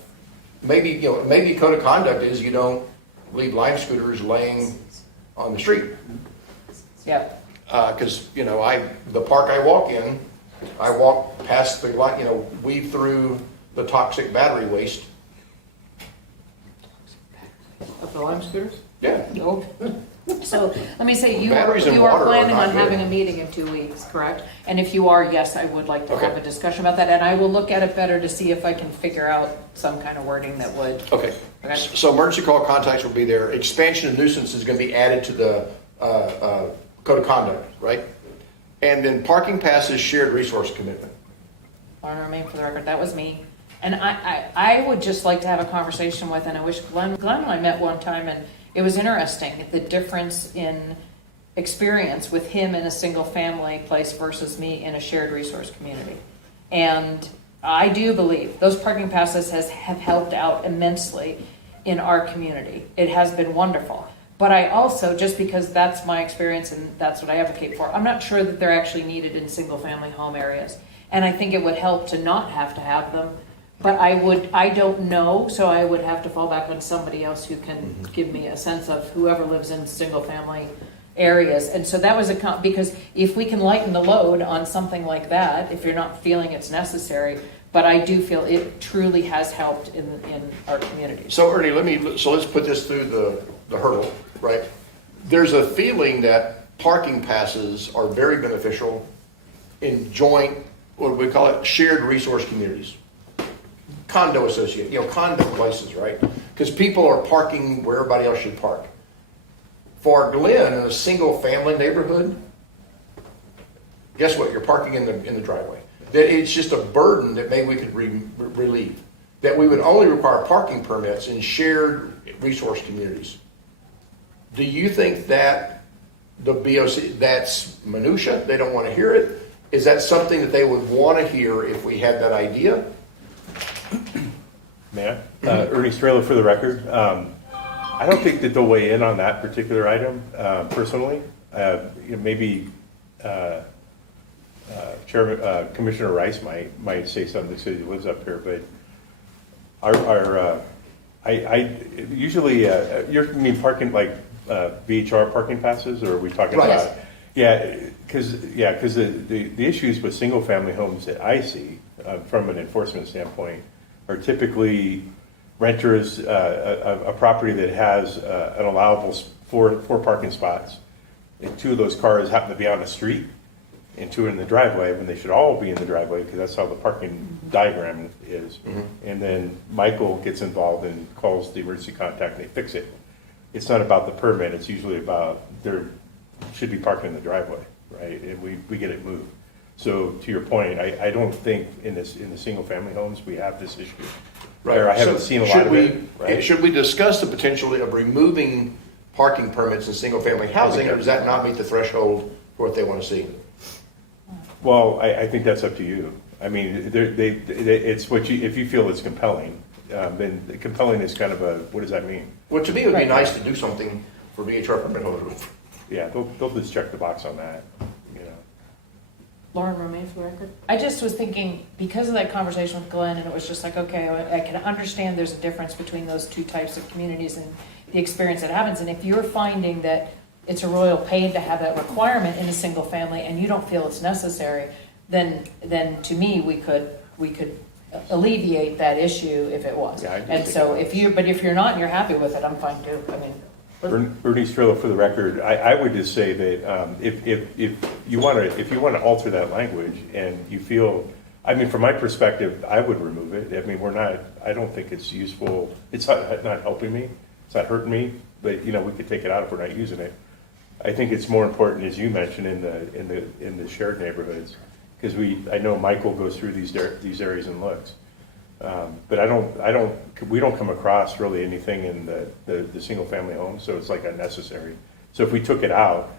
Maybe code of conduct is you don't leave lime scooters laying on the street. Yeah. Because, the park I walk in, I walk past the, weave through the toxic battery waste. Of the lime scooters? Yeah. No. So let me say, you Batteries and are water are planning not on good. having a meeting in 2 weeks, correct? And if you are, yes, I would like to have Okay. a discussion about that, and I will look at it better to see if I can figure out some kind of wording that would. Okay. Okay. So emergency call contacts will be there. Expansion of nuisance is going to be added to the code of conduct, right? And then parking passes, shared resource commitment. I want to remain for the record, that was me. And I would just like to have a conversation with, and I wish Glenn and I met one time, and it was interesting, the difference in experience with him in a single family place versus me in a shared resource community. And I do believe those parking passes have helped out immensely in our community. It has been wonderful. But I also, just because that's my experience and that's what I advocate for, I'm not sure that they're actually needed in single family home areas. And I think it would help to not have to have them. But I don't know, so I would have to fall back on somebody else who can give me a sense of whoever lives in single family areas. And so that was because if we can lighten the load on something like that, if you're not feeling it's necessary, but I do feel it truly has helped in our community. So Ernie, let's put this through the hurdle, right? There's a feeling that parking passes are very beneficial in joint, what do we call it, shared resource communities. Condo associate, condo places, right? Because people are parking where everybody else should park. For Glenn, in a single family neighborhood, guess what? You're parking in the driveway. That it's just a burden that maybe we could relieve. That we would only require parking permits in shared resource communities. Do you think that the BOC, that's minutia? They don't want to hear it? Is that something that they would want to hear if we had that idea? May I? Ernie Strela for the record. I don't think that they'll weigh in on that particular item personally. Maybe Commissioner Rice might say something because he lives up here, but I usually, you mean parking, like VHR parking passes, or are we talking Right. about? Yeah, because the issues with single-family homes that I see from an enforcement standpoint are typically renters, a property that has an allowable four parking spots, and 2 of those cars happen to be on the street, and 2 in the driveway, when they should all be in the driveway, because that's how the parking diagram is. And then Michael gets involved and calls the emergency contact, and they fix it. It's not about the permit, it's usually about there should be parking in the driveway, right? And we get it moved. So to your point, I don't think in the single-family homes, we have this issue. Right. Or I haven't So seen a lot should of it, right? Should we discuss the potential of removing parking permits in single-family housing, or does that not meet the threshold for what they want to see? Well, I think that's up to you. I mean, it's what you, if you feel it's compelling, then compelling is kind of a, what does that mean? Well, to me, it would be Right. nice to do something for VHR permit holders. Yeah, they'll just check the box on that, you know. Lauren Romaine for the record. I just was thinking, because of that conversation with Glenn, and it was just like, okay, I can understand there's a difference between those 2 types of communities and the experience that happens. And if you're finding that it's a royal pain to have that requirement in a single family and you don't feel it's necessary, then to me, we could alleviate that issue if it was. Yeah, I do And think so it if you're not and you're happy with it, I'm fine too. I mean, Bernie Strillo, for the record, I would just say that if you want to alter that language and you feel, I mean, from my perspective, I would remove it. I mean, I don't think it's useful. It's not helping me. It's not hurting me. But, we could take it out if we're not using it. I think it's more important, as you mentioned, in the shared neighborhoods, because I know Michael goes through these areas and looks. But we don't come across really anything in the single family home, so it's like unnecessary. So if we took it out,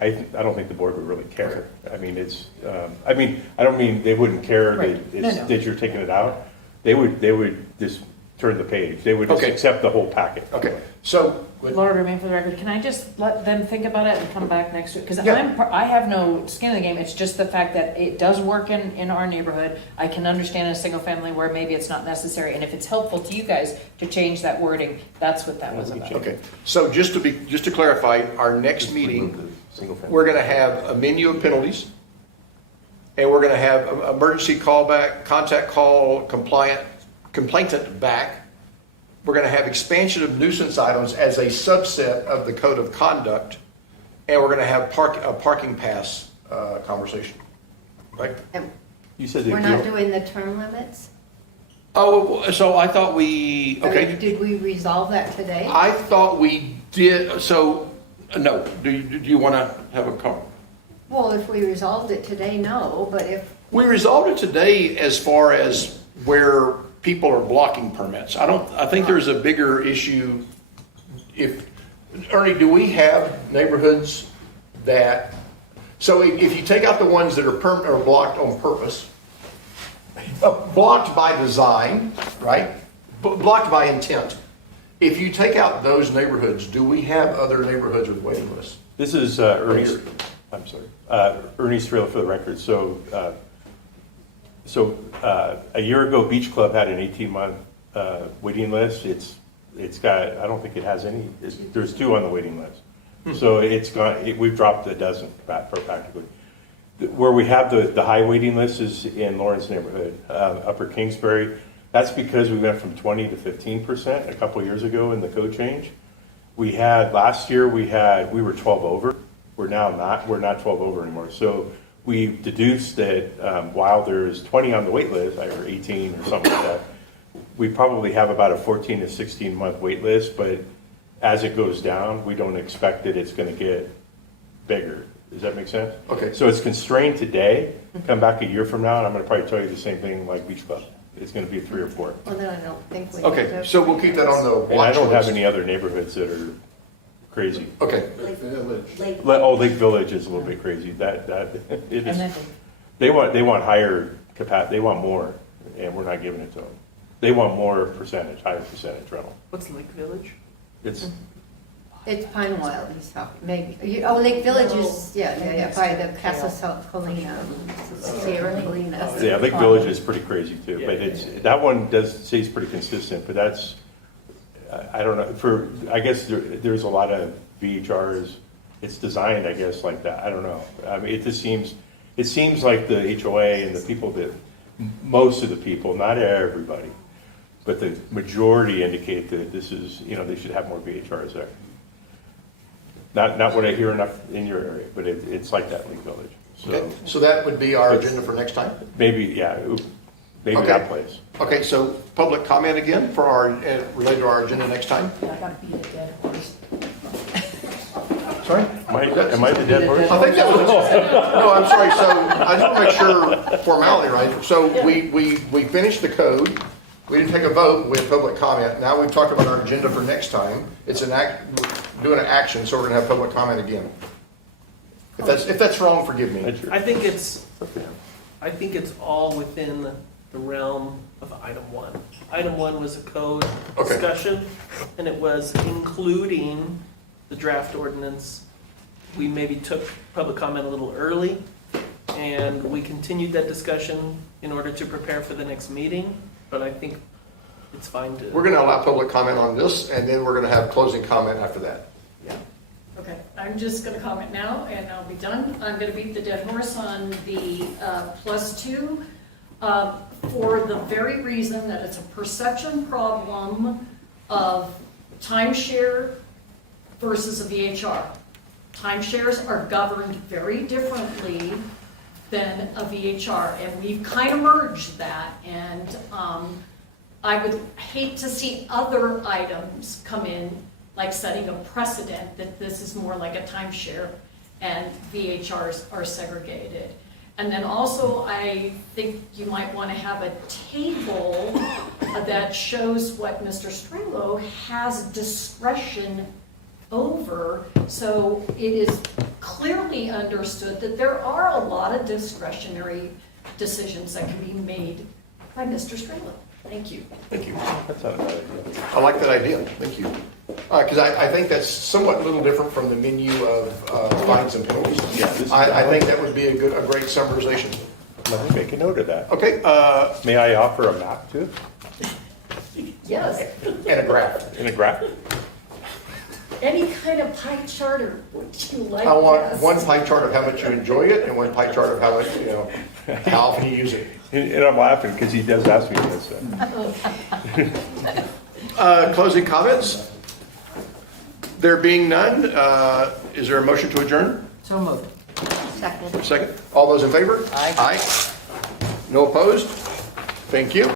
I don't think the board would really care. I mean, I don't mean they wouldn't care Right. that you're taking it out. They would just turn the page. They would just Okay. accept the whole packet. Okay, so, Laura Romaine for the record, can I just let them think about it and come back next week? Because Yeah. I have no skin in the game, it's just the fact that it does work in our neighborhood. I can understand in a single family where maybe it's not necessary, and if it's helpful to you guys to change that wording, that's what that was about. okay, so just to clarify, our next meeting, Single family. we're gonna have a menu of penalties, and we're gonna have emergency callback, contact call, complainant back. We're gonna have expansion of nuisance items as a subset of the code of conduct, and we're gonna have a parking pass conversation, right? And You said that we're not doing the term limits? Oh, so I thought we, I mean, okay, did we resolve that today? I thought we did, so, no, do you wanna have a comment? Well, if we resolved it today, no, but if, We resolved it today as far as where people are blocking permits. I think there's a bigger issue. Ernie, do we have neighborhoods that, so if you take out the ones that are blocked on purpose, blocked by design, right? Blocked by intent. If you take out those neighborhoods, do we have other neighborhoods with waiting lists? This is Ernie, I'm sorry, Ernie Strillo for the record. So a year ago, Beach Club had an 18-month waiting list. It's got, I don't think it has any, there's 2 on the waiting list. So it's gone, we've dropped a dozen practically. Where we have the high waiting list is in Lawrence neighborhood, Upper Kingsbury. That's because we went from 20 to 15% a couple years ago in the code change. Last year we were 12 over. We're not 12 over anymore. So we deduced that while there's 20 on the wait list, or 18 or something like that, we probably have about a 14 to 16 month wait list, but as it goes down, we don't expect that it's going to get bigger. Does that make sense? Okay. So it's constrained today. Come back a year from now, and I'm going to probably tell you the same thing like Beach Club. It's going to be 3 or 4. well, then I don't think we. Okay, so we'll keep that on the And I watch don't have list. any other neighborhoods that are crazy. Okay, Lake Village is a little bit crazy. It And is. then, They want higher capacity. They want more, and we're not giving it to them. They want more percentage, higher percentage rental. What's Lake Village? It's It's Pine Wild, he's talking, maybe. Lake Village is, yeah, by the Casa Colina, Sierra Colina. yeah, Lake Village is pretty crazy too. But that one stays pretty consistent. But I don't know, I guess there's a lot of VHRs, it's designed, I guess, like that, I don't know. I mean, it seems like the HOA and the people that, most of the people, not everybody, but the majority indicate that this is, they should have more VHRs there. Not what I hear enough in your area, but it's like that in League Village. Okay, So so that would be our agenda for next time? maybe, yeah, maybe Okay. that place. Okay, so public comment again for our, related to our agenda next time? I gotta beat a dead horse. Sorry? Am I the dead horse? I think that was, no, I'm sorry, so I just want to make sure formality, right? So we finished the code, we didn't take a vote, we had public comment. Now we've talked about our agenda for next time. It's doing an action, so we're going to have public comment again. If that's wrong, forgive me. I think it's all within the realm of item 1. Item 1 was a code Okay. discussion, and it was including the draft ordinance. We maybe took public comment a little early, and we continued that discussion in order to prepare for the next meeting, but I think it's fine to. We're going to allow public comment on this, and then we're going to have closing comment after that. Okay, I'm just gonna comment now, and I'll be done. I'm gonna beat the dead horse on the +2 for the very reason that it's a perception problem of timeshare versus a VHR. Timeshares are governed very differently than a VHR, and we've kind of merged that, and I would hate to see other items come in, like setting a precedent that this is more like a timeshare and VHRs are segregated. And then also, I think you might want to have a table that shows what Mr. Strelo has discretion over, so it is clearly understood that there are a lot of discretionary decisions that can be made by Mr. Strelo. Thank you. Thank you. That's not a bad idea. I like that idea. Thank you. Because I think that's somewhat a little different from the menu of fines and penalties. Yeah, this is- I think that would be a great summarization. Let me make a note of that. Okay, May I offer a map too, Yes, and a graph. in a graph? any kind of pie chart or what you like I want best. one pie chart of how much you enjoy it and one pie chart of how much, how often you use it. And I'm laughing because he does ask me this. Closing comments? There being none, is there a motion to adjourn? So moved. Second. Second. All those in favor? Aye. Aye. No opposed? Thank you.